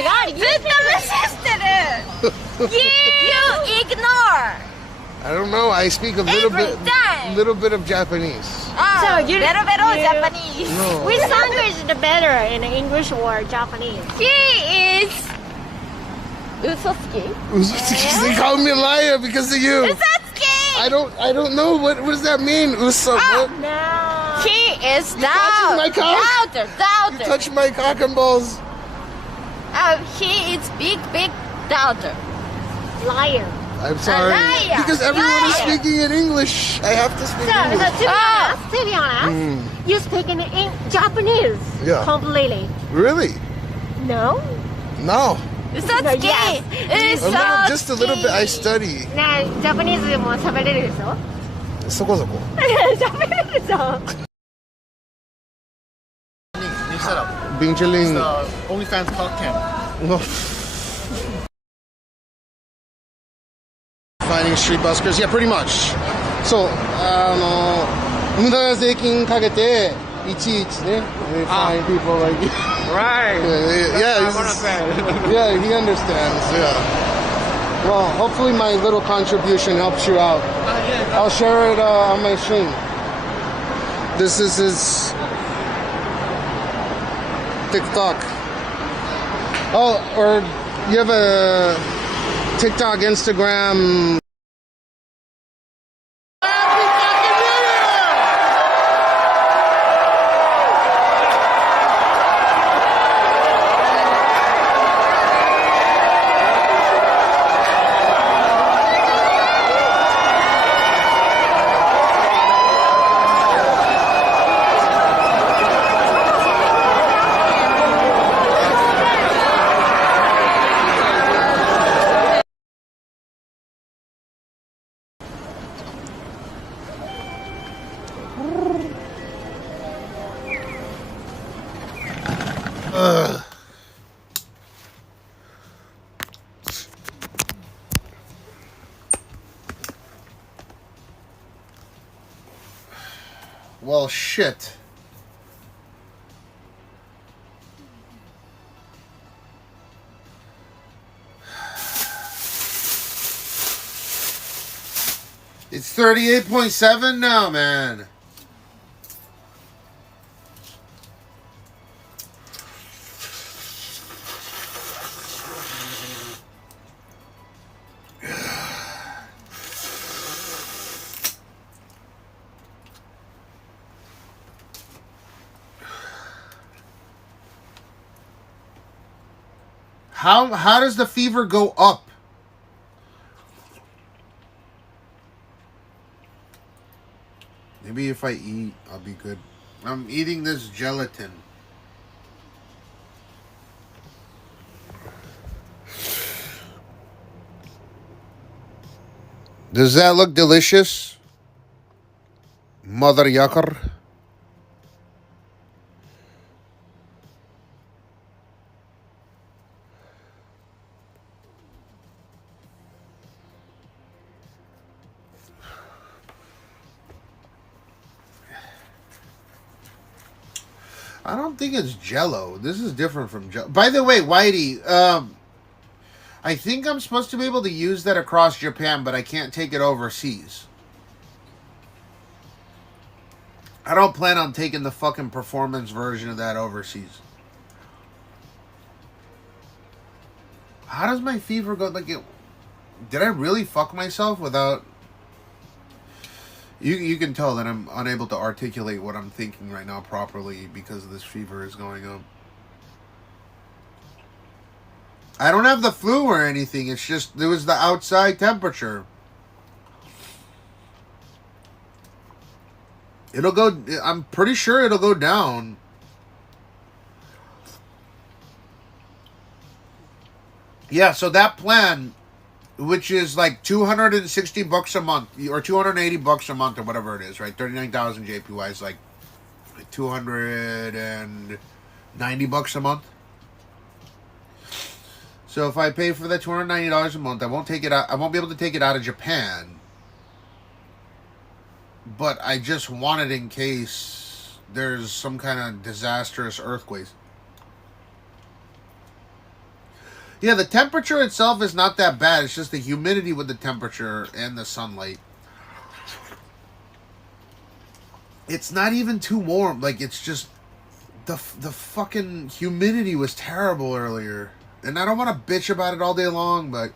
god, you You ignore. I don't know. I speak a little bit of Japanese. So you Japanese. No. Which language is the better in English or Japanese? He is Usotsuki. They call me a liar because of you. Usotsuki. I don't know what does that mean? Uso. No. He is touching my cock. Doubter. You touch my cock and balls. He is big doubter. Liar. I'm sorry. Because everyone is speaking in English. I have to speak English. To be honest, you speak in Japanese. Yeah. Completely. Really? No. No. Usotsuki. Just a little bit. I study. ね、ジャパニーズでも喋れるでしょ？そこそこ。喋れるじゃん。New setup. Bing Chiling. OnlyFans cock cam. Finding street buskers. Yeah, pretty much. So, 無駄な税金かけていちいちね they find people like Right. Yeah, he understands. Yeah. Well, hopefully my little contribution helps you out. I'll share it on my stream. This is his TikTok. Oh, or you have a TikTok, Instagram. well, shit. It's 38.7 now, man. How does the fever go up? Maybe if I eat, I'll be good. I'm eating this gelatin. Does that look delicious? Mother yucker. I don't think it's Jello. This is different from Jello. By the way, Whitey, I think I'm supposed to be able to use that across Japan, but I can't take it overseas. I don't plan on taking the fucking performance version of that overseas. How does my fever go? Like, did I really fuck myself without... You can tell that I'm unable to articulate what I'm thinking right now properly because this fever is going up. I don't have the flu or anything. It's just, it was the outside temperature. It'll go, I'm pretty sure it'll go down. Yeah, so that plan, which is like $260 a month or $280 a month or whatever it is, right? 39,000 JPY is like $290 a month. So if I pay for that $290 a month, I won't take it out. I won't be able to take it out of Japan. But I just want it in case there's some kind of disastrous earthquakes. Yeah, the temperature itself is not that bad. It's just the humidity with the temperature and the sunlight. It's not even too warm. Like, it's just... The fucking humidity was terrible earlier. And I don't want to bitch about it all day long, but...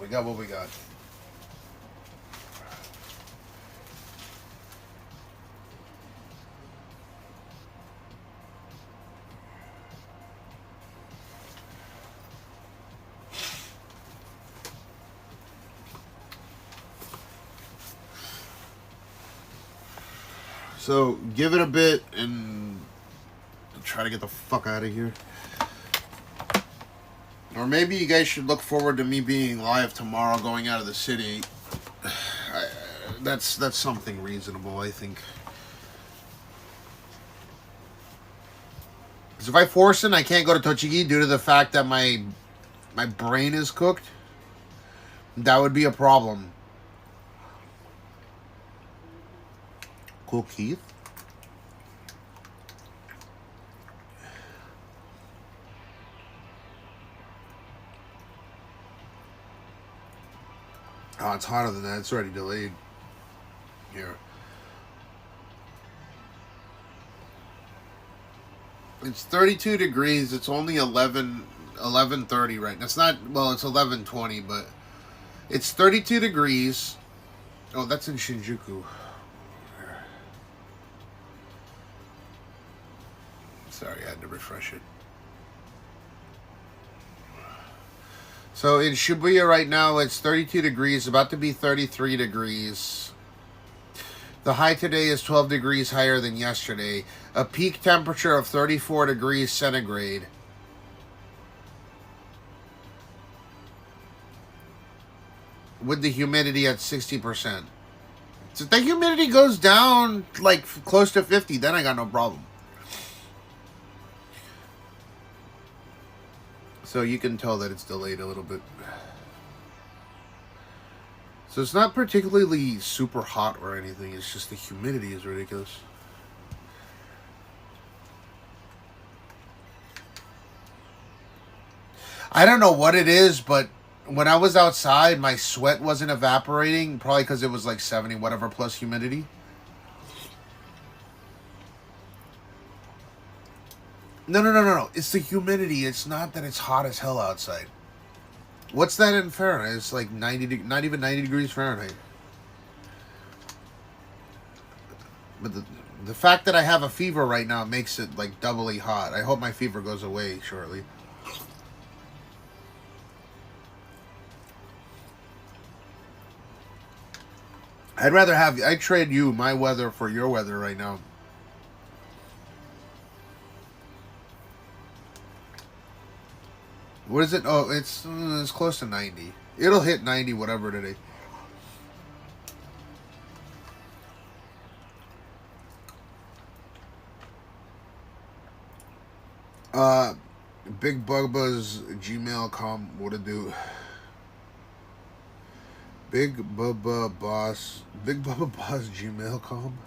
We got what we got. So, give it a bit and try to get the fuck out of here. Or maybe you guys should look forward to me being live tomorrow going out of the city. That's something reasonable, I think. Because if I force it, I can't go to Tochigi due to the fact that my brain is cooked. That would be a problem. Cool, Keith. Oh, it's hotter than that. It's already delayed. Here. It's 32 degrees. It's only 11:30 right now. It's not, well, it's 11:20, but it's 32 degrees. Oh, that's in Shinjuku. Sorry, I had to refresh it. So in Shibuya right now, it's 32 degrees, about to be 33 degrees. The high today is 12 degrees higher than yesterday. A peak temperature of 34 degrees centigrade. With the humidity at 60%. So if the humidity goes down like close to 50, then I got no problem. So you can tell that it's delayed a little bit. So it's not particularly super hot or anything. It's just the humidity is ridiculous. I don't know what it is, but when I was outside, my sweat wasn't evaporating. Probably because it was like 70 whatever plus humidity. No. It's the humidity. It's not that it's hot as hell outside. What's that in Fahrenheit? It's like 90, not even 90 degrees Fahrenheit. But the fact that I have a fever right now makes it like doubly hot. I hope my fever goes away shortly. I'd trade you my weather for your weather right now. What is it? Oh, it's close to 90. It'll hit 90 whatever today. Big Bubba's Gmail.com. What to do? Big Bubba Boss Gmail.com.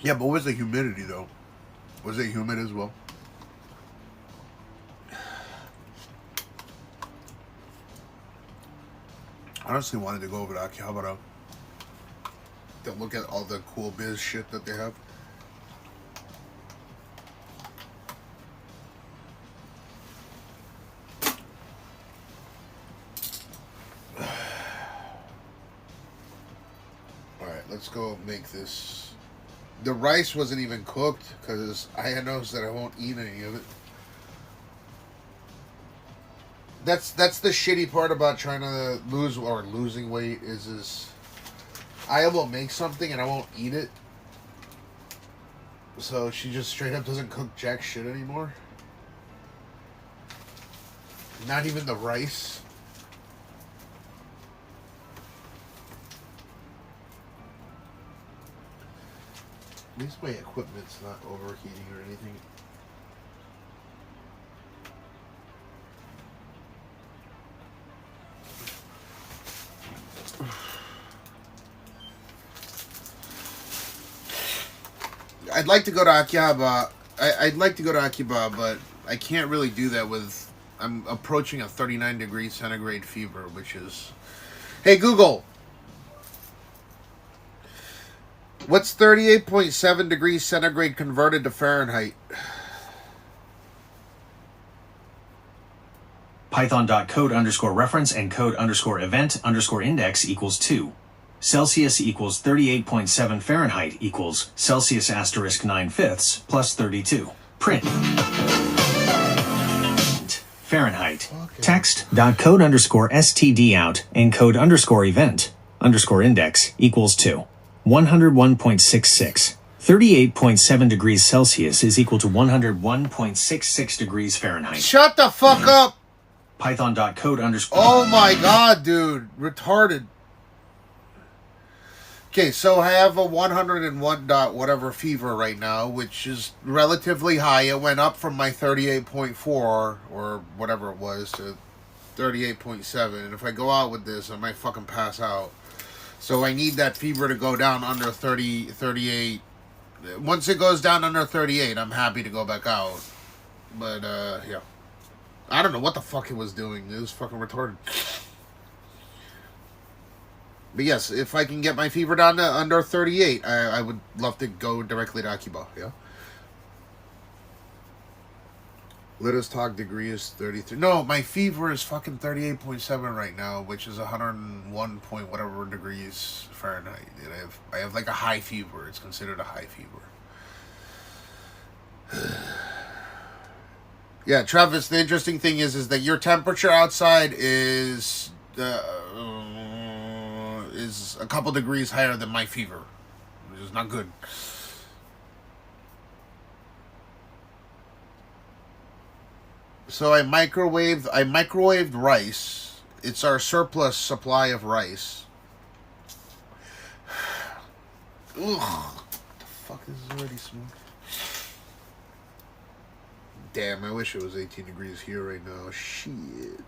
Yeah, but what's the humidity though? Was it humid as well? I honestly wanted to go over to Akihabara to look at all the cool biz shit that they have. Alright, let's go make this. The rice wasn't even cooked because I had noticed that I won't eat any of it. That's the shitty part about trying to lose or losing weight is I will make something and I won't eat it. So she just straight up doesn't cook jack shit anymore. Not even the rice. At least my equipment's not overheating or anything. I'd like to go to Akihabara. I'd like to go to Akiba, but I can't really do that with... I'm approaching a 39 degrees centigrade fever, which is... Hey, Google! What's 38.7 degrees centigrade converted to Fahrenheit? Python.code_reference and code_event_index equals 2. Celsius equals 38.7 Fahrenheit equals Celsius * 9/5 plus 32. Print. Fahrenheit. Okay. Text.code_std out and code_event_index equals 2. 101.66. 38.7 degrees Celsius is equal to 101.66 degrees Fahrenheit. Shut the fuck up! Python.code_. Oh my god, dude. Retarded. Okay, so I have a 101 dot whatever fever right now, which is relatively high. It went up from my 38.4 or whatever it was to 38.7. And if I go out with this, I might fucking pass out. So I need that fever to go down under 38. Once it goes down under 38, I'm happy to go back out. But, yeah. I don't know what the fuck it was doing. It was fucking retarded. But yes, if I can get my fever down to under 38, I would love to go directly to Akiba, yeah? Let us talk degrees 33. No, my fever is fucking 38.7 right now, which is 101 point whatever degrees Fahrenheit. And I have like a high fever. It's considered a high fever. Yeah, Travis, the interesting thing is that your temperature outside is a couple degrees higher than my fever, which is not good. So I microwaved rice. It's our surplus supply of rice. Ugh. What the fuck? This is already smooth. Damn, I wish it was 18 degrees here right now. Shit.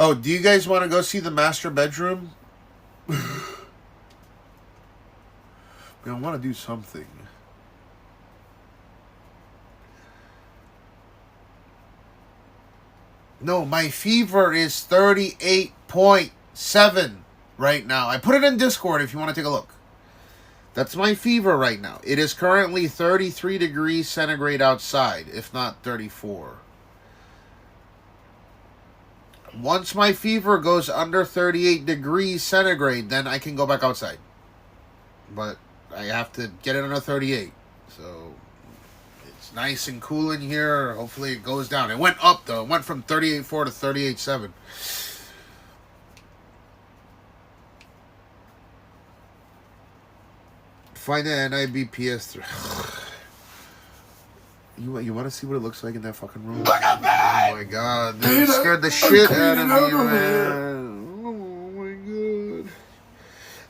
Oh, do you guys want to go see the master bedroom? I want to do something. No, my fever is 38.7 right now. I put it in Discord if you want to take a look. That's my fever right now. It is currently 33 degrees centigrade outside, if not 34. Once my fever goes under 38 degrees centigrade, then I can go back outside. But I have to get it under 38. So it's nice and cool in here. Hopefully it goes down. It went up though. It went from 38.4 to 38.7. Find the NIB PS3. You want to see what it looks like in that fucking room? Oh my god, dude, it scared the shit out of me, man. Oh my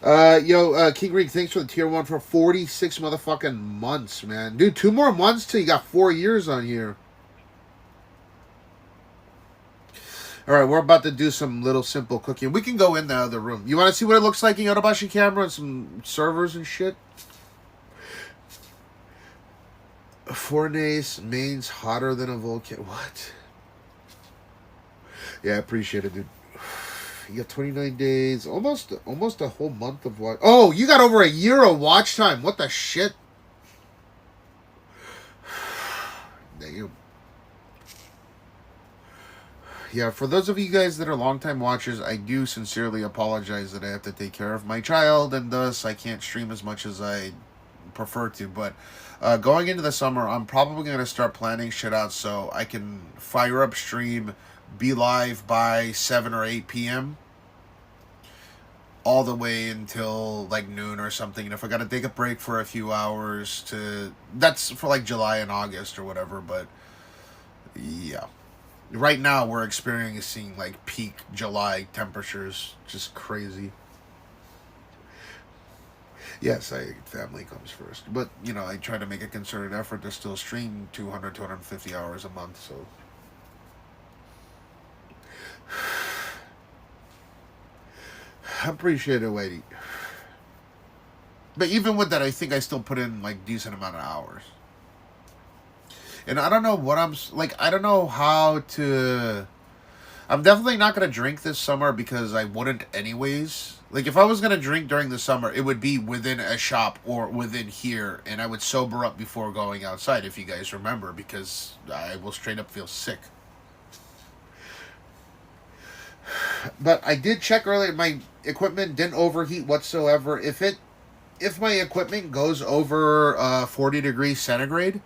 god. King Greek, thanks for the tier 1 for 46 motherfucking months, man. Dude, 2 more months till you got 4 years on here. Alright, we're about to do some little simple cooking. We can go in the other room. You want to see what it looks like in Yodobashi camera and some servers and shit? Fornace mains hotter than a volcano. What? Yeah, I appreciate it, dude. You got 29 days, almost a whole month of watch. Oh, you got over a year of watch time. What the shit? Damn. Yeah, for those of you guys that are longtime watchers, I do sincerely apologize that I have to take care of my child, and thus I can't stream as much as I prefer to. But going into the summer, I'm probably going to start planning shit out so I can fire up stream, be live by 7 or 8 p.m. all the way until like noon or something. And if I got to take a break for a few hours that's for like July and August or whatever. But yeah, right now we're experiencing like peak July temperatures, just crazy. Yes, family comes first. But, you know, I try to make a concerted effort to still stream 200, 250 hours a month, so. I appreciate it, Whitey. But even with that, I think I still put in, like, decent amount of hours. And I don't know what I don't know how to... I'm definitely not going to drink this summer because I wouldn't anyways. Like, if I was going to drink during the summer, it would be within a shop or within here. And I would sober up before going outside, if you guys remember, because I will straight up feel sick. But I did check earlier. My equipment didn't overheat whatsoever. If my equipment goes over 40 degrees centigrade,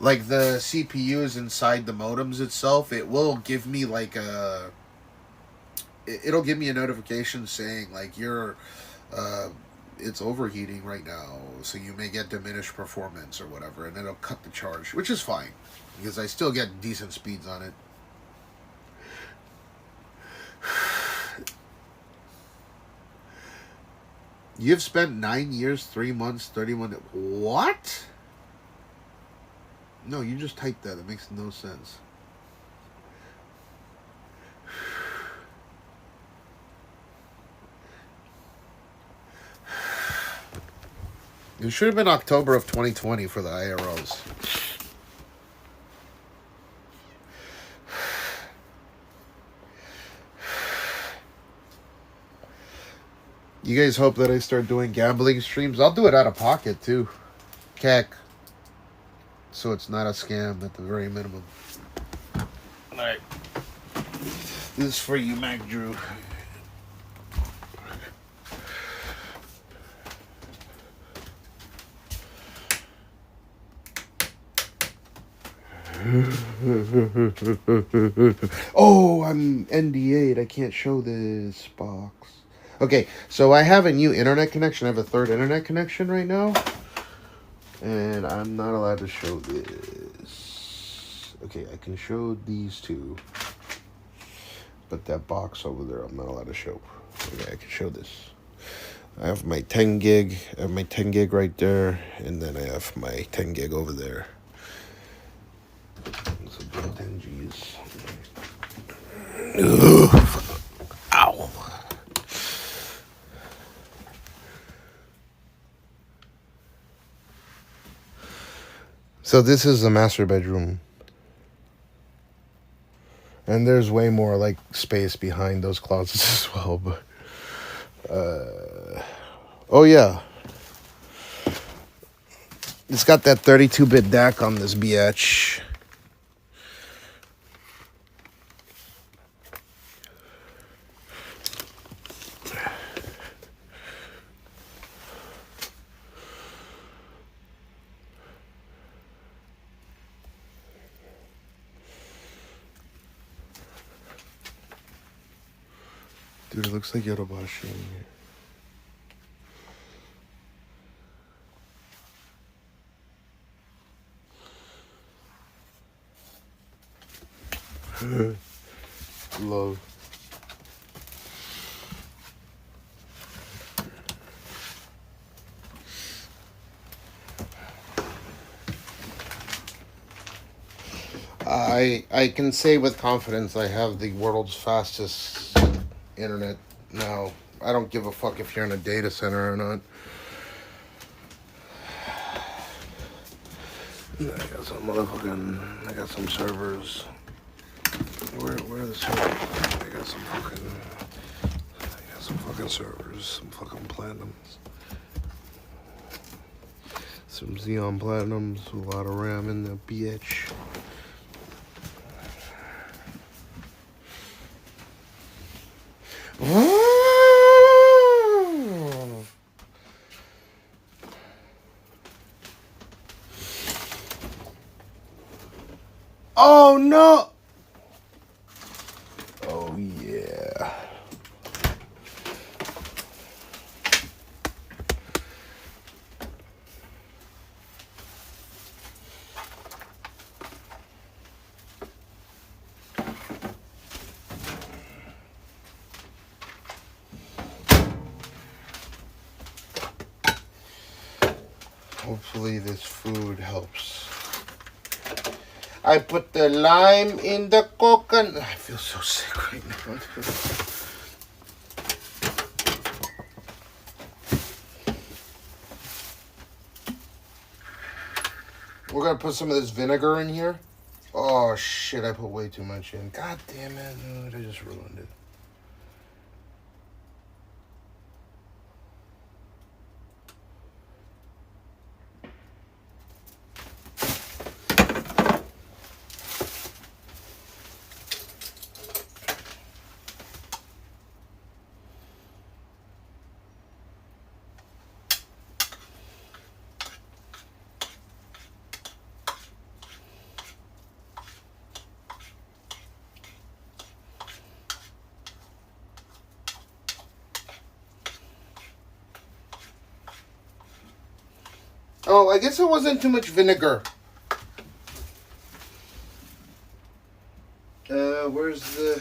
like the CPU is inside the modems itself, it will give me like it'll give me a notification saying like it's overheating right now, so you may get diminished performance or whatever, and it'll cut the charge, which is fine because I still get decent speeds on it. You've spent 9 years, 3 months, 31 days. What? No, you just typed that. It makes no sense. It should have been October of 2020 for the IRLs. You guys hope that I start doing gambling streams? I'll do it out of pocket too. CAC. So it's not a scam at the very minimum. Alright. This is for you, Mac Drew. Oh, I'm NDA'd. I can't show this box. Okay, so I have a new internet connection. I have a third internet connection right now. And I'm not allowed to show this. Okay, I can show these two. But that box over there, I'm not allowed to show. Okay, I can show this. I have my 10 gig. I have my 10 gig right there. And then I have my 10 gig over there. So 10 Gs. Ugh. Ow. So this is the master bedroom. And there's way more like space behind those closets as well, but oh yeah. It's got that 32-bit DAC on this bitch. Dude, it looks like Yodobashi in here. Love. I can say with confidence I have the world's fastest internet now. I don't give a fuck if you're in a data center or not. I got some servers. Where are the servers? I got some fucking servers, some fucking platinums. Some Xeon platinums, a lot of RAM in the bitch. Oh no! Oh yeah. Hopefully this food helps. I put the lime in the coconut. I feel so sick right now. We're gonna put some of this vinegar in here. Oh shit, I put way too much in. God damn it, dude, I just ruined it. Oh, I guess it wasn't too much vinegar. Where's the...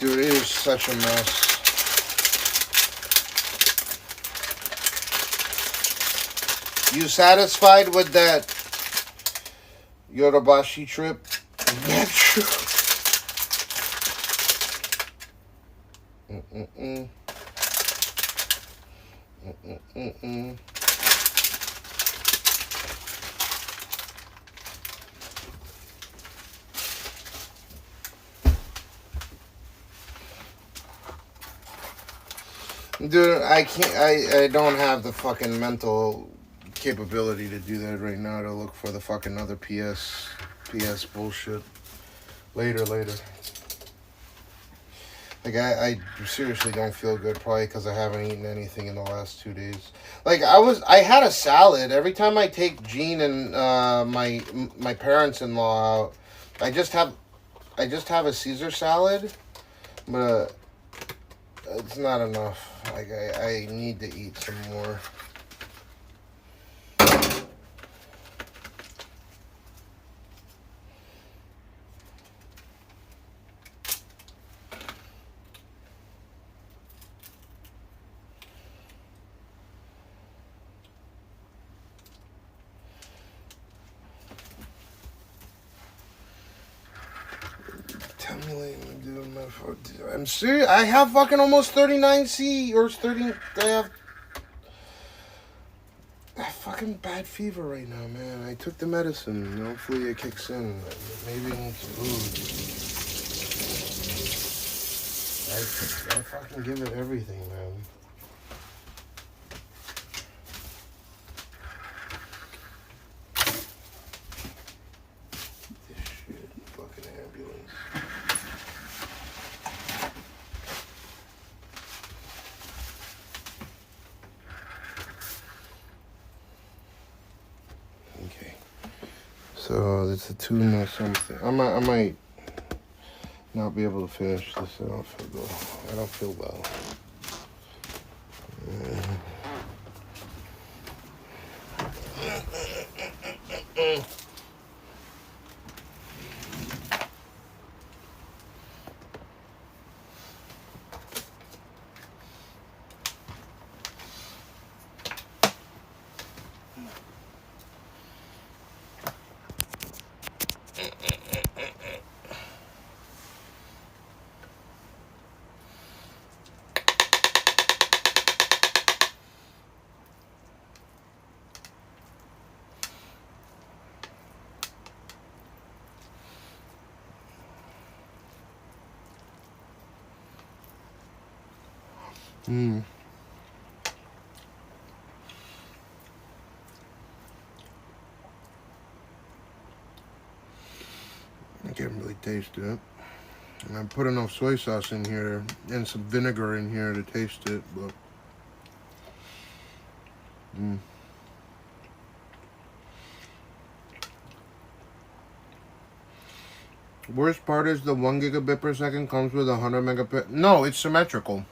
Dude, it is such a mess. You satisfied with that Yodobashi trip? Dude, I can't. I don't have the fucking mental capability to do that right now. To look for the fucking other PS bullshit. Later. Like I seriously don't feel good, probably because I haven't eaten anything in the last 2 days. Like I had a salad every time I take Jean and my parents-in-law out. I just have a Caesar salad, but it's not enough. Like I need to eat some more. I'm serious. I have fucking almost 39C or 30. I have fucking bad fever right now, man. I took the medicine. Hopefully it kicks in. Maybe I need to lose. I fucking give it everything, man. So it's a tuna something. I might not be able to finish this. I don't feel well. I can't really taste it. And I put enough soy sauce in here and some vinegar in here to taste it, but worst part is the 1 gigabit per second comes with 100 megabit. No, it's symmetrical.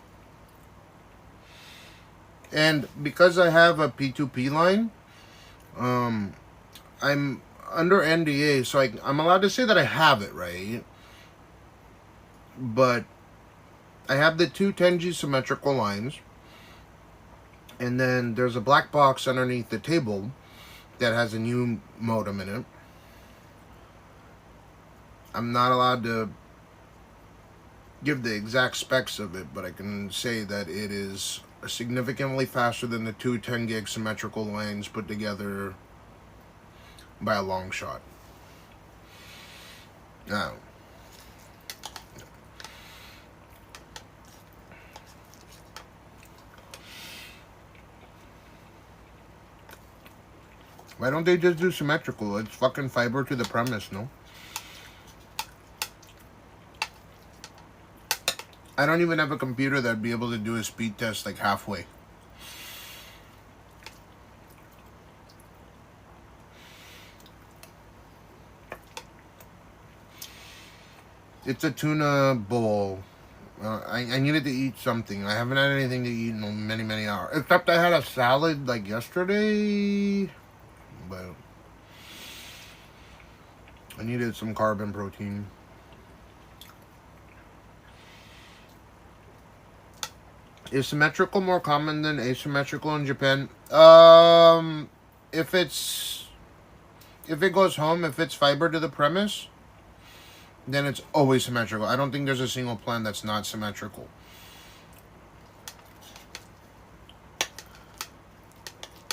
And because I have a P2P line, I'm under NDA, so I'm allowed to say that I have it, right? But I have the two 10G symmetrical lines, and then there's a black box underneath the table that has a new modem in it. I'm not allowed to give the exact specs of it, but I can say that it is significantly faster than the two 10 gig symmetrical lines put together by a long shot. Now, why don't they just do symmetrical? It's fucking fiber to the premise, no? I don't even have a computer that'd be able to do a speed test like halfway. It's a tuna bowl. I needed to eat something. I haven't had anything to eat in many, many hours. Except I had a salad like yesterday. But I needed some carb and protein. Is symmetrical more common than asymmetrical in Japan? If it goes home, if it's fiber to the premise, then it's always symmetrical. I don't think there's a single plan that's not symmetrical.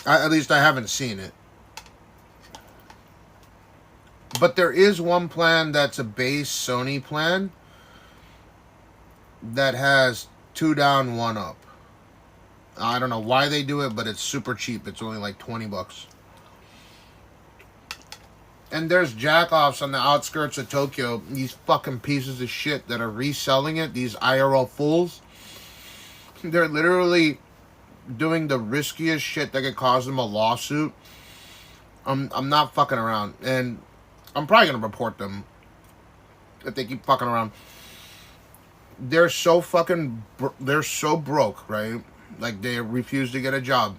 At least I haven't seen it. But there is one plan that's a base Sony plan that has 2 down, 1 up. I don't know why they do it, but it's super cheap. It's only like 20 bucks. And there's jack-offs on the outskirts of Tokyo, these fucking pieces of shit that are reselling it, these IRL fools. They're literally doing the riskiest shit that could cause them a lawsuit. I'm not fucking around. And I'm probably going to report them if they keep fucking around. They're so fucking... They're so broke, right? Like, they refuse to get a job.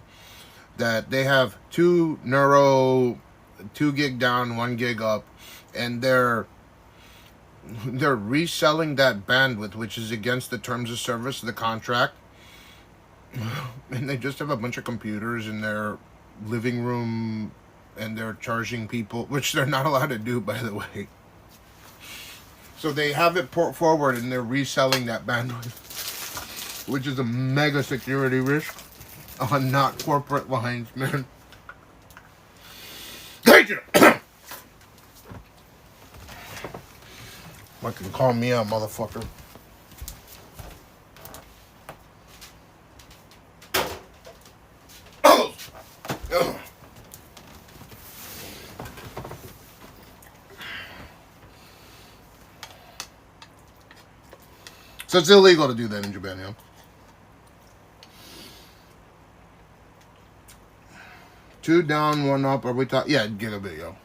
That they have 2 Neuro... 2 gig down, 1 gig up, and they're reselling that bandwidth, which is against the terms of service of the contract. And they just have a bunch of computers in their living room, and they're charging people, which they're not allowed to do, by the way. So they have it port forward and they're reselling that bandwidth, which is a mega security risk on not corporate lines, man. Fucking call me out, motherfucker. So it's illegal to do that in Japan, yeah? 2 down, 1 up. Are we talking? Yeah, gigabit, yo.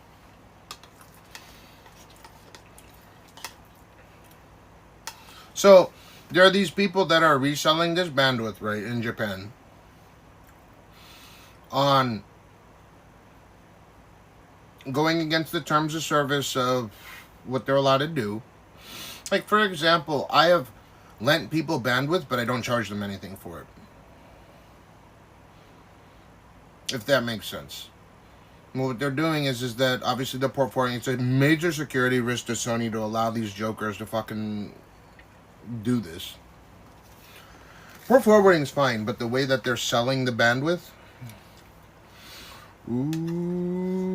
So there are these people that are reselling this bandwidth, right, in Japan on going against the terms of service of what they're allowed to do. Like, for example, I have lent people bandwidth, but I don't charge them anything for it. If that makes sense. Well, what they're doing is that obviously the port forwarding, it's a major security risk to Sony to allow these jokers to fucking do this. Port forwarding is fine, but the way that they're selling the bandwidth, ooh.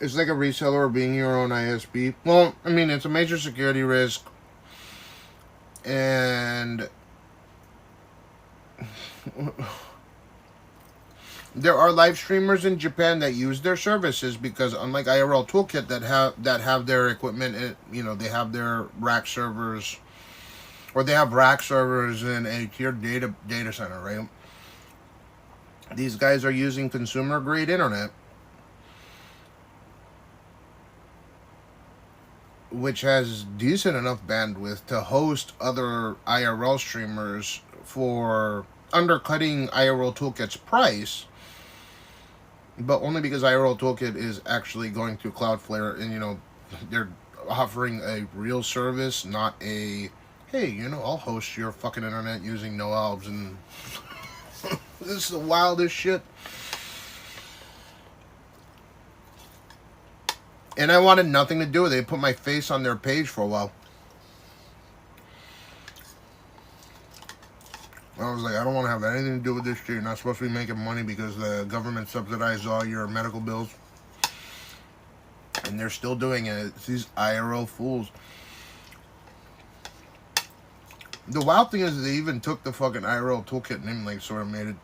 It's like a reseller or being your own ISP. Well, I mean, it's a major security risk. And there are live streamers in Japan that use their services because, unlike IRL Toolkit that have their equipment, you know, they have their rack servers, or they have rack servers in a tiered data center, right? These guys are using consumer grade internet, which has decent enough bandwidth to host other IRL streamers for undercutting IRL Toolkit's price, but only because IRL Toolkit is actually going through Cloudflare, and, you know, they're offering a real service, not a, hey, you know, I'll host your fucking internet using no albs, and this is the wildest shit. And I wanted nothing to do with it. They put my face on their page for a while. I was like, I don't want to have anything to do with this shit. You're not supposed to be making money because the government subsidizes all your medical bills. And they're still doing it. It's these IRL fools. The wild thing is they even took the fucking IRL Toolkit name, like, sort of made it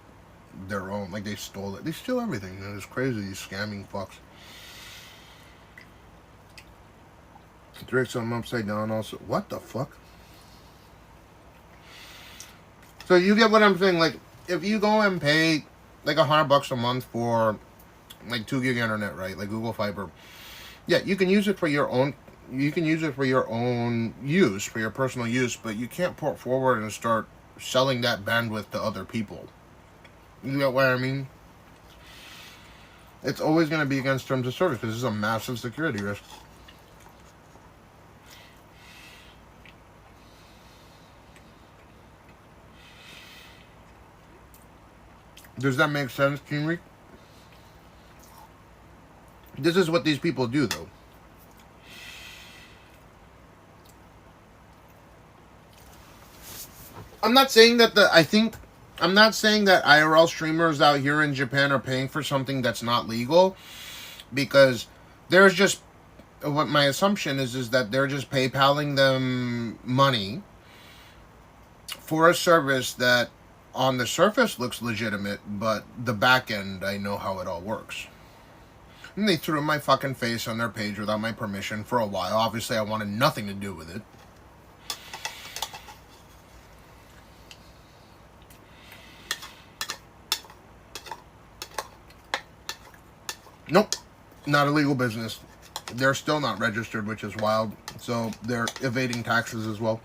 their own. Like, they stole it. They steal everything, man. It's crazy, these scamming fucks. Direct something upside down also. What the fuck? So you get what I'm saying? Like, if you go and pay like $100 a month for like 2 gig internet, right? Like Google Fiber. Yeah, you can use it for your own. You can use it for your own use, for your personal use, but you can't port forward and start selling that bandwidth to other people. You get what I mean? It's always going to be against terms of service because this is a massive security risk. Does that make sense, Kinrick? This is what these people do, though. I'm not saying that I'm not saying that IRL streamers out here in Japan are paying for something that's not legal, because there's just, what my assumption is that they're just PayPaling them money for a service that on the surface looks legitimate, but the back end, I know how it all works. And they threw my fucking face on their page without my permission for a while. Obviously, I wanted nothing to do with it. Nope, not a legal business. They're still not registered, which is wild. So they're evading taxes as well.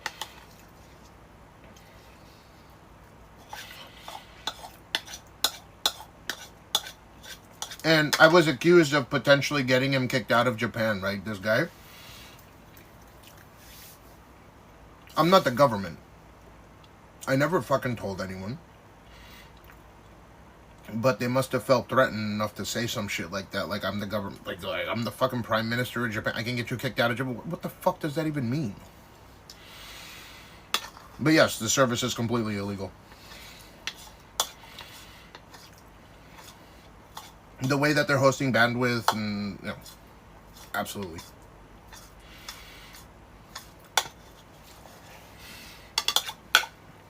And I was accused of potentially getting him kicked out of Japan, right? This guy. I'm not the government. I never fucking told anyone. But they must have felt threatened enough to say some shit like that. Like, I'm the government. Like I'm the fucking prime minister of Japan. I can get you kicked out of Japan. What the fuck does that even mean? But yes, the service is completely illegal. The way that they're hosting bandwidth and, you know, absolutely.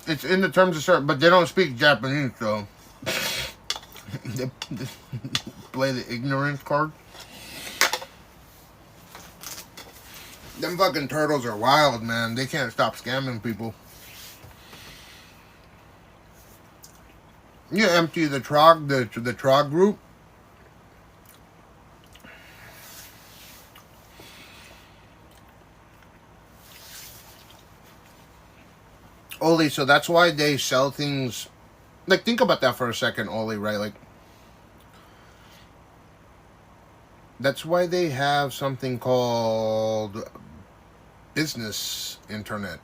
It's in the terms of service, but they don't speak Japanese, so they play the ignorance card. Them fucking turtles are wild, man. They can't stop scamming people. You empty the trog, the trog group. Oli, so that's why they sell things. Like, think about that for a second, Oli, right? Like, that's why they have something called business internet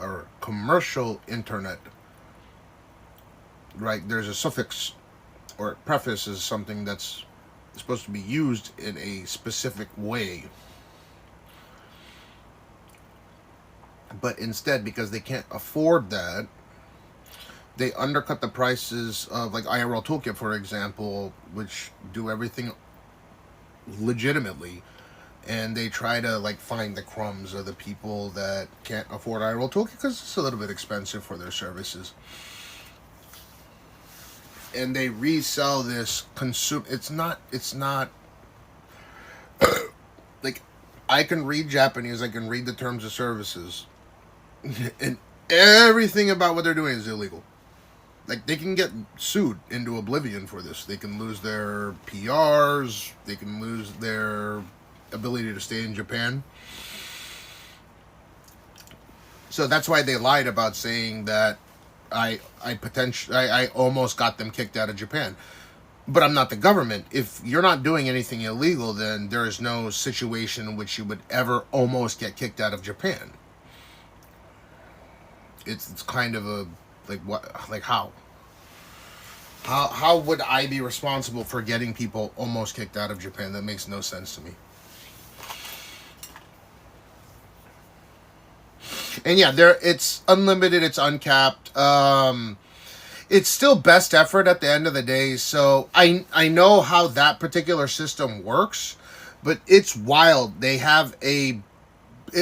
or commercial internet, right? There's a suffix or preface is something that's supposed to be used in a specific way. But instead, because they can't afford that, they undercut the prices of, like, IRL Toolkit, for example, which do everything legitimately. And they try to, like, find the crumbs of the people that can't afford IRL Toolkit because it's a little bit expensive for their services. And they resell this It's not like, I can read Japanese, I can read the terms of services, and everything about what they're doing is illegal. Like, they can get sued into oblivion for this. They can lose their PRs, they can lose their ability to stay in Japan. So that's why they lied about saying that I almost got them kicked out of Japan. But I'm not the government. If you're not doing anything illegal, then there is no situation in which you would ever almost get kicked out of Japan. It's kind of a, like, what, like, how would I be responsible for getting people almost kicked out of Japan? That makes no sense to me. And yeah, it's unlimited, it's uncapped. It's still best effort at the end of the day. So I know how that particular system works, but it's wild. They have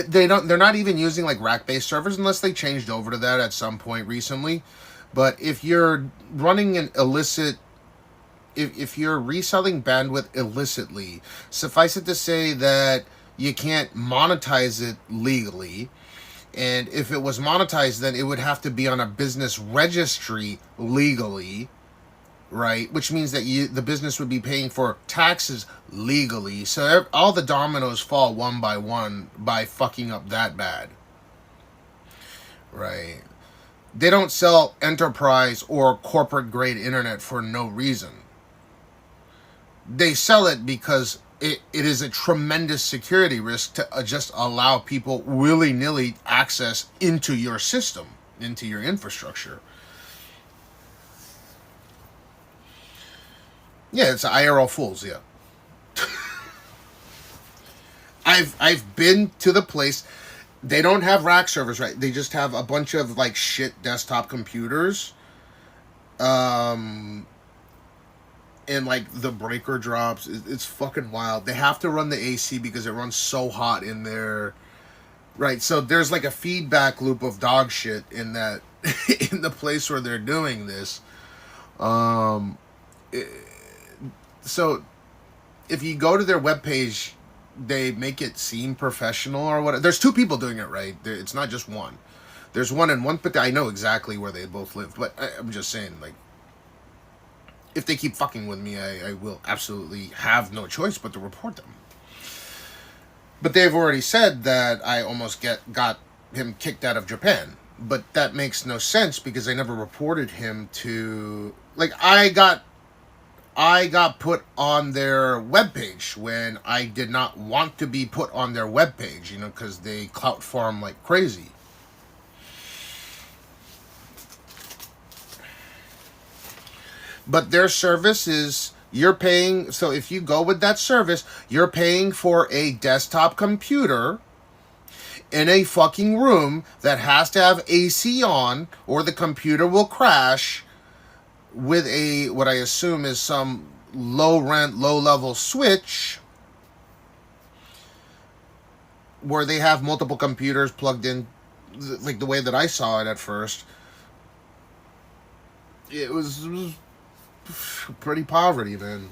they're not even using, like, rack-based servers unless they changed over to that at some point recently. But if you're running an illicit, if you're reselling bandwidth illicitly, suffice it to say that you can't monetize it legally. And if it was monetized, then it would have to be on a business registry legally, right? Which means that the business would be paying for taxes legally. So all the dominoes fall one by one by fucking up that bad, right? They don't sell enterprise or corporate grade internet for no reason. They sell it because it is a tremendous security risk to just allow people willy-nilly access into your system, into your infrastructure. Yeah, it's IRL fools, yeah. I've been to the place. They don't have rack servers, right? They just have a bunch of, like, shit desktop computers. And, like, the breaker drops. It's fucking wild. They have to run the AC because it runs so hot in there. Right, so there's, like, a feedback loop of dog shit in that, in the place where they're doing this. So, if you go to their webpage, they make it seem professional or whatever. There's two people doing it, right? It's not just one. There's one and one, but I know exactly where they both live. But I'm just saying, like, if they keep fucking with me, I will absolutely have no choice but to report them. But they've already said that I almost got him kicked out of Japan. But that makes no sense because I never reported him to... Like, I got I got put on their webpage when I did not want to be put on their webpage, you know, because they clout farm like crazy. But their service is, you're paying, so if you go with that service, you're paying for a desktop computer in a fucking room that has to have AC on, or the computer will crash, with a, what I assume is some low rent, low level switch, where they have multiple computers plugged in, like the way that I saw it at first. It was pretty poverty, man.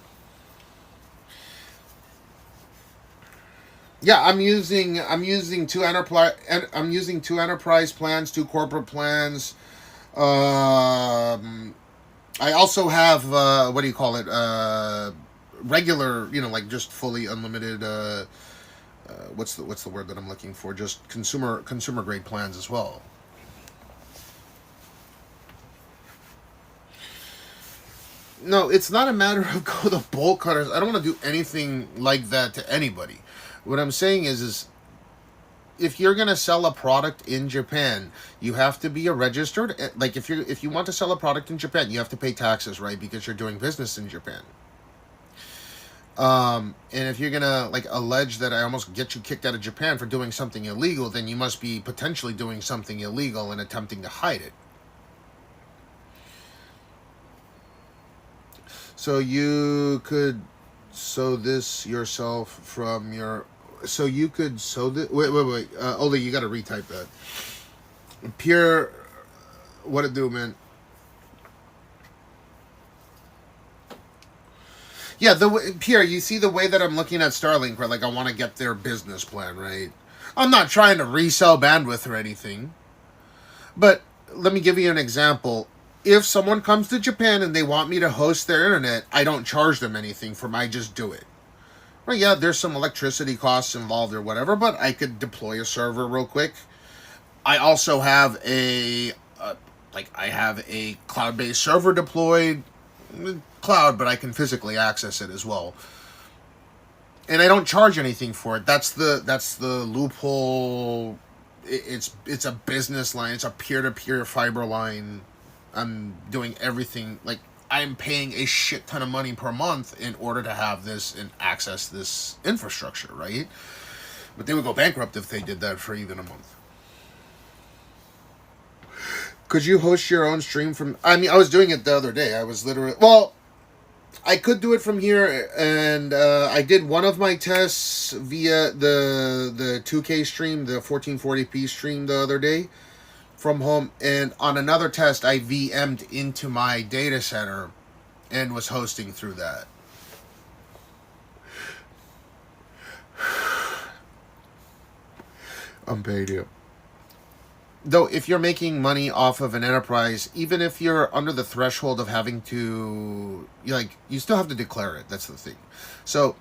Yeah, I'm using two enterprise plans, 2 corporate plans. I also have what do you call it? Regular, you know, like just fully unlimited. What's the word that I'm looking for? Just consumer grade plans as well. No, it's not a matter of go the bolt cutters. I don't want to do anything like that to anybody. What I'm saying is if you're gonna sell a product in Japan, you have to be a registered. Like if you want to sell a product in Japan, you have to pay taxes, right? Because you're doing business in Japan. And if you're gonna like allege that I almost get you kicked out of Japan for doing something illegal, then you must be potentially doing something illegal and attempting to hide it. So you could sew this yourself from your... So you could sew this... Wait. Oli, you gotta retype that. Pure... What it do, man? Yeah, Pierre, you see the way that I'm looking at Starlink, where like I want to get their business plan, right? I'm not trying to resell bandwidth or anything. But let me give you an example. If someone comes to Japan and they want me to host their internet, I don't charge them anything for I just do it. Well, yeah, there's some electricity costs involved or whatever, but I could deploy a server real quick. I also have I have a cloud-based server deployed, cloud, but I can physically access it as well. And I don't charge anything for it. That's the loophole. It's a business line. It's a peer-to-peer fiber line. I'm doing everything, like, I'm paying a shit ton of money per month in order to have this and access this infrastructure, right? But they would go bankrupt if they did that for even a month. Could you host your own stream from... I mean, I was doing it the other day. I was literally... Well, I could do it from here, and I did one of my tests via the 2K stream, the 1440p stream the other day, from home, and on another test I VM'd into my data center and was hosting through that. I'm paid you. Though if you're making money off of an enterprise, even if you're under the threshold of having to, you still have to declare it. That's the thing. So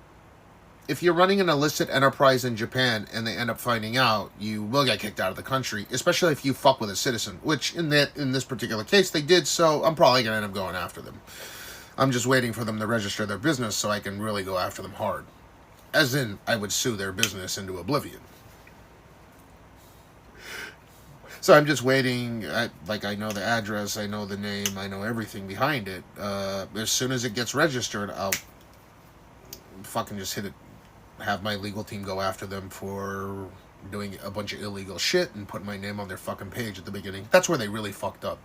if you're running an illicit enterprise in Japan and they end up finding out, you will get kicked out of the country, especially if you fuck with a citizen, which in this particular case they did, so I'm probably going to end up going after them. I'm just waiting for them to register their business so I can really go after them hard. As in, I would sue their business into oblivion. So I'm just waiting. I know the address, I know the name, I know everything behind it. As soon as it gets registered, I'll fucking just hit it. Have my legal team go after them for doing a bunch of illegal shit and putting my name on their fucking page at the beginning. That's where they really fucked up.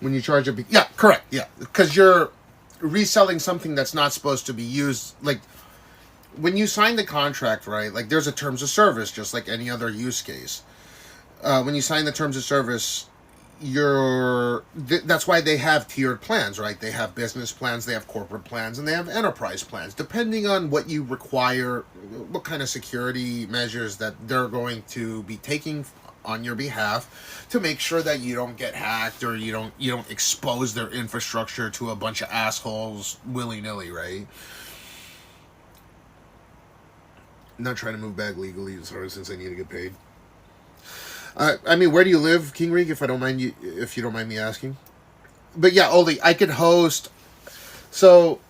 When you charge yeah, correct, yeah. Because you're reselling something that's not supposed to be used. Like, when you sign the contract, right, like there's a terms of service, just like any other use case. When you sign the terms of service, that's why they have tiered plans, right? They have business plans, they have corporate plans, and they have enterprise plans, depending on what you require, what kind of security measures that they're going to be taking on your behalf to make sure that you don't get hacked or you don't expose their infrastructure to a bunch of assholes willy-nilly, right? I'm not trying to move back legally as hard since I need to get paid. I mean, where do you live, King Reek? If you don't mind me asking. But yeah, Oli, I could host. So,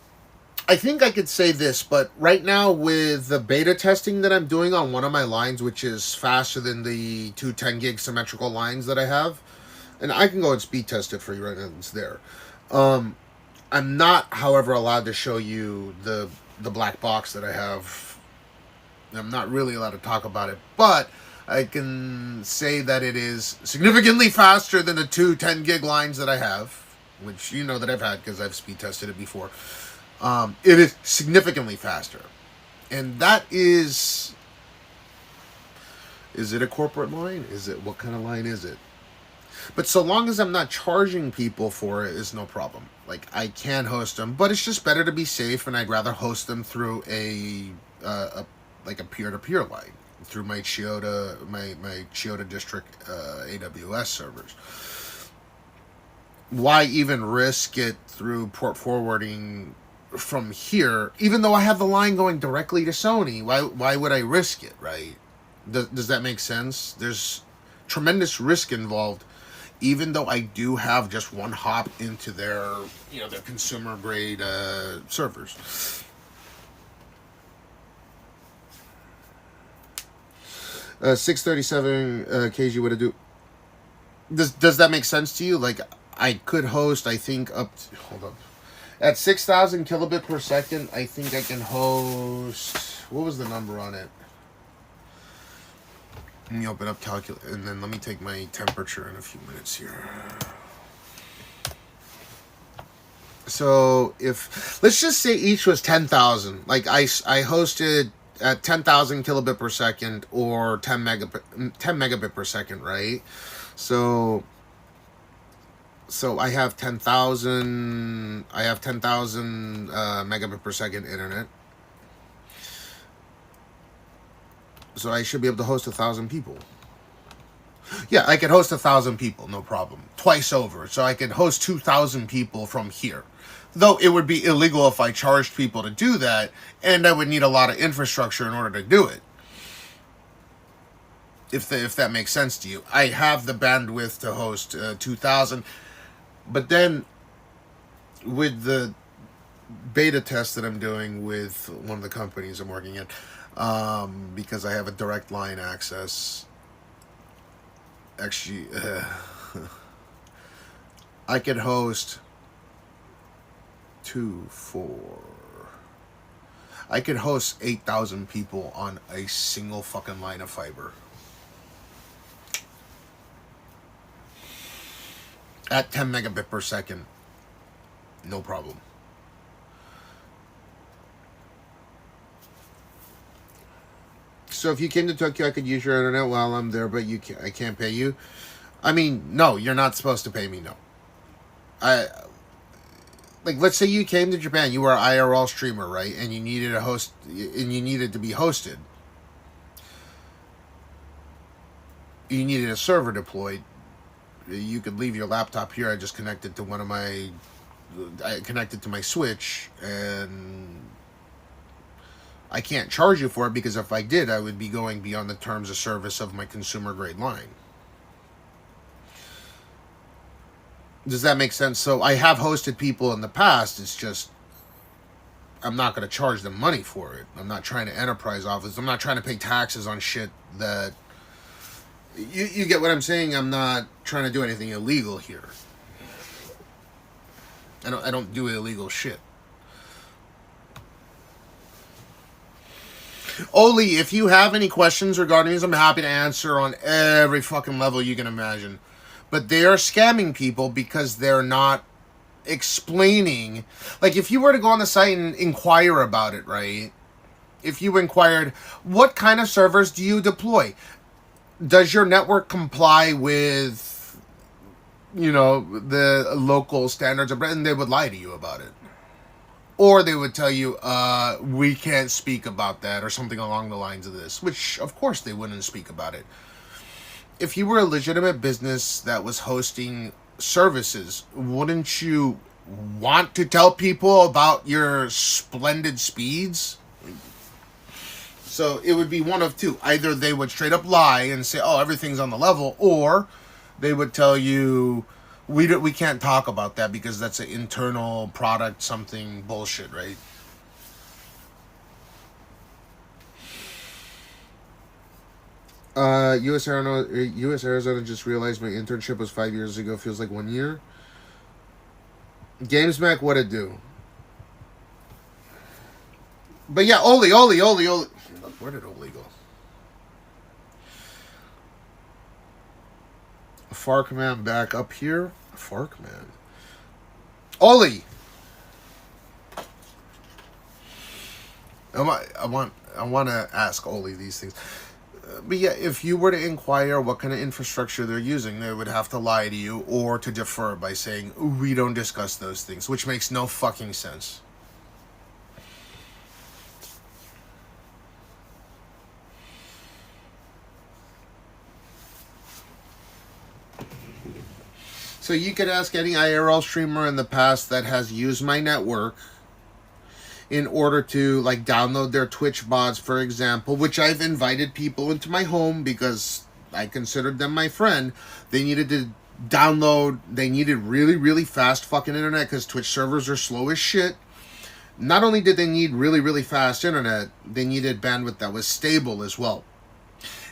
I think I could say this, but right now with the beta testing that I'm doing on one of my lines, which is faster than the 2 10 gig symmetrical lines that I have, and I can go and speed test it for you right now. It's there. I'm not, however, allowed to show you the black box that I have. I'm not really allowed to talk about it, but I can say that it is significantly faster than the 2 10 gig lines that I have, which you know that I've had because I've speed tested it before. It is significantly faster. And that is it a corporate line? What kind of line is it? But so long as I'm not charging people for it, is no problem. Like, I can host them, but it's just better to be safe, and I'd rather host them through a peer-to-peer line, through my Chiyoda, my Chiyoda district AWS servers. Why even risk it through port forwarding from here, even though I have the line going directly to Sony? Why would I risk it, right? Does that make sense? There's tremendous risk involved, even though I do have just one hop into their consumer grade servers. $637 kg, what to do? Does that make sense to you? Like, I could host, I think, hold up. At 6,000 kilobit per second, I think I can host, what was the number on it? Let me open up calculate, and then let me take my temperature in a few minutes here. So let's just say each was 10,000. Like, I hosted at 10,000 kilobit per second or 10 megabit per second, right? So I have 10,000 megabit per second internet. So I should be able to host 1,000 people. Yeah, I could host 1,000 people, no problem. Twice over. So I could host 2,000 people from here. Though it would be illegal if I charged people to do that, and I would need a lot of infrastructure in order to do it. If that makes sense to you. I have the bandwidth to host 2,000. But then, with the beta test that I'm doing with one of the companies I'm working at, because I have a direct line access, actually, I could host 8,000 people on a single fucking line of fiber. At 10 megabit per second. No problem. So if you came to Tokyo, I could use your internet while I'm there, but I can't pay you. I mean, no, you're not supposed to pay me, no. Let's say you came to Japan, you were an IRL streamer, right? And you needed a host, and you needed to be hosted. You needed a server deployed. You could leave your laptop here. I just connected to I connected to my Switch, and I can't charge you for it, because if I did, I would be going beyond the terms of service of my consumer grade line. Does that make sense? So I have hosted people in the past. It's just, I'm not going to charge them money for it. I'm not trying to enterprise office. I'm not trying to pay taxes on shit that... You get what I'm saying? I'm not trying to do anything illegal here. I don't do illegal shit. Oli, if you have any questions regarding this, I'm happy to answer on every fucking level you can imagine. But they are scamming people because they're not explaining. Like, if you were to go on the site and inquire about it, right? If you inquired, what kind of servers do you deploy? Does your network comply with, the local standards of Britain? They would lie to you about it. Or they would tell you, we can't speak about that, or something along the lines of this, which, of course, they wouldn't speak about it. If you were a legitimate business that was hosting services, wouldn't you want to tell people about your splendid speeds? So it would be one of two. Either they would straight up lie and say, oh, everything's on the level, or they would tell you, we can't talk about that because that's an internal product, something bullshit, right? US Arizona just realized my internship was 5 years ago. Feels like 1 year. GamesMac, what it do? But yeah, Oli. Where did Oli go? Farkman back up here. Farkman. Oli. I want to ask Oli these things. But yeah, if you were to inquire what kind of infrastructure they're using, they would have to lie to you or to defer by saying, we don't discuss those things, which makes no fucking sense. So you could ask any IRL streamer in the past that has used my network in order to like download their Twitch bots, for example, which I've invited people into my home because I considered them my friend. They needed to download, they needed really, really fast fucking internet because Twitch servers are slow as shit. Not only did they need really, really fast internet, they needed bandwidth that was stable as well.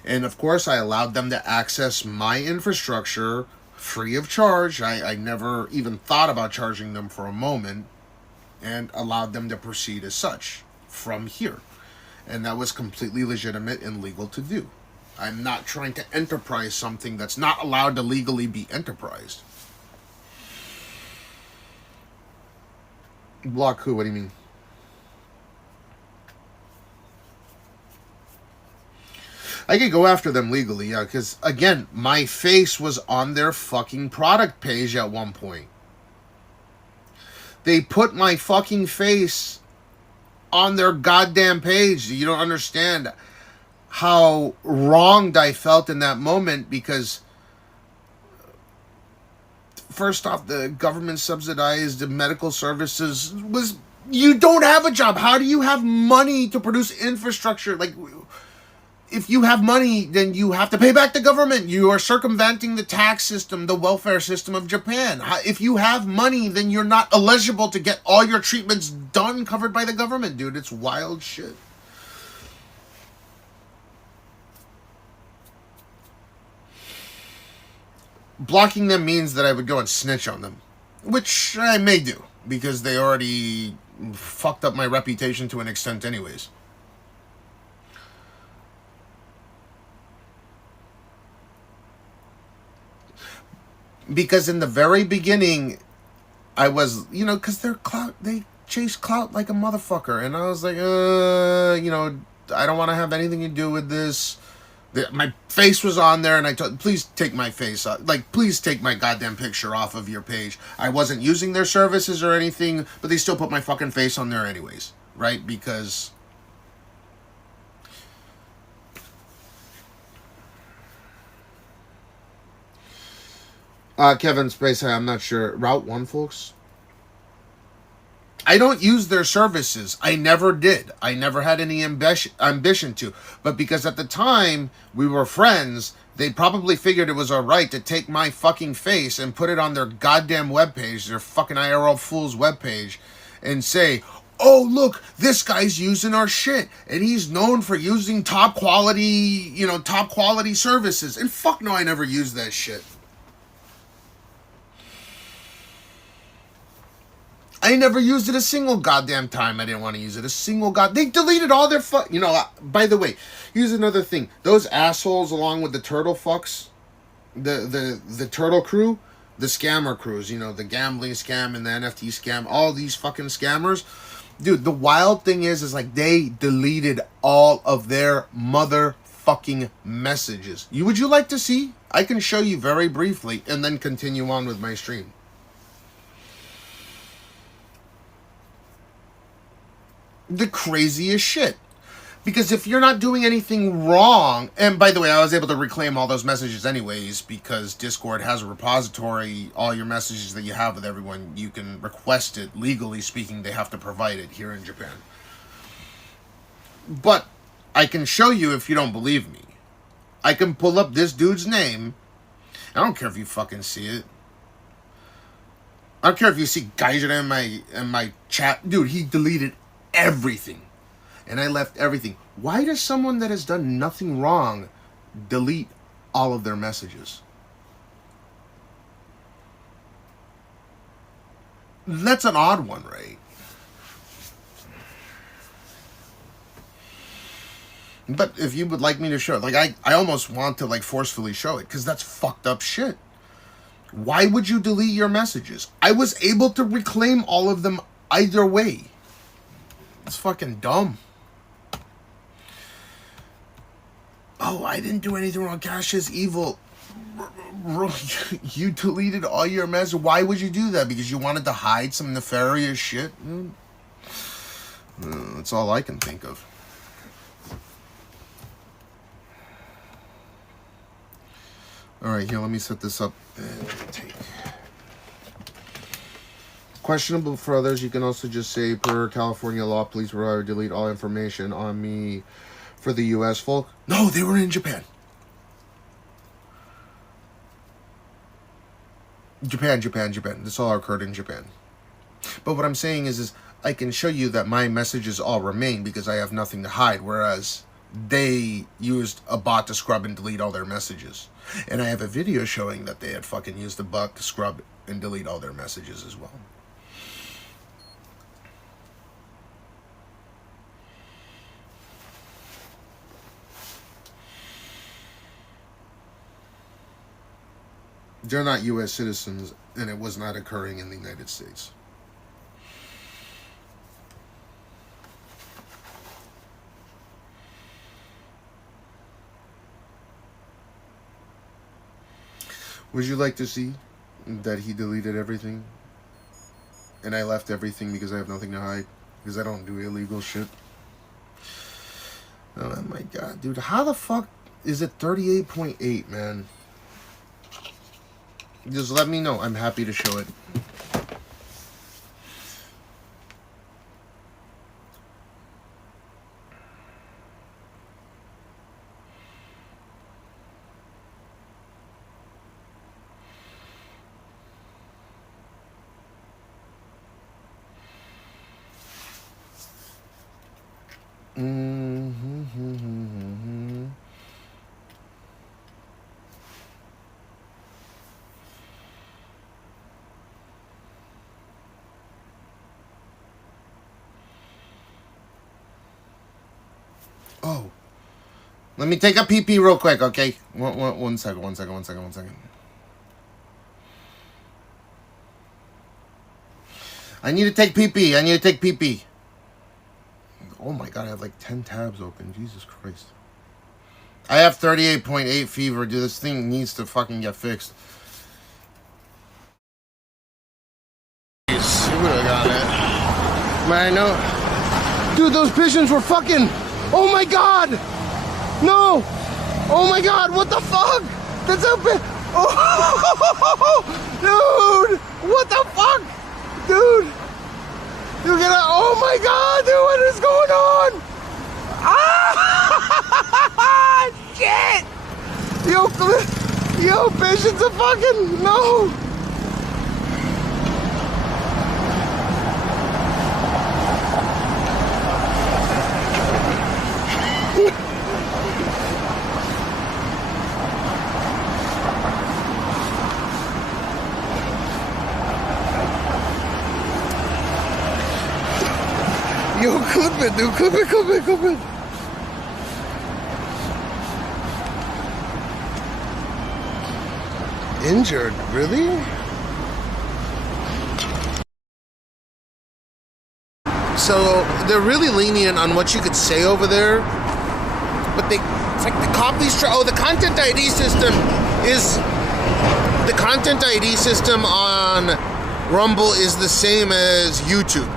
And of course, I allowed them to access my infrastructure free of charge. I never even thought about charging them for a moment, and allowed them to proceed as such from here. And that was completely legitimate and legal to do. I'm not trying to enterprise something that's not allowed to legally be enterprised. Block who? What do you mean? I could go after them legally, yeah, because, again, my face was on their fucking product page at one point. They put my fucking face on their goddamn page. You don't understand how wronged I felt in that moment because, first off, the government subsidized medical services was... You don't have a job. How do you have money to produce infrastructure? Like... If you have money, then you have to pay back the government. You are circumventing the tax system, the welfare system of Japan. If you have money, then you're not eligible to get all your treatments done covered by the government, dude. It's wild shit. Blocking them means that I would go and snitch on them, which I may do, because they already fucked up my reputation to an extent anyways. Because in the very beginning, I was, you know, because they're clout, they chase clout like a motherfucker. And I was like, you know, I don't want to have anything to do with this. My face was on there, and I told, please take my face off. Like, please take my goddamn picture off of your page. I wasn't using their services or anything, but they still put my fucking face on there anyways, right? Because... Kevin Space, I'm not sure. Route 1, folks? I don't use their services. I never did. I never had any ambition to. But because at the time we were friends, they probably figured it was alright to take my fucking face and put it on their goddamn webpage, their fucking IRL Fools webpage, and say, oh, look, this guy's using our shit, and he's known for using top quality, you know, top quality services. And fuck no, I never used that shit. I never used it a single goddamn time. I didn't want to use it a single They deleted all their You know, by the way, here's another thing. Those assholes along with the turtle fucks, the turtle crew, the scammer crews, you know, the gambling scam and the NFT scam, all these fucking scammers. Dude, the wild thing is like they deleted all of their motherfucking messages. Would you like to see? I can show you very briefly and then continue on with my stream. The craziest shit. Because if you're not doing anything wrong, and by the way, I was able to reclaim all those messages anyways, because Discord has a repository, all your messages that you have with everyone, you can request it. Legally speaking, they have to provide it here in Japan. But I can show you if you don't believe me. I can pull up this dude's name. I don't care if you fucking see it. I don't care if you see Geyser in my chat. Dude, he deleted everything. And I left everything. Why does someone that has done nothing wrong delete all of their messages? That's an odd one, right? But if you would like me to show it, like I almost want to like forcefully show it, because that's fucked up shit. Why would you delete your messages? I was able to reclaim all of them either way. It's fucking dumb. Oh, I didn't do anything wrong. Cash is evil. You deleted all your messages. Why would you do that? Because you wanted to hide some nefarious shit? That's all I can think of. Alright, here, let me set this up and take. Questionable for others, you can also just say, per California law, please provide or delete all information on me for the U.S. folk. No, they were in Japan. Japan. This all occurred in Japan. But what I'm saying is I can show you that my messages all remain because I have nothing to hide, whereas they used a bot to scrub and delete all their messages. And I have a video showing that they had fucking used a bot to scrub and delete all their messages as well. They're not U.S. citizens, and it was not occurring in the United States. Would you like to see that he deleted everything? And I left everything because I have nothing to hide? Because I don't do illegal shit? Oh my god, dude. How the fuck is it 38.8, man? Just let me know. I'm happy to show it. Oh, let me take a pee-pee real quick, okay? One second. I need to take pee-pee. Oh my god, I have like 10 tabs open. Jesus Christ. I have 38.8 fever. Dude, this thing needs to fucking get fixed. You would have got it. Man, I know. Dude, those pigeons were fucking... Oh my god! No! Oh my god, what the fuck? That's a bit... Oh! Dude! What the fuck? Dude! You're gonna... Oh my god, dude, what is going on? Ah! Shit! Yo, pigeons are fucking... No! Yo, clip it, dude. Clip it. Injured? Really? So, they're really lenient on what you could say over there. But it's like the copies... Oh, the content ID system is... The content ID system on Rumble is the same as YouTube.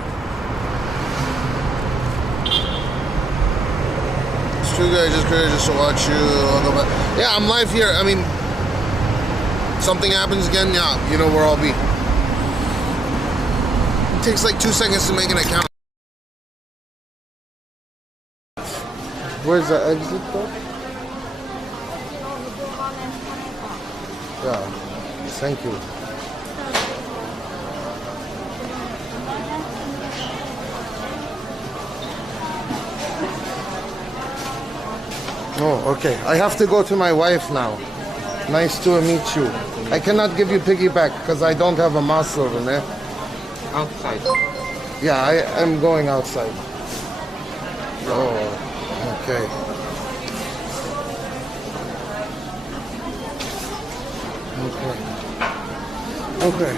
Guys, just curious just to watch you. I'll go back. Yeah, I'm live here. I mean, something happens again, yeah, you know where I'll be. It takes like 2 seconds to make an account. Where's the exit though? Yeah. Thank you. Oh, okay. I have to go to my wife now. Nice to meet you. I cannot give you piggyback because I don't have a muscle in there. Outside. Yeah, I am going outside. Oh, okay. Okay.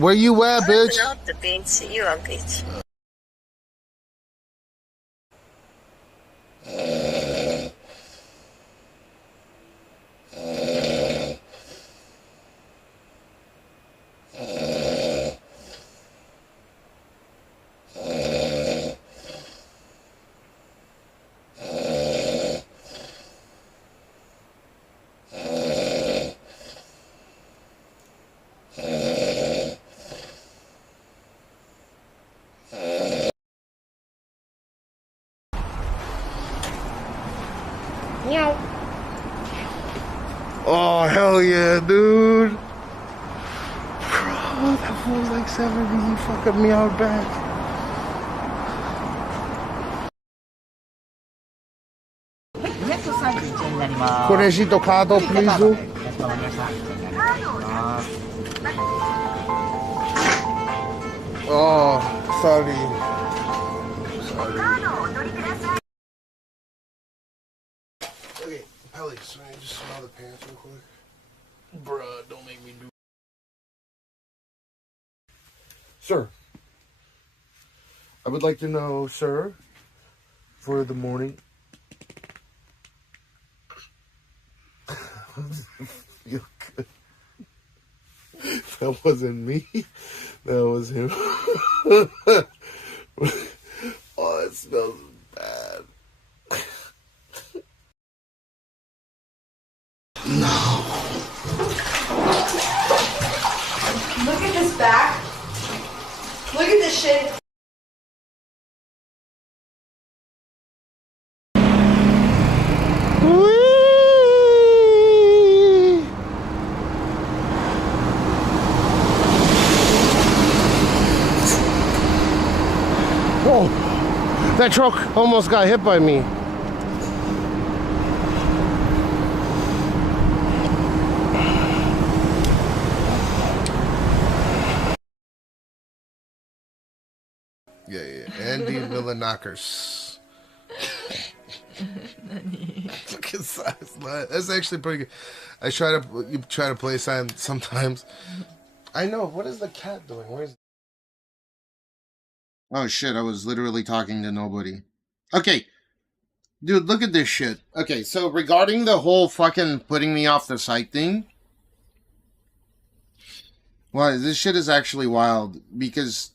Where you at, bitch? Not the beach. You are beach. Oh, hell yeah, dude. Bro, that fool's like 70. He fucking me out back. Corejito card, please. Oh, sorry. Okay, Ellie, so I just smell the pants real quick. Bruh, don't make me do. Sir, I would like to know, sir, for the morning. Feel good. That wasn't me. That was him. Oh, it smells bad. No. Look at this back. Look at this shit. Oh, that truck almost got hit by me. Yeah. Andy Villanakers. Look at his size. That's actually pretty good. You try to play sign sometimes. I know. What is the cat doing? Where's? Oh shit! I was literally talking to nobody. Okay, dude, look at this shit. Okay, so regarding the whole fucking putting me off the site thing. Well, this shit is actually wild because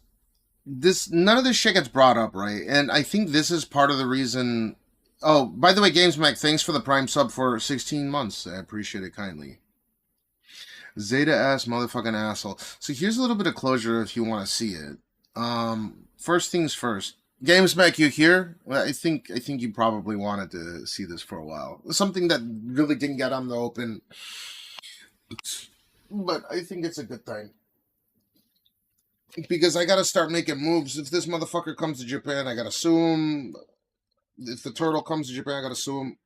none of this shit gets brought up, right? And I think this is part of the reason. Oh, by the way, GamesMac, thanks for the Prime sub for 16 months. I appreciate it kindly. Zeta ass motherfucking asshole. So here's a little bit of closure if you want to see it. First things first. GamesMac, you here? Well, I think you probably wanted to see this for a while. Something that really didn't get on the open. But I think it's a good thing. Because I gotta start making moves. If this motherfucker comes to Japan, I gotta sue him. If the turtle comes to Japan, I gotta sue him.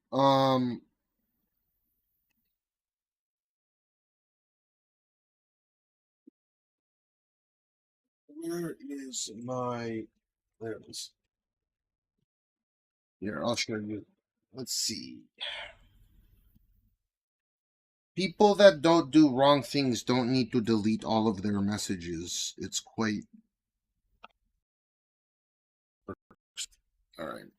Where is my... There it is. Here, I'll show you. Let's see. People that don't do wrong things don't need to delete all of their messages. It's quite... Alright.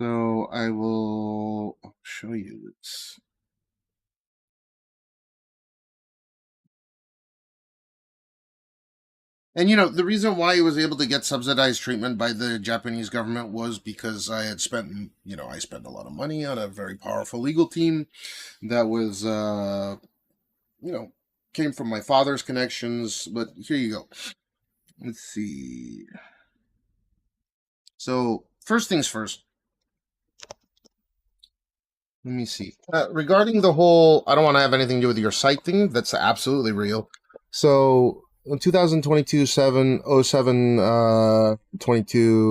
So I will show you this. And, you know, the reason why he was able to get subsidized treatment by the Japanese government was because I had spent, you know, I spent a lot of money on a very powerful legal team that was, you know, came from my father's connections. But here you go. Let's see. So, first things first. Let me see. Regarding the whole, I don't want to have anything to do with your site thing. That's absolutely real. So, in 2022, 22,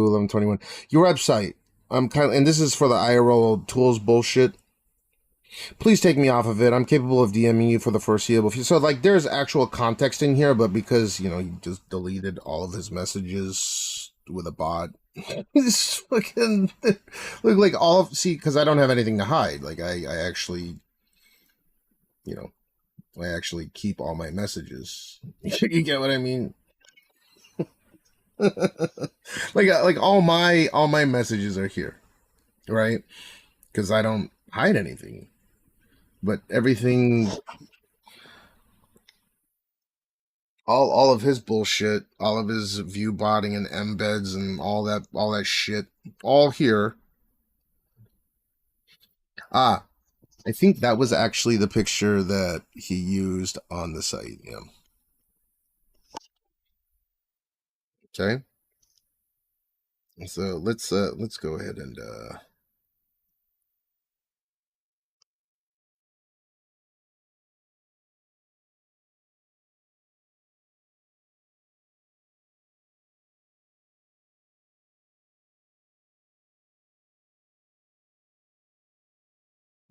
11, 21, your website, and this is for the IRL tools bullshit. Please take me off of it. I'm capable of DMing you for the foreseeable future. So, like, there's actual context in here, but because, you know, you just deleted all of his messages with a bot. This fucking look like all of, see, because I don't have anything to hide. Like, I actually, you know, I actually keep all my messages. You get what I mean? like all my messages are here, right? Because I don't hide anything. But everything, all of his bullshit, all of his view botting and embeds and all that shit, all here. I think that was actually the picture that he used on the site. Yeah. Okay. So let's go ahead and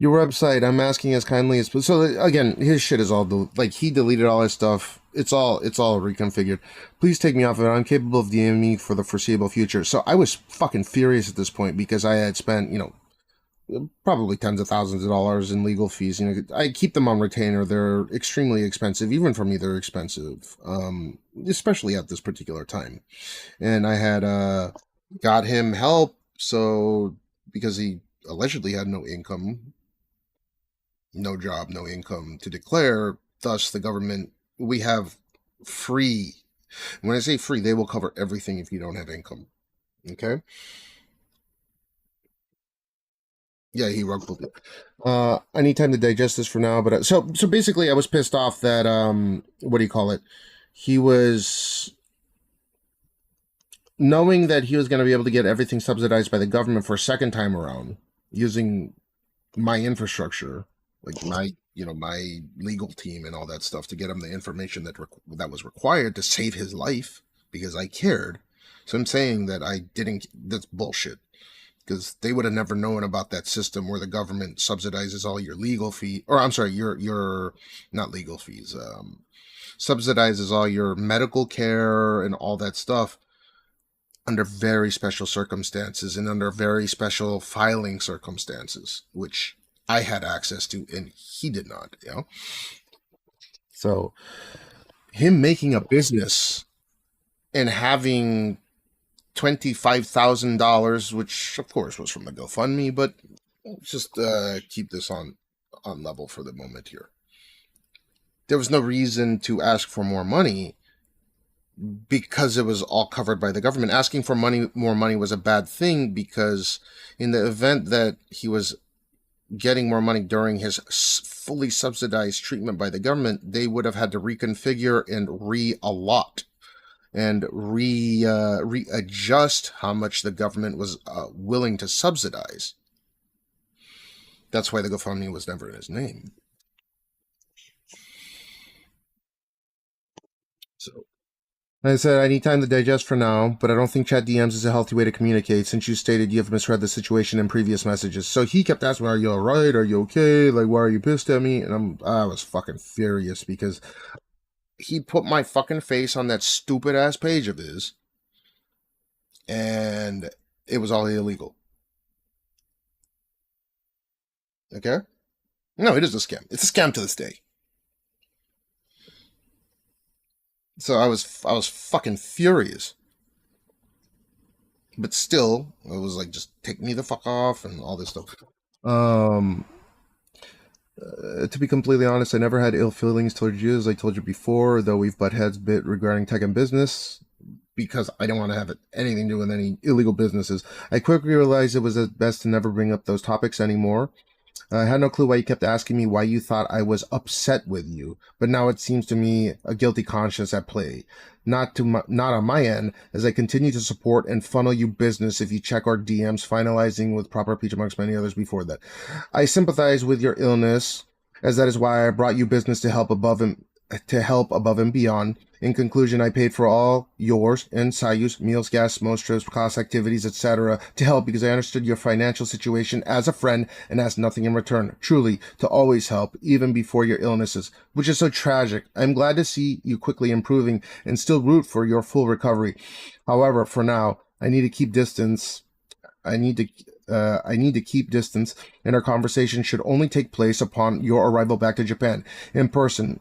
your website, I'm asking as kindly as, so again, his shit is all, like, he deleted all his stuff. It's all reconfigured. Please take me off of it. I'm capable of DMing me for the foreseeable future. So I was fucking furious at this point because I had spent, you know, probably tens of thousands of dollars in legal fees. You know, I keep them on retainer. They're extremely expensive. Even for me, they're expensive, especially at this particular time. And I had got him help, so because he allegedly had no income, no job, no income to declare. Thus, the government, we have free. When I say free, they will cover everything if you don't have income. Okay? Yeah, he rug pulled it. I need time to digest this for now, but so basically, I was pissed off that what do you call it? He was knowing that he was going to be able to get everything subsidized by the government for a second time around using my infrastructure, like my legal team and all that stuff, to get him the information that was required to save his life because I cared. So I'm saying that I didn't. That's bullshit. Because they would have never known about that system where the government subsidizes all your legal fee, or I'm sorry, your not legal fees, subsidizes all your medical care and all that stuff under very special circumstances and under very special filing circumstances, which I had access to and he did not, you know? So him making a business and having $25,000, which of course was from the GoFundMe, but just keep this on level for the moment here. There was no reason to ask for more money because it was all covered by the government. Asking for more money was a bad thing because in the event that he was getting more money during his fully subsidized treatment by the government, they would have had to reconfigure and re-allot and readjust how much the government was willing to subsidize. That's why the GoFundMe was never in his name. So I said, I need time to digest for now, but I don't think chat DMs is a healthy way to communicate since you stated you have misread the situation in previous messages. So he kept asking, are you alright? Are you okay? Like, why are you pissed at me? And I was fucking furious because he put my fucking face on that stupid ass page of his, and it was all illegal. Okay? No, it is a scam. It's a scam to this day. So I was fucking furious. But still, I was like, just take me the fuck off and all this stuff. To be completely honest, I never had ill feelings towards you, as I told you before, though we've butt heads a bit regarding tech and business, because I don't want to have anything to do with any illegal businesses. I quickly realized it was best to never bring up those topics anymore. I had no clue why you kept asking me why you thought I was upset with you, but now it seems to me a guilty conscience at play. Not on my end, as I continue to support and funnel you business if you check our DMs, finalizing with proper speech amongst many others before that. I sympathize with your illness, as that is why I brought you business to help above and beyond. In conclusion, I paid for all yours and Sayu's meals, gas, most trips, cost, activities, etc. to help because I understood your financial situation as a friend and asked nothing in return. Truly, to always help, even before your illnesses, which is so tragic. I'm glad to see you quickly improving and still root for your full recovery. However, for now, I need to keep distance. I need to keep distance, and our conversation should only take place upon your arrival back to Japan in person,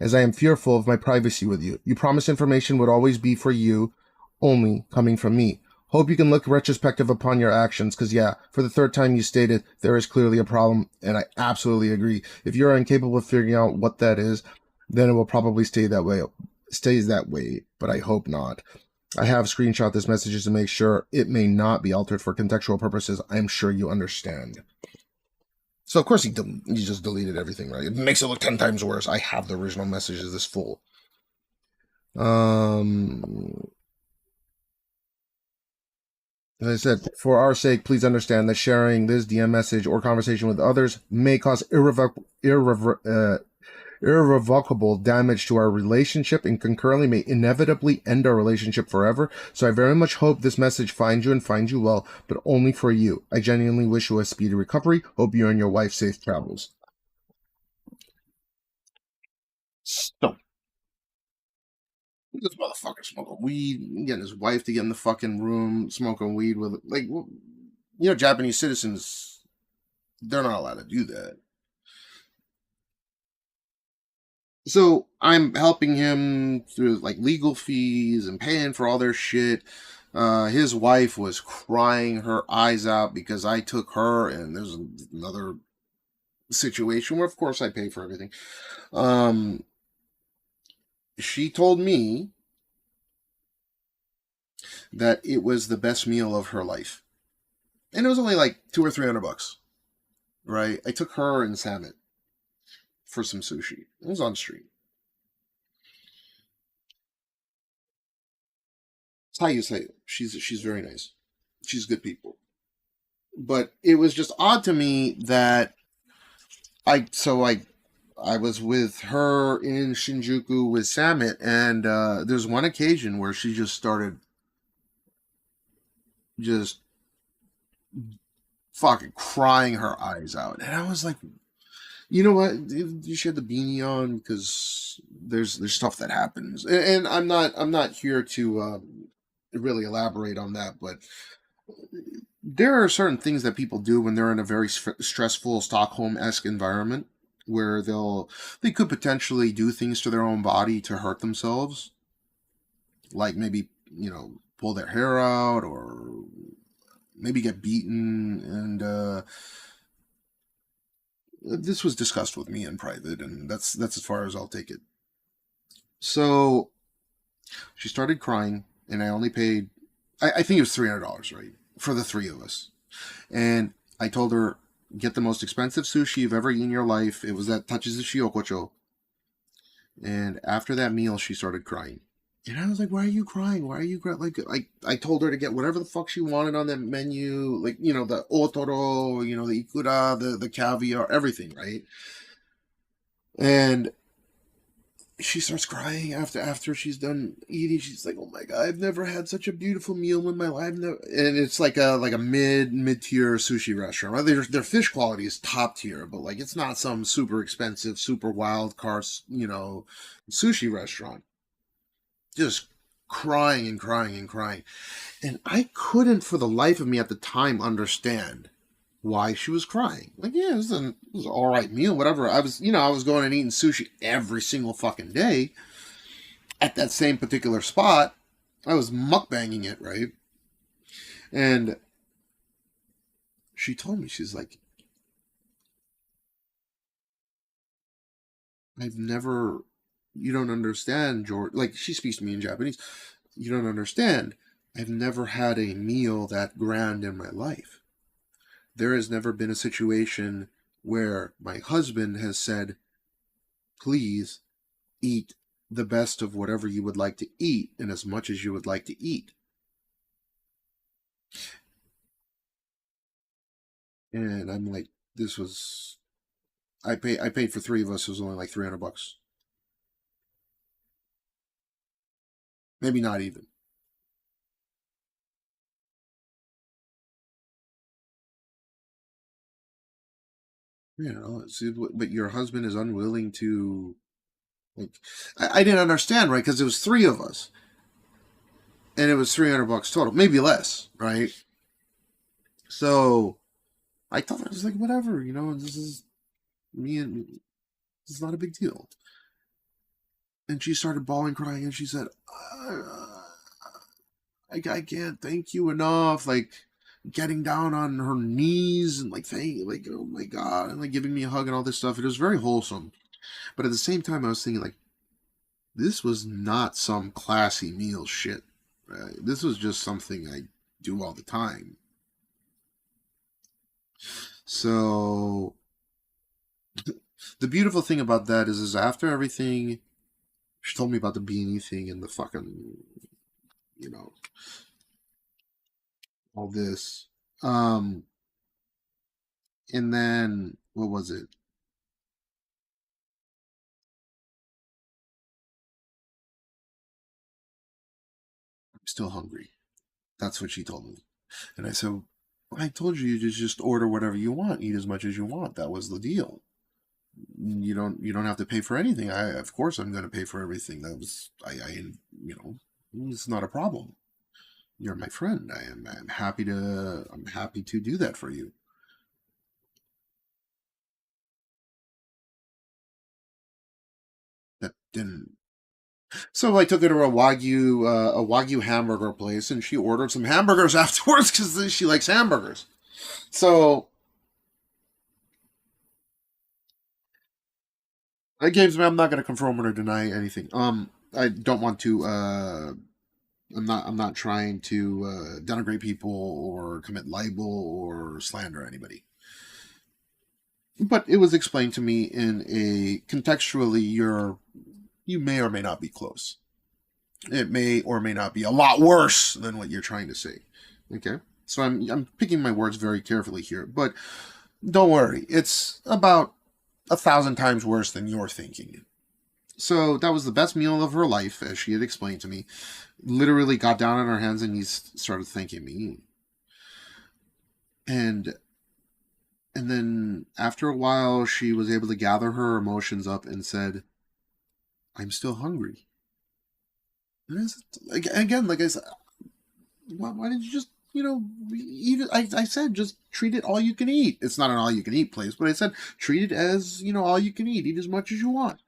as I am fearful of my privacy with you. You promised information would always be for you, only coming from me. Hope you can look retrospective upon your actions, because yeah, for the third time you stated there is clearly a problem, and I absolutely agree. If you're incapable of figuring out what that is, then it will probably stays that way, but I hope not. I have screenshot this message to make sure it may not be altered for contextual purposes. I'm sure you understand. So, of course, he just deleted everything, right? It makes it look 10 times worse. I have the original messages this full. As I said, for our sake, please understand that sharing this DM message or conversation with others may cause irrevocable damage to our relationship and concurrently may inevitably end our relationship forever. So I very much hope this message finds you and finds you well, but only for you. I genuinely wish you a speedy recovery. Hope you and your wife safe travels. So, this motherfucker smoking weed, getting his wife to get in the fucking room, smoking weed with, like, you know, Japanese citizens, they're not allowed to do that. So I'm helping him through like legal fees and paying for all their shit. His wife was crying her eyes out because I took her, and there's another situation where of course I pay for everything. She told me that it was the best meal of her life. And it was only like $200 or $300, right? I took her and Samet for some sushi. It was on stream. It's how you say it. She's very nice. She's good people. But it was just odd to me that I was with her in Shinjuku with Samet, and there's one occasion where she just started just fucking crying her eyes out. And I was like, you know what? She had the beanie on because there's stuff that happens, and I'm not here to really elaborate on that, but there are certain things that people do when they're in a very stressful Stockholm-esque environment where they could potentially do things to their own body to hurt themselves, like maybe, you know, pull their hair out or maybe get beaten, and this was discussed with me in private, and that's as far as I'll take it. So she started crying, and I only paid, I think it was $300, right, for the three of us. And I told her, get the most expensive sushi you've ever eaten in your life. It was that Tachizushi Okocho. And after that meal, she started crying. And I was like, why are you crying? Why are you crying? Like, I told her to get whatever the fuck she wanted on that menu. Like, you know, the otoro, you know, the ikura, the caviar, everything, right? And she starts crying after she's done eating. She's like, oh my God, I've never had such a beautiful meal in my life. And it's like a mid-tier sushi restaurant. Right? Their fish quality is top tier, but like it's not some super expensive, super wild card, you know, sushi restaurant. Just crying and crying and crying. And I couldn't for the life of me at the time understand why she was crying. Like, yeah, it was an all right meal, whatever. I was going and eating sushi every single fucking day at that same particular spot. I was mukbanging it, right? And she told me, she's like, You don't understand, George. Like, she speaks to me in Japanese. You don't understand. I've never had a meal that grand in my life. There has never been a situation where my husband has said, please eat the best of whatever you would like to eat and as much as you would like to eat. And I'm like, I paid for 3 of us. It was only like $300. Maybe not even. You know, but your husband is unwilling to, like, I didn't understand, right? Because it was 3 of us. And it was $300 total, maybe less, right? So I thought I was like, whatever, you know, this is it's not a big deal. And she started bawling, crying, and she said, I can't thank you enough. Like, getting down on her knees and like, oh my God, and like giving me a hug and all this stuff. It was very wholesome. But at the same time, I was thinking, like, this was not some classy meal shit. Right? This was just something I do all the time. So the beautiful thing about that is after everything, she told me about the beanie thing and the fucking, you know, all this. And then, what was it? I'm still hungry. That's what she told me. And I said, I told you to just order whatever you want, eat as much as you want. That was the deal. You don't have to pay for anything. Of course I'm going to pay for everything. That was you know, it's not a problem. You're my friend. I'm happy to do that for you. That didn't. So I took her to a Wagyu hamburger place, and she ordered some hamburgers afterwards because she likes hamburgers. So I gave I'm not going to confirm or deny anything. I don't want to. I'm not trying to denigrate people or commit libel or slander anybody. But it was explained to me in a contextually, you may or may not be close. It may or may not be a lot worse than what you're trying to say. Okay? So I'm picking my words very carefully here, but don't worry. It's about 1,000 times worse than you're thinking. So that was the best meal of her life, as she had explained to me. Literally got down on her hands and knees, started thanking me. And then after a while, she was able to gather her emotions up and said, I'm still hungry. And I said, again, like I said, why didn't you just, you know, eat it? I said, just treat it all you can eat. It's not an all you can eat place, but I said, treat it as, you know, all you can eat. Eat as much as you want.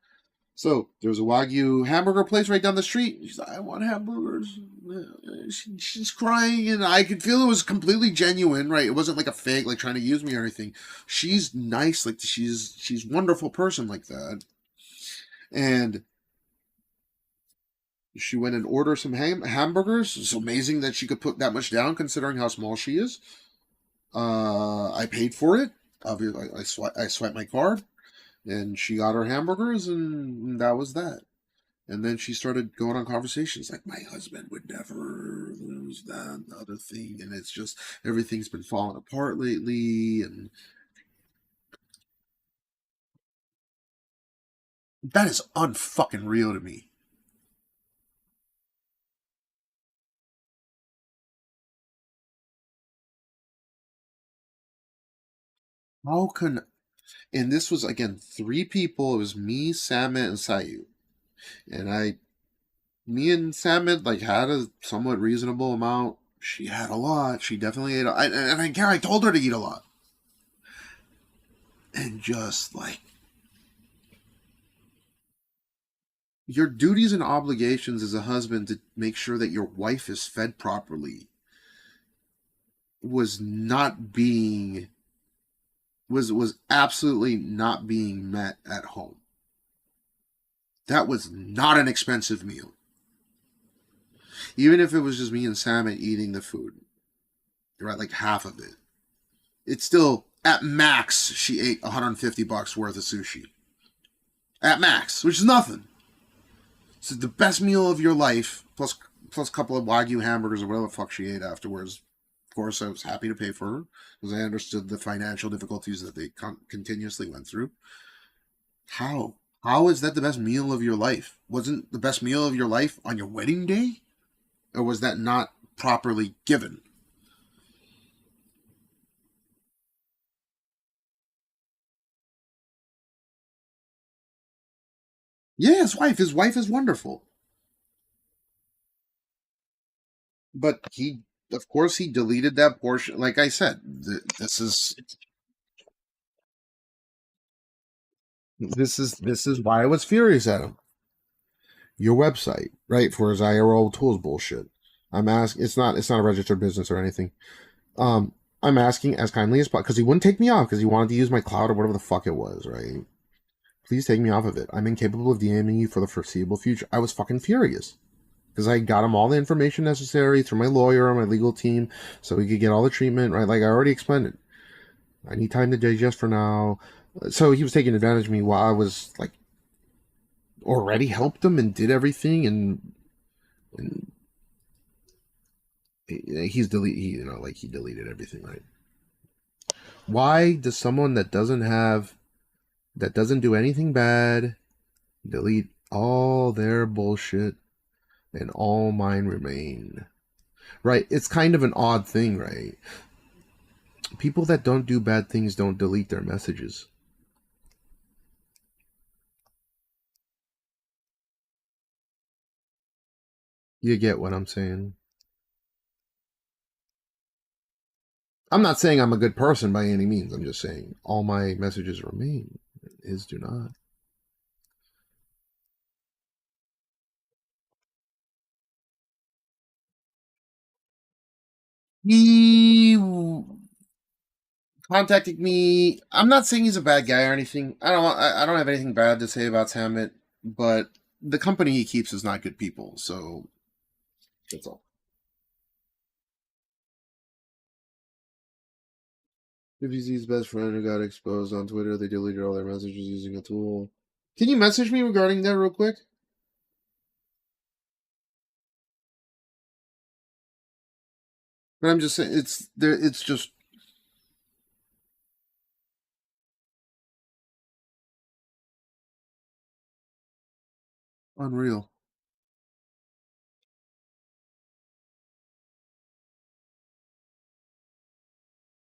So there was a Wagyu hamburger place right down the street. She's like, I want hamburgers. She's crying, and I could feel it was completely genuine, right? It wasn't like a fake, like trying to use me or anything. She's nice, like she's a wonderful person like that. And she went and ordered some hamburgers. It's amazing that she could put that much down, considering how small she is. I paid for it. Obviously, I swiped my card. And she got her hamburgers, and that was that. And then she started going on conversations like, my husband would never lose that, the other thing. And it's just, everything's been falling apart lately. And that is unfucking real to me. How can... And this was, again, 3 people. It was me, Samet, and Sayu. And me and Samet, like, had a somewhat reasonable amount. She had a lot. She definitely ate I told her to eat a lot. And just, like, your duties and obligations as a husband to make sure that your wife is fed properly was absolutely not being met at home. That was not an expensive meal. Even if it was just me and Salmon eating the food, right, like half of it, it's still, at max, she ate $150 worth of sushi. At max, which is nothing. So the best meal of your life, plus a couple of Wagyu hamburgers or whatever the fuck she ate afterwards. Of course, I was happy to pay for her because I understood the financial difficulties that they continuously went through. How? How is that the best meal of your life? Wasn't the best meal of your life on your wedding day? Or was that not properly given? Yeah, his wife is wonderful. But he, of course, he deleted that portion. Like I said, this is why I was furious at him. Your website, right, for his IRL tools bullshit. I'm asking. It's not a registered business or anything. I'm asking as kindly as possible because he wouldn't take me off because he wanted to use my cloud or whatever the fuck it was, right? Please take me off of it. I'm incapable of DMing you for the foreseeable future. I was fucking furious because I got him all the information necessary through my lawyer or my legal team so he could get all the treatment, right? Like I already explained it. I need time to digest for now. So he was taking advantage of me while I was like already helped him and did everything, and he deleted everything, right? Why does someone that doesn't do anything bad delete all their bullshit and all mine remain? Right? It's kind of an odd thing, right? People that don't do bad things don't delete their messages. You get what I'm saying? I'm not saying I'm a good person by any means. I'm just saying all my messages remain. His do not. He contacted me. I'm not saying he's a bad guy or anything. I don't have anything bad to say about Samet, but the company he keeps is not good people, so that's all. If you see his best friend who got exposed on Twitter, they deleted all their messages using a tool. Can you message me regarding that real quick? But I'm just saying it's just unreal.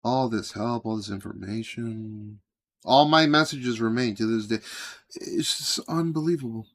All this help, all this information, all my messages remain to this day. It's just unbelievable.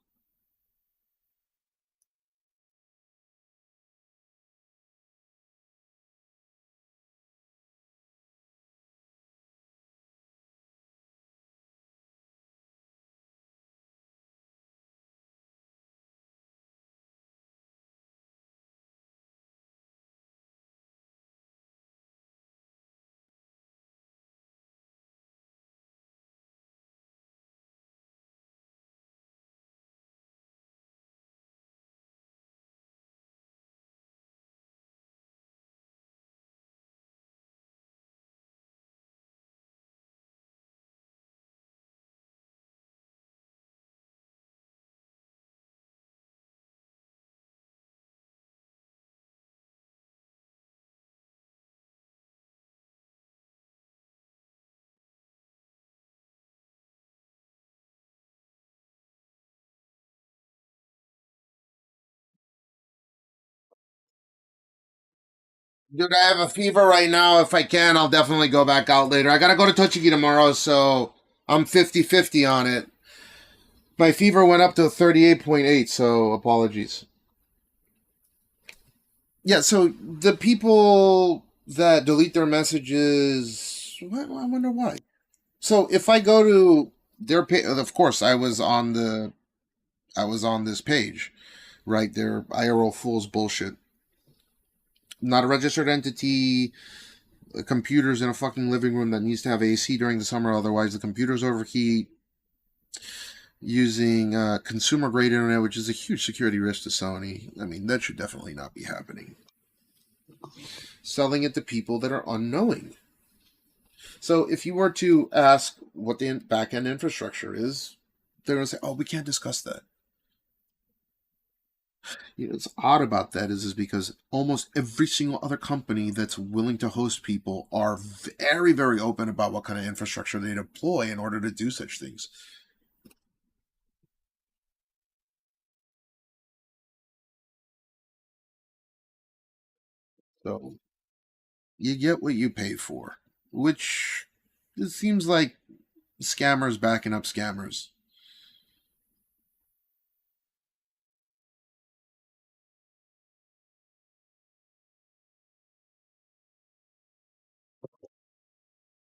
Dude, I have a fever right now. If I can, I'll definitely go back out later. I gotta go to Tochigi tomorrow, so I'm 50-50 on it. My fever went up to 38.8, so apologies. Yeah, so the people that delete their messages, I wonder why. So if I go to their page, of course, I was on this page, right? Their IRL Fools bullshit. Not a registered entity. A computer's in a fucking living room that needs to have AC during the summer, otherwise the computers overheat. using consumer grade internet, which is a huge security risk to Sony. I mean, that should definitely not be happening. Selling it to people that are unknowing. So if you were to ask what the back-end infrastructure is, they're going to say, oh, we can't discuss that. You know, what's odd about that is because almost every single other company that's willing to host people are very, very open about what kind of infrastructure they deploy in order to do such things. So you get what you pay for, which it seems like scammers backing up scammers.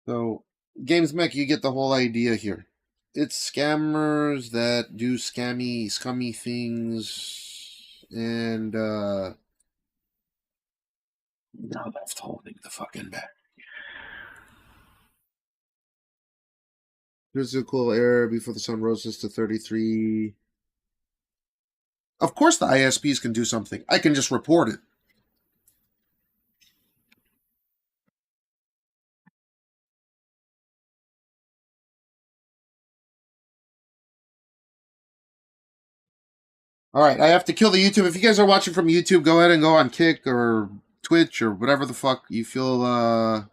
So, GamesMech, you get the whole idea here. It's scammers that do scummy things, and now left holding the fucking back. Physical error before the sun roses to 33. Of course the ISPs can do something. I can just report it. All right, I have to kill the YouTube. If you guys are watching from YouTube, go ahead and go on Kick or Twitch or whatever the fuck you feel. I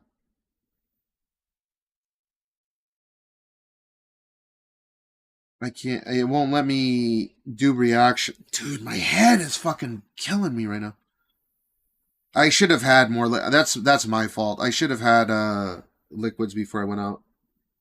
can't. It won't let me do reaction. Dude, my head is fucking killing me right now. I should have had more. That's my fault. I should have had liquids before I went out.